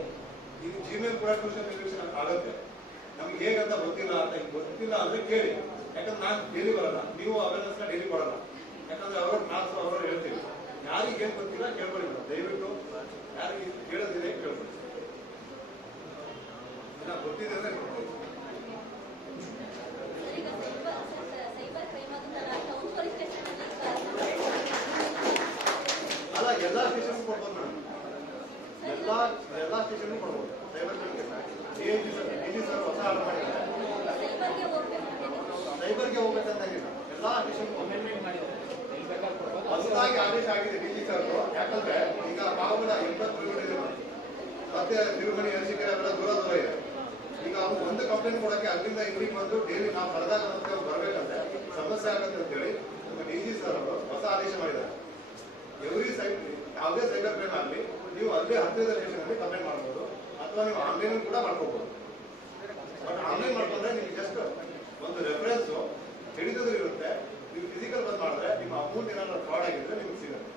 ಇದು ಜಿಮೇಲ್ ಕೂಡ 2 ಸ್ಟೆಪ್ ವೆರಿಫಿಕೇಶನ್ ಆಗುತ್ತೆ. ನಮ್ಗೆ ಹೇಗಂತ ಗೊತ್ತಿಲ್ಲ ಅಂತ, ಗೊತ್ತಿಲ್ಲ ಅಂದ್ರೆ ಕೇಳಿ. ಯಾಕಂದ್ರೆ ನಾನು ಡೈಲಿ ಬರಲ್ಲ, ನೀವು ಅವೇರ್ನೆಸ್ ಡೈಲಿ ಕೊಡಲ್ಲ. ಯಾಕಂದ್ರೆ ಅವ್ರ ಮಾರ್ಕ್ಸ್ ಅವರು ಹೇಳ್ತೀವಿ. ಯಾರಿಗೆ ಏನ್ ಗೊತ್ತಿಲ್ಲ ಕೇಳ್ಕೊಳ್ಳಿ ಮೇಡಮ್, ದಯವಿಟ್ಟು ಯಾರಿಗೆ ಕೇಳೋದಿದೆ ಕೇಳ್ಕೊಳ್ಳಿ. ಗೊತ್ತಿದೆ ಅಂದ್ರೆ ಅಲ್ಲ, ಎಲ್ಲಾ ಸ್ಟೇಷನ್ ಕೊಡ್ಬೋದು ಮೇಡಮ್, ಎಲ್ಲಾ ಸ್ಟೇಷನ್ ಕೊಡ್ಬೋದು. ಸೈಬರ್ DG ಸರ್ ಹೊಸ ಆರ್ಡರ್ ಮಾಡಿದ್ದಾರೆ, ಸೈಬರ್ಗೆ ಹೋಗ್ಬೇಕಂತಾಗಿಲ್ಲ, ಎಲ್ಲಾ ಸ್ಟೇಷನ್ ಹೊಸದಾಗಿ ಆದೇಶ ಆಗಿದೆ DG ಸರ್. ಯಾಕಂದ್ರೆ ಈಗ ಪಾವಗಡ 80 ಕಿಲೋಮೀಟರ್ ಇದೆ ಮತ್ತೆ ತಿರುಮಣಿ, ಅರಸೀಕೆರೆ ಅವೆಲ್ಲ ದೂರ ಇದೆ. ಈಗ ಅವ್ರು ಒಂದು ಕಂಪ್ಲೇಂಟ್ ಕೊಡಕ್ಕೆ ಅಲ್ಲಿಂದ ಇಲ್ಲಿಗೆ ಬಂದು ಡೈಲಿ ನಾವು ಬರದಾಗ ಬರ್ಬೇಕಂದ್ರೆ ಸಮಸ್ಯೆ ಆಗುತ್ತೆ ಅಂತ ಹೇಳಿ ನಮ್ಮ DG ಸರ್ ಅವರು ಹೊಸ ಆದೇಶ ಮಾಡಿದ್ದಾರೆ. ಎವ್ರಿ ಸೈಟ್ ಯಾವುದೇ ಸೈಬರ್ ಕ್ರೈಮ್ ಆಗಲಿ ನೀವು ಅಲ್ಲೇ ಹತ್ತಿರದ ಸ್ಟೇಷನ್ ಅಲ್ಲಿ ಕಂಪ್ಲೇಂಟ್ ಮಾಡ್ಬೋದು, ಅಥವಾ ನೀವು ಆನ್ಲೈನ್ ಕೂಡ ಮಾಡ್ಕೋಬಹುದು. ಬಟ್ ಆನ್ಲೈನ್ ಮಾಡ್ಕೊಂಡ್ರೆ ನಿಮ್ಗೆ ಜಸ್ಟ್ ಒಂದು ರೆಫರೆನ್ಸ್ ಹಿಡಿದ್ರೆ ಇರುತ್ತೆ. ನೀವು ಫಿಸಿಕಲ್ ಬಂದ್ ಮಾಡಿದ್ರೆ ನಿಮ್ಮ ಅಮೌಂಟ್ ಏನಾದ್ರು ಫ್ರಾಡ್ ಆಗಿದ್ರೆ ನಿಮ್ಗೆ ಸಿಗುತ್ತೆ.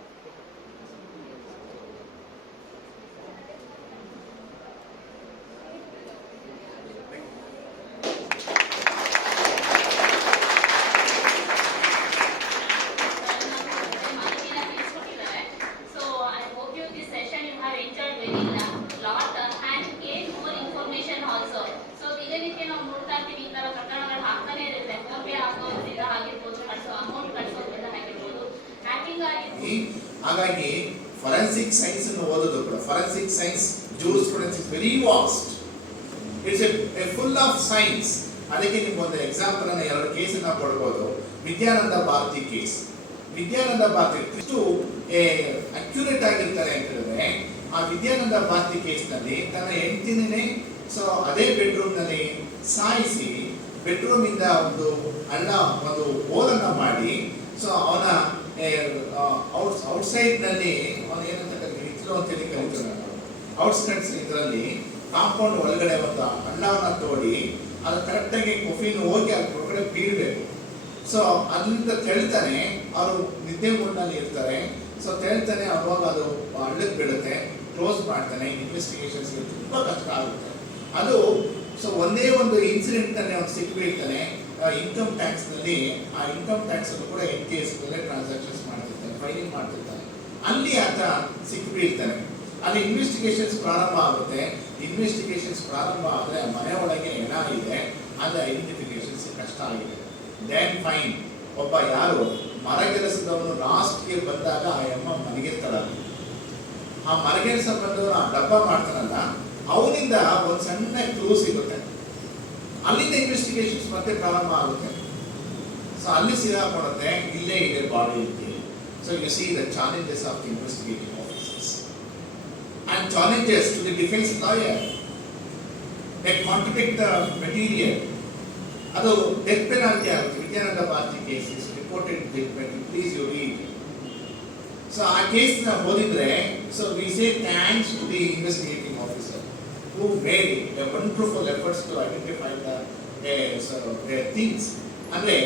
ಹಾಗಾಗಿ ಫೊರೆನ್ಸಿಕ್ ಸೈನ್ಸ್ ಅನ್ನು ಓದೋದು ಕೂಡ, forensic science jurisprudence is very vast, it's a full of science. ಅದಕ್ಕೆ ನಿಮ್ಗೆ ಒಂದು ಎಕ್ಸಾಂಪಲ್ ಅನ್ನ 2 ಕೇಸನ್ನ ಕೊಡ್ಬೋದು. ವಿದ್ಯಾನಂದ ಭಾರತಿ ಕೇಸ್. ವಿದ್ಯಾನಂದ ಭಾರತಿ ಎಷ್ಟು ಅಕ್ಯುರೇಟ್ ಆಗಿರ್ತಾರೆ ಅಂತ ಹೇಳಿದ್ರೆ, ಆ ವಿದ್ಯಾನಂದ ಭಾರತಿ ಕೇಸ್ನಲ್ಲಿ ತನ್ನ ಹೆಂಡತಿನೇ ಅದೇ ಬೆಡ್ರೂಮ್ ನಲ್ಲಿ ಸಾಯಿಸಿ, ಬೆಡ್ರೂಮ್ ಇಂದ ಒಂದು ಹೋಲನ್ನ ಮಾಡಿ, ಅವನ ಔಟ್ಸೈಡ್ ನಲ್ಲಿ ಅವನು ಏನಂತ ಹಿತ್ಲು ಅಂತೇಳಿ ಕರೀತಾರೆ, ಔಟ್ಸ್ಕಟ್ಸ್ ಇದರಲ್ಲಿ ಕಾಂಪೌಂಡ್ ಒಳಗಡೆ ಒಂದು ಹಳ್ಳವನ್ನ ತೋಡಿ ಅದು ಕರೆಕ್ಟಾಗಿ ಕೊಫಿನ್ ಹೋಗಿ ಅದ್ರ ಒಳಗಡೆ ಬೀಳಬೇಕು. ಅಲ್ಲಿಂದ ತೆಳ್ತಾನೆ, ಅವರು ನಿದ್ದೆ ಮೂಡ್ನಲ್ಲಿ ಇರ್ತಾರೆ. ತೆಳ್ತಾನೆ, ಅವಾಗ ಅದು ಹಳ್ಳಕ್ಕೆ ಬೀಳುತ್ತೆ, ಕ್ಲೋಸ್ ಮಾಡ್ತಾನೆ. ಇನ್ವೆಸ್ಟಿಗೇಷನ್ಸ್ಗೆ ತುಂಬಾ ಕಷ್ಟ ಆಗುತ್ತೆ ಅದು. ಒಂದೇ ಒಂದು ಇನ್ಸಿಡೆಂಟ್ ನಲ್ಲಿ ಅವನು ಸಿಕ್ಕಿಬೀಳ್ತಾನೆ ಇನ್ಕಮ್ ಟ್ಯಾಕ್ಸ್ ನಲ್ಲಿ. ಆ ಇನ್ಕಮ್ ಟ್ಯಾಕ್ಸ್ ಅನ್ನು ಕೂಡ NTS ಮೇಲೆ ಟ್ರಾನ್ಸಾಕ್ಷನ್ಸ್ ಮಾಡ್ತಿರ್ತಾನೆ, ಫೈಲಿಂಗ್ ಮಾಡ್ತಿರ್ತಾನೆ. ಅಲ್ಲಿ ಆತ ಸಿಕ್ಕಿಬೀಳ್ತಾನೆ. ಅಲ್ಲಿ ಇನ್ವೆಸ್ಟಿಗೇಷನ್ಸ್ ಪ್ರಾರಂಭ ಆಗುತ್ತೆ. ಇನ್ವೆಸ್ಟಿಗೇಷನ್ಸ್ ಪ್ರಾರಂಭ ಆದರೆ ಮನೆ ಒಳಗೆ ಹೆಣ ಇದೆ, ಅದು ಐಡೆಂಟಿಫಿಕೇಶನ್ಸ್ ಕಷ್ಟ ಆಗಿದೆ. ದೆನ್ ಫೈನ್, ಒಬ್ಬ ಯಾರು ಮರಗೆಲಸದವನು ಲಾಸ್ಟ್ಗೆ ಬಂದಾಗ ಆ ಎಮ್ಮ ಮನೆಗಿರ್ತಾರಲ್ಲ, ಆ ಮರಗೆಲಸ ಬಂದವನು ಆ ಡಬ್ಬ ಮಾಡ್ತಾನಲ್ಲ, ಅವನಿಂದ ಒಂದು ಸಣ್ಣ ಕ್ಲೂ ಸಿಗುತ್ತೆ. ಅಲ್ಲಿಂದ ಇನ್ವೆಸ್ಟಿಗೇಷನ್ಸ್ ಮತ್ತೆ ಪ್ರಾರಂಭ ಆಗುತ್ತೆ. ಅಲ್ಲಿ ಸಿಗಾಕೊಡುತ್ತೆ, ಇಲ್ಲೇ ಇದೆ ಬಾಡಿ ಅಂತೇಳಿ. So you see the challenges of the investigating officers. And challenges to the defense lawyer. They contradict the material. ಅದು ಡೆತ್ ಪೆನಾಲ್ಟಿ ಆಗುತ್ತೆ. Vidyananda Bharati case is reported death penalty. Please you read. So ಆ ಕೇಸ್ನ ಓದಿದ್ರೆ, so we say thanks to the investigating officer who made a wonderful efforts to identify the things. ಅಂದ್ರೆ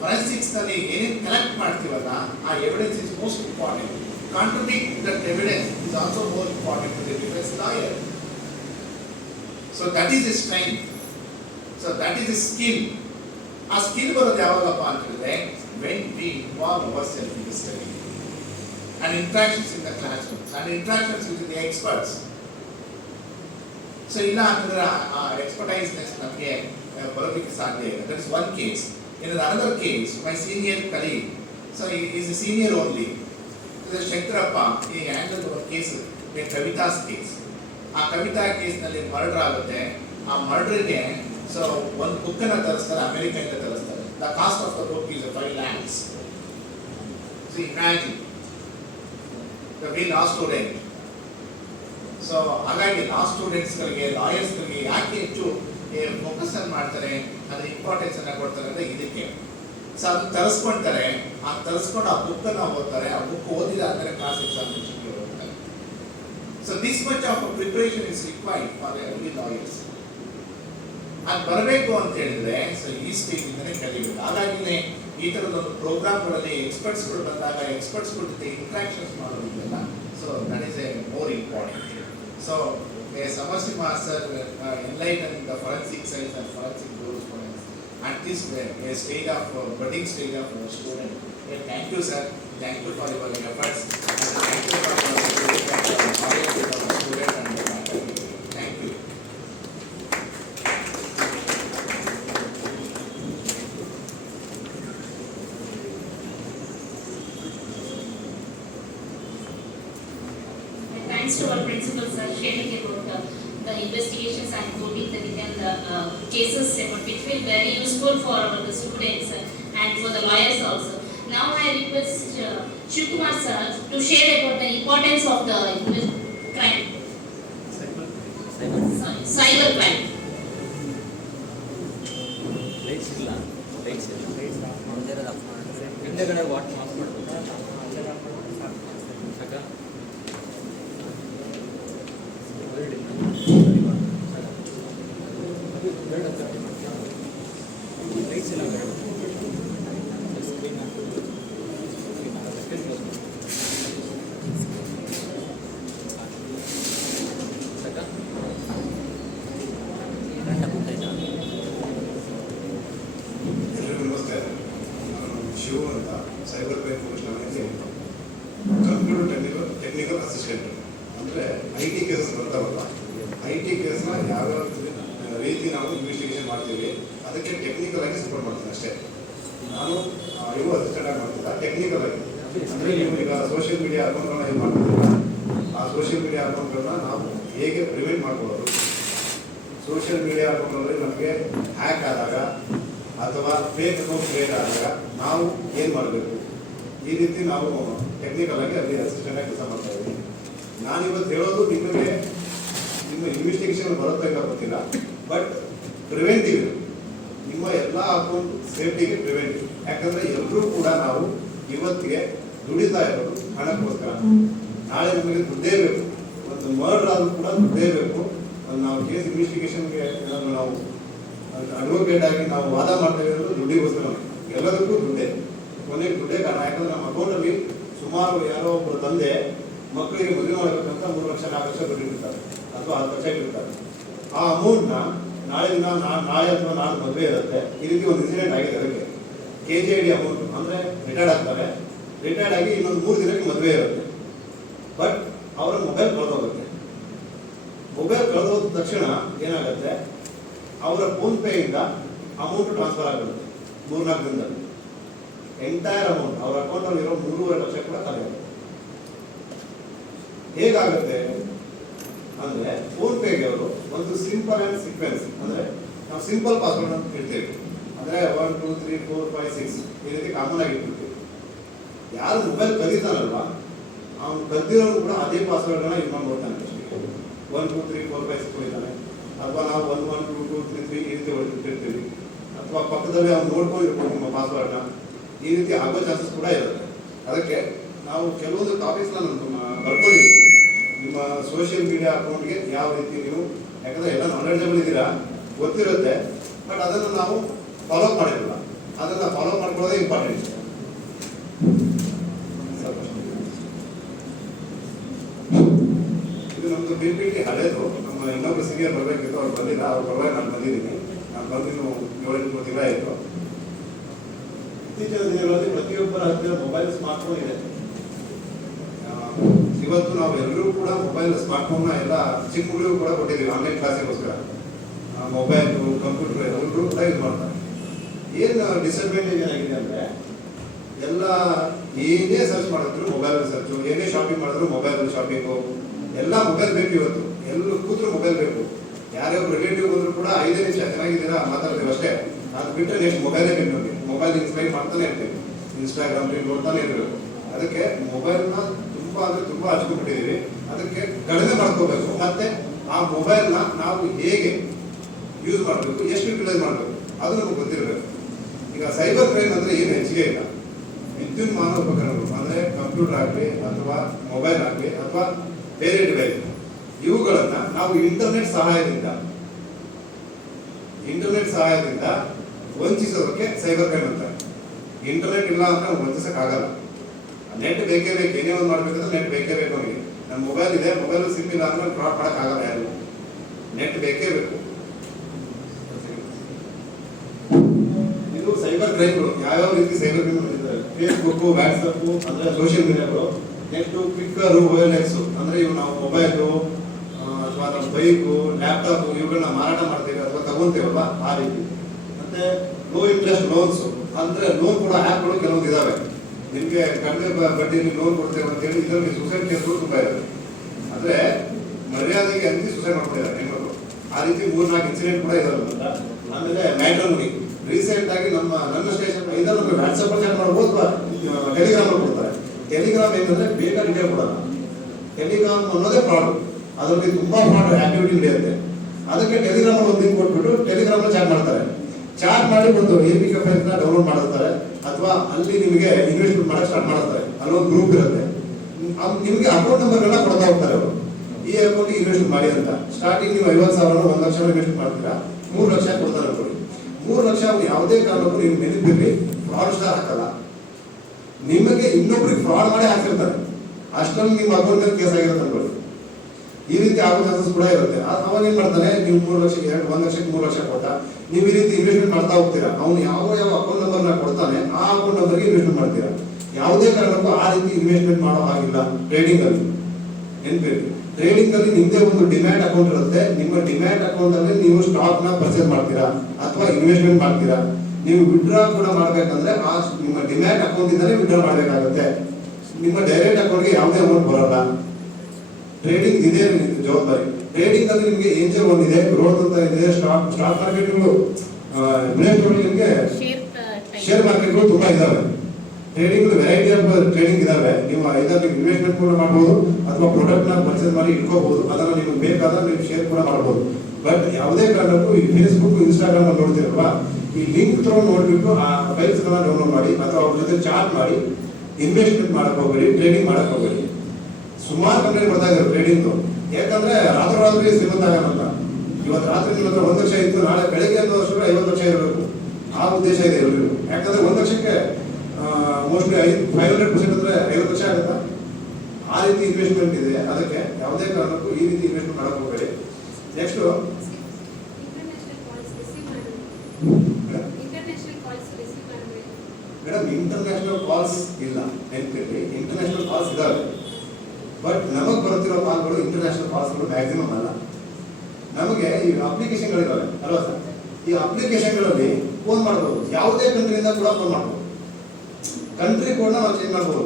forensics ನಲ್ಲಿ ಏನೇನು collect ಮಾಡ್ತೀವಲ್ಲ, ಆ evidence is most important. Contradict that evidence is also more important to the defence lawyer. So that is the strength. So that is the skill. ಆ skill ಬರೋದು ಯಾವಾಗಪ್ಪ ಅಂತ ಹೇಳಿದ್ರೆ, when we involve ourselves in the study and interactions in the classrooms and interactions with the experts. So ಇಲ್ಲ ಅಂತಂದ್ರೆ ಆ ಎಕ್ಸ್ಪರ್ಟೈಸ್ನೆಸ್ ನಮಗೆ ಬರೋದಕ್ಕೆ ಸಾಧ್ಯ ಇಲ್ಲ. That is one case. In another case, my senior colleague, so he is a senior only. Shankarappa, he handled one case, a Kavita's case. ಆ ಕವಿತಾ ಕೇಸ್ನಲ್ಲಿ murder ಆಗುತ್ತೆ. ಆ ಮರ್ಡರ್ಗೆ ಸೊ ಒಂದು ಬುಕ್ಕನ್ನು ತರಿಸ್ತಾರೆ, ಅಮೆರಿಕದಿಂದ ತರಿಸ್ತಾರೆ. The cost of the book is 5 lakhs. So imagine the we law student. So ಹಾಗಾಗಿ ಲಾ ಸ್ಟೂಡೆಂಟ್ಸ್ಗಳಿಗೆ, ಲಾಯರ್ಸ್ಗಳಿಗೆ ಯಾಕೆ ಹೆಚ್ಚು ಫೋಕಸ್ ಅನ್ನು ಮಾಡ್ತಾರೆ, ಅದ್ರ ಇಂಪಾರ್ಟೆನ್ಸ್ ಅನ್ನ ಕೊಡ್ತಾರೆ ಅಂದ್ರೆ ಇದಕ್ಕೆ. ಸೊ ಅದನ್ನ ತರಿಸ್ಕೊಳ್ತಾರೆ. ಆ ತರಿಸ್ಕೊಂಡು ಆ ಬುಕ್ ಅನ್ನ ಓದ್ತಾರೆ. ಆ ಬುಕ್ ಓದಿದಾದ್ಮೇಲೆ ಕ್ಲಾಸ್ ಎಕ್ಸಾಮಿನೇಷನ್ಗೆ ಹೋಗ್ತಾರೆ. So this much of preparation is required for every lawyers. ಅದು ಬರಬೇಕು ಅಂತ ಹೇಳಿದ್ರೆ ಸೊ ಈ ಸ್ಟೇಜಿಂದನೇ ಕಲಿಬೇಕು. ಹಾಗಾಗಿನೇ ಈ ಥರದೊಂದು ಪ್ರೋಗ್ರಾಮ್ಗಳಲ್ಲಿ ಎಕ್ಸ್ಪರ್ಟ್ಸ್ಗಳು ಬಂದಾಗ ಎಕ್ಸ್ಪರ್ಟ್ಸ್ಗಳ ಜೊತೆ ಇಂಟ್ರಾಕ್ಷನ್ಸ್ ಮಾಡೋದಿದೆಯಲ್ಲ, so that is a more important. So, Samarsimha sir enlightened the forensic science and forensic jurisprudence at this a stage of budding stage of student. Thank you, sir. Thank you for your efforts. And thank you for your knowledge with our student and the faculty. Thank you. Thanks to our principal sir sharing about the investigations and quoting the written cases about which will be very useful for the students and for the lawyers also. Now I request Shivkumar sir to share about the importance of the crime. Cyber crime. Lights ಇಲ್ಲ, lights ಇಲ್ಲ. ಹಿಂದೆಗಡೆ what of ಮಾಡ್ಬೋದು ಸಾಕ. Lights ಇಲ್ಲ screen ಸಾಕ. ಎಲ್ರಿಗೂ ನಮಸ್ಕಾರ. ನಾನು ಶಿವ ಅಂತ, ಸೈಬರ್ ಕ್ರೈಮ್ ಪೊಲೀಸ್ನಲ್ಲಿ ಕಂಪ್ಯೂಟರ್ ಟೆಕ್ನಿಕಲ್ ಅಸಿಸ್ಟೆಂಟ್. ಅಂದರೆ IT ಕೇಸಸ್ ಬರ್ತಾವಲ್ಲ, IT ಕೇಸ್ನ ಯಾವ್ಯಾವ ರೀತಿ ನಾವು ಇನ್ವೆಸ್ಟಿಗೇಷನ್ ಮಾಡ್ತೀವಿ ಅದಕ್ಕೆ ಟೆಕ್ನಿಕಲ್ ಆಗಿ ಸಪೋರ್ಟ್ ಮಾಡ್ತೀನಿ ಅಷ್ಟೇ. ನಾನು ಇವು ಅಸಿಸ್ಟೆಂಟ್ ಆಗಿ ಮಾಡ್ತಿಲ್ಲ, ಟೆಕ್ನಿಕಲ್ ಆಗಿ. ಅಂದರೆ ನೀವು ಈಗ ಸೋಷಿಯಲ್ ಮೀಡಿಯಾ ಅಕೌಂಟ್ಗಳನ್ನ ಏನು ಮಾಡ್ತಿದ್ದೀರಾ, ಆ ಸೋಷಿಯಲ್ ಮೀಡಿಯಾ ಅಕೌಂಟ್ಗಳನ್ನ ನಾವು ಹೇಗೆ ಪ್ರಿವೆಂಟ್ ಮಾಡ್ಕೊಳ್ಳೋದು, ಸೋಷಿಯಲ್ ಮೀಡಿಯಾ ಅಕೌಂಟ್ಗಳಲ್ಲಿ ನಮಗೆ ಹ್ಯಾಕ್ ಆದಾಗ ಅಥವಾ ಫೇಕ್ ಅಕೌಂಟ್ ಕ್ರಿಯೇಟ್ ಆದಾಗ ನಾವು ಏನು ಮಾಡಬೇಕು, ಈ ರೀತಿ ನಾವು ಟೆಕ್ನಿಕಲ್ ಆಗಿ ಅಲ್ಲಿ ಅಸಿಸ್ಟೆಂಟ್ ಆಗಿ ಕೆಲಸ ಮಾಡ್ತಾ ಇದ್ದೀವಿ. ನಾನಿವತ್ತು ಹೇಳೋದು ನಿಮಗೆ ನಿಮ್ಮ ಇನ್ವೆಸ್ಟಿಗೇಷನ್ ಬರುತ್ತೋ ಇಲ್ಲ ಗೊತ್ತಿಲ್ಲ, ಬಟ್ ಪ್ರಿವೆಂಟಿವ್, ನಿಮ್ಮ ಎಲ್ಲ ಅಕೌಂಟ್ ಸೇಫ್ಟಿಗೆ ಪ್ರಿವೆಂಟಿವ್. ಯಾಕಂದರೆ ಎಲ್ಲರೂ ಕೂಡ ನಾವು ಇವತ್ತಿಗೆ ದುಡಿತಾ ಇರೋದು ಹಣಕ್ಕೋಸ್ಕರ. ನಾಳೆ ನಮಗೆ ದುಡ್ಡೇ ಬೇಕು. ಒಂದು ಮರ್ಡರ್ ಆದರೂ ಕೂಡ ದುಡ್ಡೇ ಬೇಕು. ನಾವು ಕೇಸ್ ಇನ್ವೆಸ್ಟಿಗೇಷನ್ಗೆ ಏನಾದರೂ ನಾವು ಅಡ್ವೊಕೇಟ್ ಆಗಿ ನಾವು ವಾದ ಮಾಡ್ತಾ ಇರೋದು ದುಡ್ಡಿಗೋಸ್ಕರ. ಎಲ್ಲದಕ್ಕೂ ದುಡ್ಡೇ, ಕೊನೆಗೆ ದುಡ್ಡೇ ಕಾರಣ. ಯಾಕಂದರೆ ನಮ್ಮ ಅಕೌಂಟಲ್ಲಿ ಸುಮಾರು ಯಾರೋ ಒಬ್ಬರು ತಂದೆ ಮಕ್ಕಳಿಗೆ ಮದುವೆ ಮಾಡಬೇಕಂತ 3 ಲಕ್ಷ 4 ಲಕ್ಷ ದುಡ್ಡಿರ್ತಾರೆ ಅಥವಾ 10 ಲಕ್ಷ ಇರ್ತಾರೆ. ಆ ಅಮೌಂಟ್ನ ನಾಳೆ ದಿನ ನಾಳೆ ಅಥವಾ ನಾಳೆ ಮದುವೆ ಇರುತ್ತೆ. ಈ ರೀತಿ ಒಂದು ಇನ್ಸಿಡೆಂಟ್ ಆಗಿದೆ. ಅದಕ್ಕೆ KJD ಅಮೌಂಟ್ ಅಂದರೆ ರಿಟೈರ್ಡ್ ಆಗ್ತಾರೆ. ರಿಟೈರ್ಡ್ ಆಗಿ ಇನ್ನೊಂದು 3 ದಿನಕ್ಕೆ ಮದುವೆ ಇರುತ್ತೆ. ಬಟ್ ಅವರ ಮೊಬೈಲ್ ಕಳೆದೋಗುತ್ತೆ. ಮೊಬೈಲ್ ಕಳೆದೋದ ತಕ್ಷಣ ಏನಾಗುತ್ತೆ, ಅವರ ಫೋನ್ಪೇಯಿಂದ ಅಮೌಂಟ್ ಟ್ರಾನ್ಸ್ಫರ್ ಆಗಿರುತ್ತೆ 3-4 ದಿನದಲ್ಲಿ. ಎಂಟೈರ್ ಅಮೌಂಟ್ ಅವ್ರ ಅಕೌಂಟಲ್ಲಿ ಇರೋ 3.5 ಲಕ್ಷ ಕೂಡ ಖಾಲಿ ಆಗುತ್ತೆ. ಹೇಗಾಗುತ್ತೆ ಅಂದರೆ ಫೋನ್ಪೇಗೆ ಅವರು ಒಂದು ಸಿಂಪಲ್ ಆ್ಯಂಡ್ ಸೀಕ್ವೆನ್ಸ್, ಅಂದರೆ ನಾವು ಸಿಂಪಲ್ ಪಾಸ್ವರ್ಡ್ ಅಂತ ಇಡ್ತೇವೆ. ಅಂದರೆ 1 2 3 4 5 6 ಈ ರೀತಿ ಕಾಮನ್ ಆಗಿ ಇಟ್ಬಿಡ್ತೀವಿ. ಯಾರು ಮೊಬೈಲ್ ಕದೀತಾನಲ್ವಾ ಅವ್ನು ಕದ್ದಿರೋನು ಕೂಡ ಅದೇ ಪಾಸ್ವರ್ಡ್ನ ಯೂಸ್ ಮಾಡ್ಕೊಡ್ತಾನೆ ಅಷ್ಟೇ. 1 2 3 4 5 6 ಹೋಗ್ತಾನೆ, ಅಥವಾ ನಾವು 1 1 2 2 3 3 ಈ ರೀತಿ ಹೊರಟಿರ್ತೀವಿ, ಅಥವಾ ಪಕ್ಕದಲ್ಲಿ ಅವ್ನು ನೋಡ್ಕೊಂಡಿರ್ಬೋದು ನಿಮ್ಮ ಪಾಸ್ವರ್ಡ್ನ. ಈ ರೀತಿ ಆಗೋ ಚಾನ್ಸಸ್ ಕೂಡ ಇರುತ್ತೆ. ಅದಕ್ಕೆ ನಾವು ಕೆಲವೊಂದು ಟಾಪಿಕ್ಸ್ನ ಬರ್ಕೊಂಡಿದ್ದೀವಿ ನಿಮ್ಮ ಸೋಷಿಯಲ್ ಮೀಡಿಯಾ ಅಕೌಂಟ್ಗೆ ಯಾವ ರೀತಿ ನೀವು, ಯಾಕಂದರೆ ಎಲ್ಲ ನಾಲೆಡ್ಜಬಲ್ ಇದ್ದೀರಾ, ಗೊತ್ತಿರುತ್ತೆ, ಬಟ್ ಅದನ್ನು ನಾವು ಫಾಲೋ ಮಾಡಿರಲ್ಲ. ಅದನ್ನು ಫಾಲೋ ಮಾಡ್ಕೊಳ್ಳೋದೇ ಇಂಪಾರ್ಟೆಂಟ್. ಇದು ನಮ್ಮದು PPT ಹಳೇದು, ನಮ್ಮ ಇನ್ನೊಬ್ಬರು ಸೀನಿಯರ್ ಬರಬೇಕಿತ್ತು, ಅವ್ರು ಬಂದಿಲ್ಲ, ಅವ್ರ ಪರವಾಗಿ ನಾನು ಬಂದಿದ್ದೀನಿ. ನಾನು ಬಂದಿನ್ನು 7-8 ತಿಂಗಳ ಆಯಿತು. ಇತ್ತೀಚಿನ ದಿನಗಳಲ್ಲಿ ಪ್ರತಿಯೊಬ್ಬರ ಹತ್ತಿರ ಮೊಬೈಲ್ ಸ್ಮಾರ್ಟ್ಫೋನ್ ಇದೆ. ಇವತ್ತು ನಾವು ಎಲ್ಲರೂ ಕೂಡ ಮೊಬೈಲ್ ಸ್ಮಾರ್ಟ್ಫೋನ್ನ ಎಲ್ಲ ಚಿಕ್ಕ ಮಕ್ಕಳಿಗೂ ಕೂಡ ಕೊಟ್ಟಿದ್ದೀವಿ ಆನ್ಲೈನ್ ಕ್ಲಾಸಿಗೋಸ್ಕರ. ಮೊಬೈಲು, ಕಂಪ್ಯೂಟರ್ ಎಲ್ಲರೂ ಕೂಡ ಯೂಸ್ ಮಾಡ್ತಾರೆ. ಏನು ಡಿಸಡ್ವಾಂಟೇಜ್ ಏನಾಗಿದೆ ಅಂದರೆ, ಎಲ್ಲ ಏನೇ ಸರ್ಚ್ ಮಾಡಿದ್ರು ಮೊಬೈಲ್ ಸರ್ಚು, ಏನೇ ಶಾಪಿಂಗ್ ಮಾಡಿದ್ರು ಮೊಬೈಲ್ ಶಾಪಿಂಗು, ಎಲ್ಲ ಮೊಬೈಲ್ ಬೇಕು. ಇವತ್ತು ಎಲ್ಲೂ ಕೂತ್ರು ಮೊಬೈಲ್ ಬೇಕು. ಯಾರೇ ಒಬ್ಬರು ರಿಲೇಟಿವ್ ಬಂದರೂ ಕೂಡ 5 ನಿಮಿಷ ಚೆನ್ನಾಗಿದ್ದೀರಾ ಮಾತಾಡ್ತೀವಿ ಅಷ್ಟೇ, ಅದು ಬಿಟ್ಟರೆ ನೆಕ್ಸ್ಟ್ ಮೊಬೈಲೇ ಬೇಕು ನಮಗೆ. ಮೊಬೈಲ್ ಇನ್ಸ್ಪೈರ್ ಮಾಡ್ತಾನೆ ಇರ್ತೀವಿ, ಇನ್ಸ್ಟಾಗ್ರಾಮ್ ರೀಲ್ ನೋಡ್ತಾನೆ ಇರಬೇಕು. ಅದಕ್ಕೆ ಮೊಬೈಲ್ನ ತುಂಬ ಅಂದರೆ ತುಂಬ ಹಚ್ಕೊಂಡ್ಬಿಟ್ಟಿದ್ದೀವಿ. ಅದಕ್ಕೆ ಕಡಿಮೆ ಮಾಡ್ಕೋಬೇಕು. ಮತ್ತು ಆ ಮೊಬೈಲ್ನ ನಾವು ಹೇಗೆ ಯೂಸ್ ಮಾಡಬೇಕು, ಎಷ್ಟು ಯುಟಿಲೈಸ್ ಮಾಡಬೇಕು ಅದು ನಮಗೆ ಗೊತ್ತಿರಬೇಕು. ಈಗ ಸೈಬರ್ ಕ್ರೈಮ್ ಅಂದರೆ ಏನು ಹೆಚ್ಚಿಗೆ ಇಲ್ಲ. ವಿದ್ಯುನ್ಮಾನ ಉಪಕರಣಗಳು ಅಂದರೆ ಕಂಪ್ಯೂಟರ್ ಆಗಲಿ ಅಥವಾ ಮೊಬೈಲ್ ಆಗಲಿ ಅಥವಾ ಬೇರೆ ಡಿವೈಸ್, ಇವುಗಳನ್ನು ನಾವು ಇಂಟರ್ನೆಟ್ ಸಹಾಯದಿಂದ ವಂಚಿಸೋದಕ್ಕೆ ಸೈಬರ್ ಕ್ರೈಮ್ ಅಂತಾರೆ. ಇಂಟರ್ನೆಟ್ ಇಲ್ಲ ಅಂತ ನಾವು ವಂಚಿಸೋಕ್ಕಾಗಲ್ಲ. ನೆಟ್ ಬೇಕೇ ಬೇಕು. ಏನೇ ಒಂದು ಮಾಡಬೇಕಂದ್ರೆ ನೆಟ್ ಬೇಕೇ ಬೇಕು ಅವನಿಗೆ. ನನ್ನ ಮೊಬೈಲ್ ಇದೆ, ಮೊಬೈಲು ಸಿಮ್ ಇಲ್ಲ ಅಂದ್ರೆ ಫ್ರಾಡ್ ಮಾಡೋಕ್ಕಾಗಲ್ಲ ಯಾರು. ನೆಟ್ ಬೇಕೇ ಬೇಕು. ಇದು ಸೈಬರ್ ಕ್ರೈಮ್ಗಳು ಯಾವ್ಯಾವ ರೀತಿ ಸೈಬರ್ ಕ್ರೈಮ್ ಮಾಡಿದ್ದಾರೆ. ಫೇಸ್ಬುಕ್ಕು, ವಾಟ್ಸಪ್ಪು ಅಂದರೆ ಸೋಷಿಯಲ್ ಮೀಡಿಯಾಗಳು, ನೆಕ್ಸ್ಟು ಕ್ವಿಕ್ಕರು, OLX ಅಂದರೆ ಇವು ನಾವು ಮೊಬೈಲು ಅಥವಾ ನಮ್ಮ ಬೈಕು, ಲ್ಯಾಪ್ಟಾಪು ಇವುಗಳನ್ನ ಮಾರಾಟ ಮಾಡ್ತೇವೆ ಅಥವಾ ತಗೊಂತೇವಲ್ವ ಆ ರೀತಿ. ಮತ್ತೆ ಲೋ ಇಂಟ್ರೆಸ್ಟ್ ಲೋನ್ಸ್ ಅಂದರೆ ಲೋನ್ ಕೂಡ ಆ್ಯಪ್ಗಳು ಕೆಲವೊಂದು ಇದಾವೆ. ನಿಮಗೆ ಕಡಿಮೆ ಬಡ್ಡಿಯಲ್ಲಿ ಲೋನ್ ಕೊಡ್ತೇವೆ ಅಂತೇಳಿ ಇದರಲ್ಲಿ ಸೂಸೈಡ್ ಕೇಸ್ಗಳು ತುಂಬ ಇದಾವೆ. ಅಂದರೆ ಮರ್ಯಾದೆಗೆ ಅಂತಿ ಸೂಸೈಡ್ ಮಾಡ್ತಿದ್ದಾರೆ ಹೆಣ್ಮಕ್ಳು. ಆ ರೀತಿ 3-4 ಇನ್ಸಿಡೆಂಟ್ ಕೂಡ ಇದಾವೆ. ಆಮೇಲೆ ಮ್ಯಾಟ್ರಿಮೋನಿ ರೀಸೆಂಟ್ ಆಗಿ ನನ್ನ ಸ್ಟೇಷನ್ ಇದನ್ನು ವಾಟ್ಸಪ್ ಅಲ್ಲಿ ಚಾಟ್ ಮಾಡ್ಬೋದು ಅಥವಾ ಟೆಲಿಗ್ರಾಮ್ ಅಲ್ಲಿ ಕೊಡ್ತಾರೆ. ಟೆಲಿಗ್ರಾಮ್ ಏನಂದ್ರೆ ಬೇಗ ಡೀಟೇಲ್ ಕೊಡಲ್ಲ. ಟೆಲಿಗ್ರಾಮ್ ಅನ್ನೋದೇ ಫ್ರಾಡ್. ಅದರಲ್ಲಿ ತುಂಬಾ ಫ್ರಾಡ್ ಆಕ್ಟಿವಿಟಿ ನಡೆಯುತ್ತೆ. ಅದಕ್ಕೆ ಟೆಲಿಗ್ರಾಮ್ ಅಲ್ಲಿ ಒಂದು ಲಿಂಕ್ ಕೊಟ್ಬಿಟ್ಟು ಟೆಲಿಗ್ರಾಮ್ ಅಲ್ಲಿ ಚಾಟ್ ಮಾಡ್ತಾರೆ. ಚಾಟ್ ಮಾಡಿ ಒಂದು APK ಫೈಲ್ ಡೌನ್ಲೋಡ್ ಮಾಡಿರ್ತಾರೆ ಅಥವಾ ಅಲ್ಲಿ ನಿಮಗೆ ಇನ್ವೆಸ್ಟ್ಮೆಂಟ್ ಮಾಡಕ್ಕೆ ಸ್ಟಾರ್ಟ್ ಮಾಡ್ತಾರೆ. ಅಲ್ಲೊಂದು ಗ್ರೂಪ್ ಇರುತ್ತೆ. ನಿಮಗೆ ಅಕೌಂಟ್ ನಂಬರ್ಗಳನ್ನ ಕೊಡ್ತಾ ಹೋಗ್ತಾರೆ ಅವರು. ಈ ಅಕೌಂಟ್ಗೆ ಇನ್ವೆಸ್ಟ್ ಮಾಡಿ ಅಂತ. ಸ್ಟಾರ್ಟಿಂಗ್ ನೀವು 50,000 1 ಲಕ್ಷ ಇನ್ವೆಸ್ಟ್ ಮಾಡ್ತೀರಾ, 3 ಲಕ್ಷ ಕೊಡ್ತಾರೆ ನೋಡಿ. 3 ಲಕ್ಷ ಯಾವುದೇ ಕಾರಣಕ್ಕೂ ನೀವು ನೆನಪಿರಲಿ ಫ್ರಾಡ್ ಸ್ಟಾರ್ ಹಾಕಲ್ಲ. ನಿಮಗೆ ಇನ್ನೊಬ್ರಿಗೆ ಫ್ರಾಡ್ ಮಾಡಿ ಹಾಕಿರ್ತಾರೆ. ಅಷ್ಟೊಂದು ನಿಮ್ಮ ಅಕೌಂಟ್ ಕೇಸ್ ಆಗಿರುತ್ತೆ ಅನ್ಕೊಳ್ಳಿ. ಈ ರೀತಿ ಆಗೋ ಚಾನ್ಸಸ್ ಕೂಡ ಇರುತ್ತೆ. ಅವನು ಏನ್ ಮಾಡ್ತಾನೆ, ನೀವು 3 ಲಕ್ಷಕ್ಕೆ 1 ಲಕ್ಷಕ್ಕೆ 3 ಲಕ್ಷ ಕೊಟ್ಟ, ನೀವು ಈ ರೀತಿ ಇನ್ವೆಸ್ಟ್ಮೆಂಟ್ ಮಾಡ್ತಾ ಹೋಗ್ತೀರಾ. ಅವನು ಯಾವ ಅಕೌಂಟ್ ನಂಬರ್ನ ಕೊಡ್ತಾನೆ ಆ ಅಕೌಂಟ್ ನಂಬರ್ಗೆ ಇನ್ವೆಸ್ಟ್ಮೆಂಟ್ ಮಾಡ್ತೀರಾ. ಯಾವುದೇ ಕಾರಣಕ್ಕೂ ಆ ರೀತಿ ಇನ್ವೆಸ್ಟ್ಮೆಂಟ್ ಮಾಡೋ ಹಾಗಿಲ್ಲ. ಟ್ರೇಡಿಂಗ್ ಅಲ್ಲಿ ನೆನಪಿರಲಿ, ಟ್ರೇಡಿಂಗ್ ಅಲ್ಲಿ ನಿಮ್ಮದೇ ಒಂದು ಡಿಮ್ಯಾಟ್ ಅಕೌಂಟ್ ಇರುತ್ತೆ. ನಿಮ್ಮ ಡಿಮ್ಯಾಟ್ ಅಕೌಂಟ್ ಅಲ್ಲಿ ನೀವು ಸ್ಟಾಕ್ ನ ಪರ್ಚೇಸ್ ಮಾಡ್ತೀರಾ ಅಥವಾ ಇನ್ವೆಸ್ಟ್ಮೆಂಟ್ ಮಾಡ್ತೀರಾ. ನೀವು ವಿಡ್ರಾ ಕೂಡ ಮಾಡ್ಬೇಕಂದ್ರೆ ಆ ನಿಮ್ಮ ಡಿಮ್ಯಾಟ್ ಅಕೌಂಟ್ ಇಂದಲೇ ವಿಡ್ರಾ ಮಾಡಬೇಕಾಗುತ್ತೆ. ನಿಮ್ಮ ಡೈರೆಕ್ಟ್ ಅಕೌಂಟ್ಗೆ ಯಾವುದೇ ಅಮೌಂಟ್ ಬರಲ್ಲ. ಟ್ರೇಡಿಂಗ್ ಇದೇ ಜವಾಬ್ದಾರಿ. ಟ್ರೇಡಿಂಗ್ ಅಲ್ಲಿ ನಿಮಗೆ ಏಂಜಲ್ ಒಂದು ಇದೆ, ಗ್ರೋತ್ ಅಂತ ಇದೆ, ಸ್ಟಾಕ್ ಮಾರ್ಕೆಟ್ಗಳು, ನಿಮಗೆ ಶೇರ್ ಮಾರ್ಕೆಟ್ಗಳು ತುಂಬಾ ಇದಾವೆ. ಟ್ರೇಡಿಂಗ್ ವೆರೈಟಿ ಆಫ್ ಟ್ರೇಡಿಂಗ್ ಇದಾವೆ. ನೀವು ಇದರಲ್ಲಿ ಇನ್ವೆಸ್ಟ್ಮೆಂಟ್ ಕೂಡ ಮಾಡ್ಬೋದು ಅಥವಾ ಪ್ರಾಡಕ್ಟ್ ನ ಪರ್ಚೇಸ್ ಮಾಡಿ ಇಟ್ಕೋಬಹುದು. ಅದನ್ನ ನಿಮ್ಗೆ ಬೇಕಾದ್ರೆ ನೀವು ಶೇರ್ ಕೂಡ ಮಾಡಬಹುದು. ಬಟ್ ಯಾವುದೇ ಕಾರಣಕ್ಕೂ ಈ ಫೇಸ್ಬುಕ್, ಇನ್ಸ್ಟಾಗ್ರಾಮ್ ಅಲ್ಲಿ ನೋಡ್ತಿರಲ್ವಾ, ಈ ಲಿಂಕ್ ತಗೊಂಡು ನೋಡ್ಬಿಟ್ಟು ಆ ಫೈಲ್ಸ್ ಗಳನ್ನ ಡೌನ್ಲೋಡ್ ಮಾಡಿ ಅಥವಾ ಅವ್ರ ಜೊತೆ ಚಾಟ್ ಮಾಡಿ ಇನ್ವೆಸ್ಟ್ಮೆಂಟ್ ಮಾಡಕ್ ಹೋಗಬೇಡಿ, ಟ್ರೇಡಿಂಗ್ ಮಾಡಕ್ ಹೋಗಬೇಡಿ. ಸುಮಾರು ಕಂಪ್ಲೇಂಟ್ ಬರ್ತಾ ಇದ್ದಾರೆ ಟ್ರೇಡಿಂಗ್. ಯಾಕಂದ್ರೆ ರಾತ್ರಿ ಶ್ರೀಮಂತ ಆಗೋಣ. ಇವತ್ತು ರಾತ್ರಿ ನಿಮ್ಮ ಹತ್ರ 1 ಲಕ್ಷ ಇತ್ತು, ನಾಳೆ ಬೆಳಗ್ಗೆ 1 ವರ್ಷ 50 ಲಕ್ಷ ಇರಬೇಕು. ಆ ಉದ್ದೇಶ ಇದೆ ಎಲ್ಲರಿಗೂ. ಯಾಕಂದ್ರೆ 1 ಲಕ್ಷಕ್ಕೆ ಮೋಸ್ಟ್ಲಿ 500% ಅಂದ್ರೆ 50 ಲಕ್ಷ ಆಗುತ್ತಾ. ಆ ರೀತಿ ಇನ್ವೆಸ್ಟ್ಮೆಂಟ್ ಇದೆ. ಅದಕ್ಕೆ ಯಾವುದೇ ಕಾರಣಕ್ಕೂ ಈ ರೀತಿ ಇನ್ವೆಸ್ಟ್ಮೆಂಟ್ ಮಾಡಕ್ ಹೋಗಬೇಡಿ. ನೆಕ್ಸ್ಟ್ ಮೇಡಮ್, ಇಂಟರ್ನ್ಯಾಷನಲ್ ಕಾಲ್ಸ್ ಇಲ್ಲ ನೆನಪಿರಲಿ. ಇಂಟರ್ನ್ಯಾಷನಲ್ ಕಾಲ್ಸ್ ಇದಾವೆ, ಬಟ್ ನಮಗೆ ಬರುತ್ತಿರೋ ಕಾಲ್ಗಳು ಇಂಟರ್ನ್ಯಾಷನಲ್ ಕಾಲ್ಸ್ಗಳು ಮ್ಯಾಕ್ಸಿಮಮ್ ಅಲ್ಲ. ನಮಗೆ ಈ ಅಪ್ಲಿಕೇಶನ್ಗಳಿದ್ದಾವೆ ಅಲ್ವಾ ಸರ್, ಈ ಅಪ್ಲಿಕೇಶನ್ಗಳಲ್ಲಿ ಫೋನ್ ಮಾಡ್ಬೋದು. ಯಾವುದೇ ಕಂಟ್ರಿಯಿಂದ ಕೂಡ ಫೋನ್ ಮಾಡ್ಬೋದು. ಕಂಟ್ರಿ ಕೂಡ ನಾವು ಚೇಂಜ್ ಮಾಡ್ಬೋದು.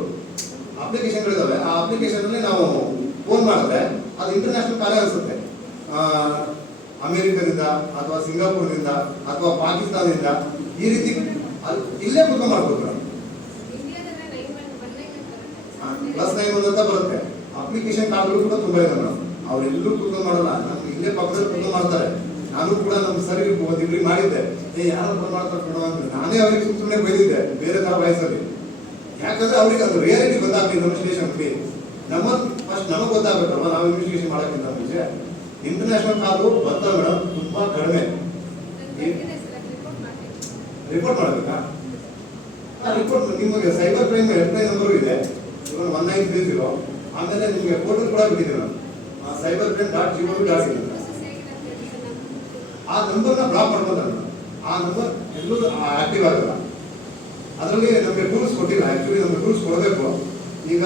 ಅಪ್ಲಿಕೇಶನ್ಗಳಿದ್ದಾವೆ. ಆ ಅಪ್ಲಿಕೇಶನಲ್ಲಿ ನಾವು ಫೋನ್ ಮಾಡಿದ್ರೆ ಅದು ಇಂಟರ್ನ್ಯಾಷನಲ್ ಕಾಲೇ ಅನಿಸುತ್ತೆ. ಅಮೆರಿಕದಿಂದ ಅಥವಾ ಸಿಂಗಾಪುರದಿಂದ ಅಥವಾ ಪಾಕಿಸ್ತಾನದಿಂದ ಈ ರೀತಿ ಇಲ್ಲೇ ಬುಕ್ ಮಾಡ್ಬೋದು. +9 ಅಂತ ಬರುತ್ತೆ. ಅಪ್ಲಿಕೇಶನ್ ಕಾರ್ಡ್ಗಳು ಕೂಡ ತುಂಬಾ ಇದೆ ಮೇಡಮ್. ಅವರೆಲ್ಲೂ ಕೂತ್ಕೊಂಡು ಮಾಡಲ್ಲ, ನಮ್ಗೆ ಇಲ್ಲೇ ಪಕ್ಕದಲ್ಲಿ ಕೂತ್ಕೊಂಡು ಮಾಡ್ತಾರೆ. ನಾನು ಕೂಡ ನಮ್ಮ ಸರಿ ಒಂದಿಬ್ರಿಗೆ ಮಾಡಿದ್ದೆ, ಯಾರು ಫೋನ್ ಮಾಡ್ತಾರೆ ಕೊಡೋ ಅಂತ. ನಾನೇ ಅವ್ರಿಗೆ ಸುಮ್ಮನೆ ಬೈದಿದ್ದೆ ಬೇರೆ ತರ ವಯಸ್ಸಲ್ಲಿ. ಯಾಕಂದ್ರೆ ಅವ್ರಿಗೆ ಅದು ರಿಯಾಲಿಟಿ ಗೊತ್ತಾಗ್ಲಿ ಇನ್ವೆಸ್ಟಿಗೇಷನ್ ನಮ್ಮ ಫಸ್ಟ್ ನಮಗೆ ಗೊತ್ತಾಗಬೇಕಲ್ವ, ನಾವು ಇನ್ವೆಸ್ಟಿಗೇಷನ್ ಮಾಡೋಕ್ಕಿಂತ ಮುಂಚೆ. ಇಂಟರ್ನ್ಯಾಷನಲ್ ಕಾಲು ಬರ್ತವೆ ಮೇಡಮ್, ತುಂಬಾ ಕಡಿಮೆ. ರಿಪೋರ್ಟ್ ಮಾಡಬೇಕಾ? ರಿಪೋರ್ಟ್ ನಿಮಗೆ ಸೈಬರ್ ಕ್ರೈಮ್ ಹೆಲ್ಪ್ಲೈನ್ ನಂಬರ್ ಇದೆ 1930. ಆಮೇಲೆ ನಿಮಗೆ ಪೋರ್ಟಲ್ ಕೂಡ ಬಿಟ್ಟಿದೆ ನಾನು, cybercrime.gov.in. ಆ ನಂಬರ್ನ ಬ್ಲಾಕ್ ಮಾಡ್ಕೊಂಡ್ರೆ ಆ ನಂಬರ್ ಎಲ್ಲೂ ಆಕ್ಟಿವ್ ಆಗಲ್ಲ. ಅದರಲ್ಲಿ ನಮಗೆ ಟೂಲ್ಸ್ ಕೊಟ್ಟಿಲ್ಲ. ಆಕ್ಚುಲಿ ನಮಗೆ ಟೂಲ್ಸ್ ಕೊಡಬೇಕು. ಈಗ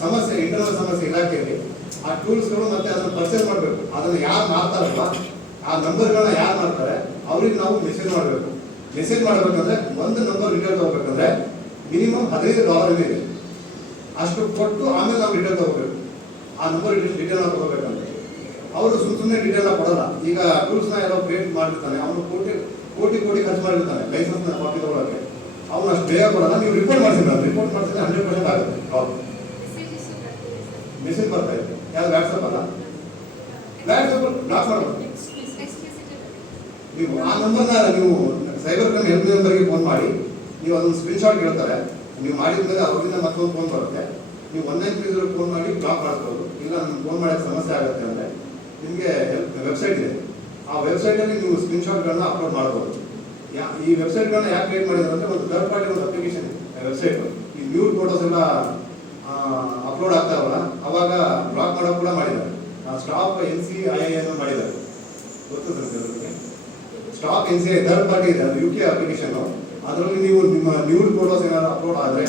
ಸಮಸ್ಯೆ ಇಂಟರ್ನಲ್ ಸಮಸ್ಯೆ ಇಲಾಖೆಯಲ್ಲಿ ಆ ಟೂಲ್ಸ್ಗಳು ಮತ್ತೆ ಅದನ್ನು ಪರ್ಚೇಸ್ ಮಾಡಬೇಕು. ಅದನ್ನು ಯಾರು ಮಾಡ್ತಾರಲ್ವ, ಆ ನಂಬರ್ಗಳನ್ನ ಯಾರು ಮಾಡ್ತಾರೆ ಅವ್ರಿಗೆ ನಾವು ಮೆಸೇಜ್ ಮಾಡಬೇಕು. ಮೆಸೇಜ್ ಮಾಡಬೇಕಂದ್ರೆ ಒಂದು ನಂಬರ್ ರಿಟರ್ನ್ ತಗೋಬೇಕಂದ್ರೆ ಮಿನಿಮಮ್ $15 ಇದೆ. ಅಷ್ಟು ಕೊಟ್ಟು ಆಮೇಲೆ ನಾವು ರಿಟರ್ನ್ ತಗೋಬೇಕು. ಆ ನಂಬರ್ ರಿಟರ್ನ್ ತಗೋಬೇಕಂದ್ರೆ ಅವರು ಸುಮ್ಮನೆ ರಿಟರ್ನ್ ಕೊಡಲ್ಲ. ಈಗ ಟೂಲ್ಸ್ನ ಏನೋ ಕ್ರಿಯೇಟ್ ಮಾಡಿರ್ತಾನೆ, ಅವನು ಕೋಟಿ ಖರ್ಚು ಮಾಡಿರ್ತಾನೆ ಲೈಸೆನ್ಸ್ ಕಾಪಿ ತಗೊಳ್ಳೋಕೆ. ಅವನು ಅಷ್ಟು ಬೇಗ ಕೊಡಲ್ಲ. ನೀವು ರಿಪೋರ್ಟ್ ಮಾಡ್ಸಿದ್ರೆ 100% ಆಗುತ್ತೆ. ಮೆಸೇಜ್ ಬರ್ತಾ ಇದೆ. ಯಾವ್ದು ವಾಟ್ಸಪ್ ಅಲ್ಲ, ವಾಟ್ಸಪ್ ಬ್ಲಾಕ್ ಮಾಡಬೇಕು. ನೀವು ಆ ನಂಬರ್ನ ನೀವು ಸೈಬರ್ ಕ್ರೈಮ್ ಹೆಲ್ಪ್ ನಂಬರ್ಗೆ ಫೋನ್ ಮಾಡಿ, ನೀವು ಅದೊಂದು ಸ್ಕ್ರೀನ್ಶಾಟ್ ಕೇಳ್ತಾರೆ. ನೀವು ಮಾಡಿದ್ಮೇಲೆ ಅವ್ರಿಂದ ಮತ್ತೊಂದು ಫೋನ್ ಬರುತ್ತೆ. ನೀವು 1930 ಫೋನ್ ಮಾಡಿ ಬ್ಲಾಕ್ ಮಾಡ್ಬೋದು. ಇಲ್ಲ ನಮ್ಗೆ ಫೋನ್ ಮಾಡೋಕ್ಕೆ ಸಮಸ್ಯೆ ಆಗುತ್ತೆ ಅಂದರೆ ನಿಮಗೆ ವೆಬ್ಸೈಟ್ ಇದೆ. ಆ ವೆಬ್ಸೈಟಲ್ಲಿ ನೀವು ಸ್ಕ್ರೀನ್ಶಾಟ್ಗಳನ್ನ ಅಪ್ಲೋಡ್ ಮಾಡ್ಬೋದು. ಈ ವೆಬ್ಸೈಟ್ಗಳನ್ನ ಯಾಕೆ ಕ್ರಿಯೇಟ್ ಮಾಡಿದ್ರು ಅಂದರೆ ಒಂದು ಥರ್ಡ್ ಪಾರ್ಟಿ ಒಂದು ಅಪ್ಲಿಕೇಶನ್ ವೆಬ್ಸೈಟ್. ಈ ನ್ಯೂಡ್ ಫೋಟೋಸ್ ಎಲ್ಲ ಅಪ್ಲೋಡ್ ಆಗ್ತಾವಲ್ಲ, ಅವಾಗ ಬ್ಲಾಕ್ ಮಾಡೋಕೆ ಕೂಡ ಮಾಡಿದ್ದಾರೆ. ಸ್ಟಾಪ್ NCII ಅನ್ನು ಮಾಡಿದ್ದಾರೆ, ಗೊತ್ತು ಸರ್ ನಿಮಗೆ? ಸ್ಟಾಪ್ NCII ಥರ್ಡ್ ಪಾರ್ಟಿ ಇದೆ, ಅದು UK ಅಪ್ಲಿಕೇಶನ್. ಅದರಲ್ಲಿ ನೀವು ನಿಮ್ಮ ನ್ಯೂಡ್ ಫೋಟೋಸ್ ಏನಾದ್ರು ಅಪ್ಲೋಡ್ ಆದರೆ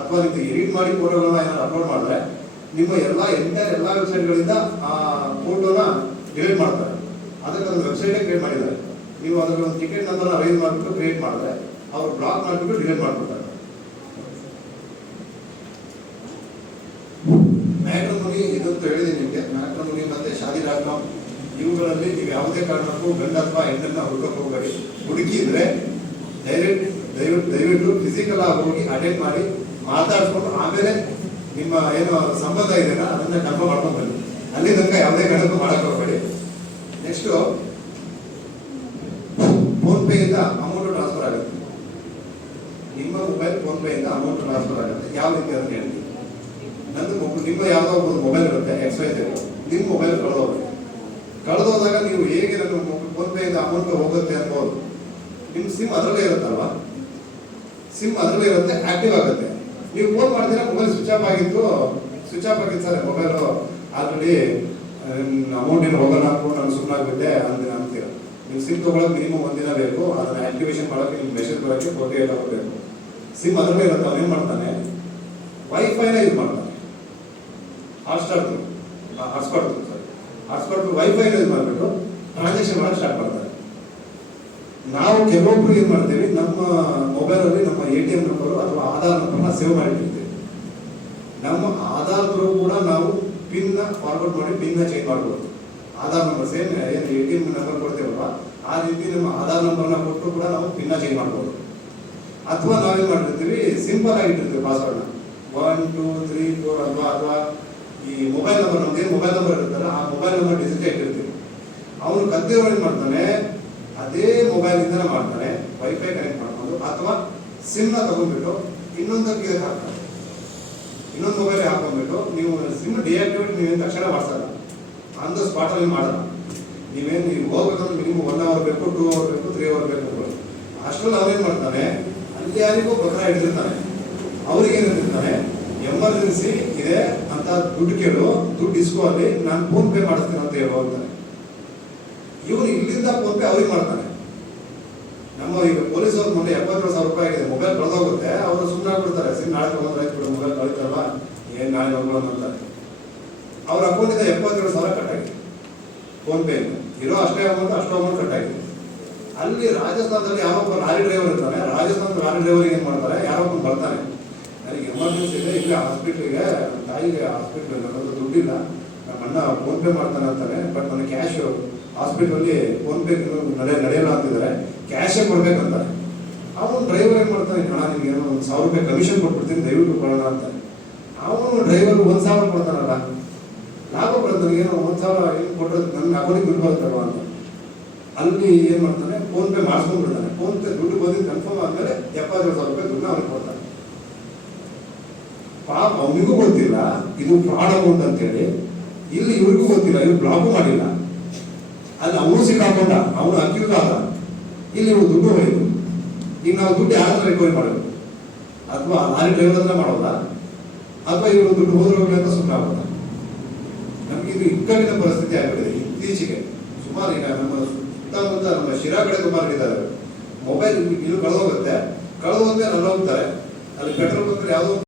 ಅಥವಾ ನೀವು ಎಡಿಟ್ ಮಾಡಿ ಫೋಟೋಗಳನ್ನ ಏನಾದ್ರು ಅಪ್ಲೋಡ್ ಮಾಡಿದ್ರೆ ನಿಮ್ಮ ಎಲ್ಲ ವೆಬ್ಸೈಟ್ಗಳಿಂದ ಆ ಫೋಟೋನ ಡಿಲೀಟ್ ಮಾಡ್ತಾರೆ. ಅದಕ್ಕೆ ಒಂದು ವೆಬ್ಸೈಟೇ ಕ್ರಿಯೇಟ್ ಮಾಡಿದ್ದಾರೆ. ನೀವು ಅದಕ್ಕೆ ಒಂದು ಟಿಕೆಟ್ ನಂಬರ್ನ ಅರೇಂಜ್ ಮಾಡಿಬಿಟ್ಟು ಕ್ರಿಯೇಟ್ ಮಾಡಿದ್ರೆ ಅವರು ಬ್ಲಾಕ್ ಮಾಡಿಬಿಟ್ಟು ಡಿಲೀಟ್ ಮಾಡ್ಬಿಡ್ತಾರೆ. ಮ್ಯಾಟ್ರಿಮೋನಿ ಇದಂತೂ ಹೇಳಿದ್ದೀನಿ ನಿಮಗೆ. ಮ್ಯಾಟ್ರಿಮೋನಿ ಮತ್ತೆ ಶಾದಿ.com ಇವುಗಳಲ್ಲಿ ನೀವು ಯಾವುದೇ ಕಾರಣಕ್ಕೂ ಗಂಡ ಅಥವಾ ಹೆಣ್ಣನ್ನ ಹುಡುಕಕ್ಕೆ ಹೋಗಬೇಡಿ. ಹುಡುಕಿದ್ರೆ ದಯವಿಟ್ಟು ಫಿಸಿಕಲ್ ಆಗಿ ಹೋಗಿ ಅಟೆಂಡ್ ಮಾಡಿ ಮಾತಾಡ್ಕೊಂಡು ಆಮೇಲೆ ನಿಮ್ಮ ಏನು ಸಂಬಂಧ ಇದೆಯಲ್ಲ ಅದನ್ನ ಕನ್ಫರ್ಮ್ ಮಾಡ್ಕೊಂಡು ಬನ್ನಿ. ಅಲ್ಲಿ ತನಕ ಯಾವುದೇ ಕಾರಣಕ್ಕೂ ಮಾಡಕ್ಕೆ ಹೋಗಬೇಡಿ. ನೆಕ್ಸ್ಟು ಫೋನ್ಪೇಯಿಂದ ಅಮೌಂಟ್ ಟ್ರಾನ್ಸ್ಫರ್ ಆಗುತ್ತೆ. ನಿಮ್ಮ ಮೊಬೈಲ್ ಫೋನ್ಪೇಯಿಂದ ಅಮೌಂಟ್ ಟ್ರಾನ್ಸ್ಫರ್ ಆಗುತ್ತೆ. ಯಾವ ರೀತಿ ಅಂತ ಹೇಳ್ತೀನಿ. ನಿಮ್ಮ ಯಾವುದೋ ಒಂದು ಮೊಬೈಲ್ ಇರುತ್ತೆ XYZ, ನಿಮ್ಮ ಮೊಬೈಲ್ ಕಳೆದೋದಾಗ ನೀವು ಹೇಗೆ ನನ್ನ ಫೋನ್ಪೇಯಿಂದ ಅಮೌಂಟ್ ಹೋಗುತ್ತೆ ಅನ್ಬೋದು. ನಿಮ್ಮ ಸಿಮ್ ಅದರಲ್ಲೇ ಇರುತ್ತಲ್ವಾ, ಸಿಮ್ ಅದರಲ್ಲೇ ಇರುತ್ತೆ, ಆಕ್ಟಿವ್ ಆಗುತ್ತೆ. ನೀವು ಫೋನ್ ಮಾಡ್ತೀರಾ, ಮೊಬೈಲ್ ಸ್ವಿಚ್ ಆಫ್ ಆಗಿತ್ತು ಸರ್, ಮೊಬೈಲು ಆಲ್ರೆಡಿ ಅಮೌಂಟ್ ಏನು ಹೋಗೋಣ ಹಾಕೊಂಡು ನಾನು ಸುಮ್ಮನಾಗ್ಬಿಟ್ಟೆ ಅಂತೀರ. ನೀವು ಸಿಮ್ ತೊಗೊಳಕ್ಕೆ ಮಿನಿಮಮ್ 1 ದಿನ ಬೇಕು. ಅದನ್ನು ಆಕ್ಟಿವೇಶನ್ ಮಾಡೋಕ್ಕೆ ನಿಮ್ಗೆ ಮೆಸೇಜ್ ಬರೋಕ್ಕೆ 48 hours ಬೇಕು. ಸಿಮ್ ಅದರಲ್ಲೇ ಇರುತ್ತೆ. ಅವನೇನು ಮಾಡ್ತಾನೆ, ವೈಫೈನ ಯೂಸ್ ಮಾಡ್ತಾನೆ. ಹಾಟ್ಸ್ಪಾಟ್ ವೈಫೈ ಯೂಸ್ ಮಾಡಿಬಿಟ್ಟು ಟ್ರಾನ್ಸಾಕ್ಷನ್ ಮಾಡೋಕ್ಕೆ ಸ್ಟಾರ್ಟ್ ಮಾಡ್ತಾರೆ. ನಾವು ಕೆಲವೊಬ್ರು ಏನು ಮಾಡ್ತೀವಿ, ನಮ್ಮ ಮೊಬೈಲಲ್ಲಿ ನಮ್ಮ ATM ನಂಬರು ಅಥವಾ ಆಧಾರ್ ನಂಬರ್ನ ಸೇವ್ ಮಾಡಿಟ್ಟಿರ್ತೀವಿ. ನಮ್ಮ ಆಧಾರ್ ಥ್ರೂ ಕೂಡ ನಾವು ಪಿನ್ನ ಫಾರ್ವರ್ಡ್ ಮಾಡಿ ಪಿನ್ನ ಚೇಂಜ್ ಮಾಡ್ಬೋದು. ಆಧಾರ್ ನಂಬರ್ ಸೇಮ್ ಏನು ATM ನಂಬರ್ ಕೊಡ್ತೇವಲ್ವ ಆ ರೀತಿ ನಮ್ಮ ಆಧಾರ್ ನಂಬರ್ನ ಕೊಟ್ಟು ಕೂಡ ನಾವು ಪಿನ್ನ ಚೇಂಜ್ ಮಾಡ್ಬೋದು. ಅಥವಾ ನಾವೇನು ಮಾಡಿರ್ತೀವಿ, ಸಿಂಪಲ್ ಆಗಿಟ್ಟಿರ್ತೀವಿ ಪಾಸ್ವರ್ಡ್ನ 1 2 3 4 ಅಥವಾ ಈ ಮೊಬೈಲ್ ನಂಬರ್, ನಮ್ದೇನು ಮೊಬೈಲ್ ನಂಬರ್ ಇರುತ್ತಲ್ಲ ಆ ಮೊಬೈಲ್ ನಂಬರ್ ಡಿಜಿಟ್ ಇಟ್ಟಿರ್ತೀವಿ. ಅವನು ಕದ್ದಿರೋರು ಏನು ಮಾಡ್ತಾನೆ, ಅದೇ ಮೊಬೈಲಿಂದ ಮಾಡ್ತಾನೆ, ವೈಫೈ ಕನೆಕ್ಟ್ ಮಾಡ್ಕೊಂಡು ಅಥವಾ ಸಿಮ್ನ ತಗೊಂಡ್ಬಿಟ್ಟು ಇನ್ನೊಂದಕ್ಕೆ ಹಾಕ್ತಾನೆ. ಇನ್ನೊಂದು ಮೊಬೈಲ್ ಹಾಕೊಂಡ್ಬಿಟ್ಟು ನೀವು ಸಿಮ್ ಡಿಆಕ್ಟಿವೇಟ್ ನೀವೇನು ತಕ್ಷಣ ಮಾಡ್ಸಲ್ಲ, ಆನ್ ದ ಸ್ಪಾಟಲ್ಲಿ ಮಾಡಲ್ಲ. ನೀವು ಹೋಗ್ಬೇಕಂದ್ರೆ ಮಿನಿಮಮ್ 1 hour ಬೇಕು, 2 hour ಬೇಕು, 3 hour ಬೇಕು. ಅಷ್ಟರಲ್ಲಿ ಅವನೇನು ಮಾಡ್ತಾನೆ, ಅಲ್ಲಿ ಯಾರಿಗೂ ಪತ್ರ ಹಿಡಿದಿರ್ತಾನೆ. ಅವ್ರಿಗೆ ಏನಿರ್ತಾನೆ, ಎಮರ್ಜೆನ್ಸಿ ಇದೆ ಅಂತ ದುಡ್ಡು ಕೇಳು, ದುಡ್ಡು ಇಸ್ಕೋ, ಅಲ್ಲಿ ನಾನು ಫೋನ್ ಪೇ ಮಾಡಿಸ್ತೀನಿ ಅಂತ ಹೇಳೋ ಅಂತಾನೆ. ಇವನು ಇಲ್ಲಿಂದ ಫೋನ್ ಪೇ ಅವ್ರಿಗೆ ಮಾಡ್ತಾನೆ. ನಮ್ಮ ಈಗ ಪೊಲೀಸ್ ಅವ್ರು ಮೊನ್ನೆ 72,000 ರೂಪಾಯಿ ಆಗಿದೆ, ಮೊಬೈಲ್ ಕಳೆದೋಗುತ್ತೆ, ಅವರು ಸುಮ್ಮನೆ ಆಗ್ಬಿಡ್ತಾರೆ. ನಾಳೆ ತಗೊಂಡ್ರೆ ಆಯ್ತು ಬಿಡು, ಮೊಬೈಲ್ ಕಳಿತಲ್ವಾ, ಏನು ನಾಳೆ ನೋಡ್ಕೊಳ್ಳೋಣ ಅಂತಾರೆ. ಅವ್ರ ಅಕೌಂಟಿಂದ 72,000 ಕಟ್ ಆಗಿದೆ ಫೋನ್ ಪೇ ಇಂದ. ಇರೋ ಅಷ್ಟೇ ಅಮೌಂಟ್ ಕಟ್ ಆಗಿದೆ. ಅಲ್ಲಿ ರಾಜಸ್ಥಾನದಲ್ಲಿ ಯಾವೊಬ್ಬ ಲಾರಿ ಡ್ರೈವರ್ ಇರ್ತಾನೆ, ರಾಜಸ್ಥಾನದ ಲಾರಿ ಡ್ರೈವರ್ಗೆ ಏನು ಮಾಡ್ತಾರೆ, ಯಾರೊಬ್ಬ ಬರ್ತಾನೆ, ನನಗೆ ಎಮರ್ಜೆನ್ಸಿ ಇದೆ, ಇಲ್ಲಿ ಹಾಸ್ಪಿಟ್ಲಿಗೆ ತಾಯಿಗೆ ಹಾಸ್ಪಿಟ್ಲ್ ದುಡ್ಡಿಲ್ಲ, ನಮ್ಮ ಅಣ್ಣ ಫೋನ್ ಪೇ ಮಾಡ್ತಾನೆ ಅಂತಾನೆ, ಬಟ್ ನನಗೆ ಕ್ಯಾಶ್ ಹಾಸ್ಪಿಟ್ಲಲ್ಲಿ ಫೋನ್ ಪೇ ನಡೆಯಲ್ಲ ಅಂತಿದ್ದಾರೆ, ಕ್ಯಾಶೇ ಕೊಡ್ಬೇಕಂತಾರೆ. ಅವನು ಡ್ರೈವರ್ ಏನು ಮಾಡ್ತಾನೆ, ಅಣ್ಣ ನಿಮ್ಗೆ ಏನೋ 1,000 ರೂಪಾಯಿ ಕಮಿಷನ್ ಕೊಟ್ಬಿಡ್ತೀನಿ, ದಯವಿಟ್ಟು ಕೊಡೋಣ ಅಂತಾನೆ. ಅವನು ಡ್ರೈವರ್ 1,000 ಕೊಡ್ತಾನಲ್ಲ, ಲಾಭ ಬರುತ್ತೆ, ಏನೋ 1,000 ಏನು ಕೊಟ್ಟರೆ ನನ್ನ ಅಕೌಂಟಿಗೆ ದುಡ್ಡು ಬರುತ್ತಲ್ವ ಅಂತ. ಅಲ್ಲಿ ಏನು ಮಾಡ್ತಾನೆ, ಫೋನ್ ಪೇ ಮಾಡಿಸ್ಕೊಂಡ್ಬಿಡ್ತಾನೆ. ಫೋನ್ ಪೇ ದುಡ್ಡು ಬಂದಿದ್ದು ಕನ್ಫರ್ಮ್ ಆದಮೇಲೆ 77,000 ರೂಪಾಯಿ ದುಡ್ಡನ್ನ ಅವ್ನಿಗೆ ಕೊಡ್ತಾನೆ. ಪಾಪ ಅವನಿಗೂ ಗೊತ್ತಿಲ್ಲ ಇದು ಫ್ರಾಡ್ ಅಮೌಂಟ್ ಅಂತೇಳಿ, ಇಲ್ಲಿ ಇವ್ರಿಗೂ ಗೊತ್ತಿಲ್ಲ, ಇವ್ರು ಬ್ಲಾಕು ಮಾಡಿಲ್ಲ. ಅಲ್ಲಿ ಅವನು ಸಿಕ್ಕಾಕೊಂಡ, ಅವನು ಅಕ್ಯೂಸ್ ಆದ, ಇಲ್ಲಿ ಇವ್ರು ದುಡ್ಡು ಹೋಯ್ತು. ಈಗ ನಾವು ದುಡ್ಡು ಯಾರು ರಿಕವರಿ ಮಾಡಬೇಕು? ಅಥವಾ ಲಾರಿ ಡ್ರೈವರ್ ಹತ್ರ ಮಾಡೋದಾ, ಅಥವಾ ಇವರು ದುಡ್ಡು ಹೋದ್ರೆ ಹೋಗ್ಲಿ ಅಂತ ಸುಮ್ಮನೆ ಆಗೋದಾ? ನಮ್ಗೆ ಇದು ಇಕ್ಕಟ್ಟಿನ ಪರಿಸ್ಥಿತಿ ಆಗಿಬಿಟ್ಟಿದೆ ಇತ್ತೀಚೆಗೆ. ಸುಮಾರು ಈಗ ನಮ್ಮ ಸುತ್ತಮುತ್ತ ನಮ್ಮ ಶಿರಾ ಕಡೆ ಸುಮಾರು ಇದ್ದಾರೆ, ಮೊಬೈಲ್ ಇದು ಕಳೆದೋಗುತ್ತೆ, ಕಳೆದೋಗುತ್ತೆ ಅಲ್ಲಿ ಹೋಗ್ತಾರೆ, ಅಲ್ಲಿ ಪೆಟ್ರೋಲ್ ಬಂದ್ರೆ ಯಾವುದೋ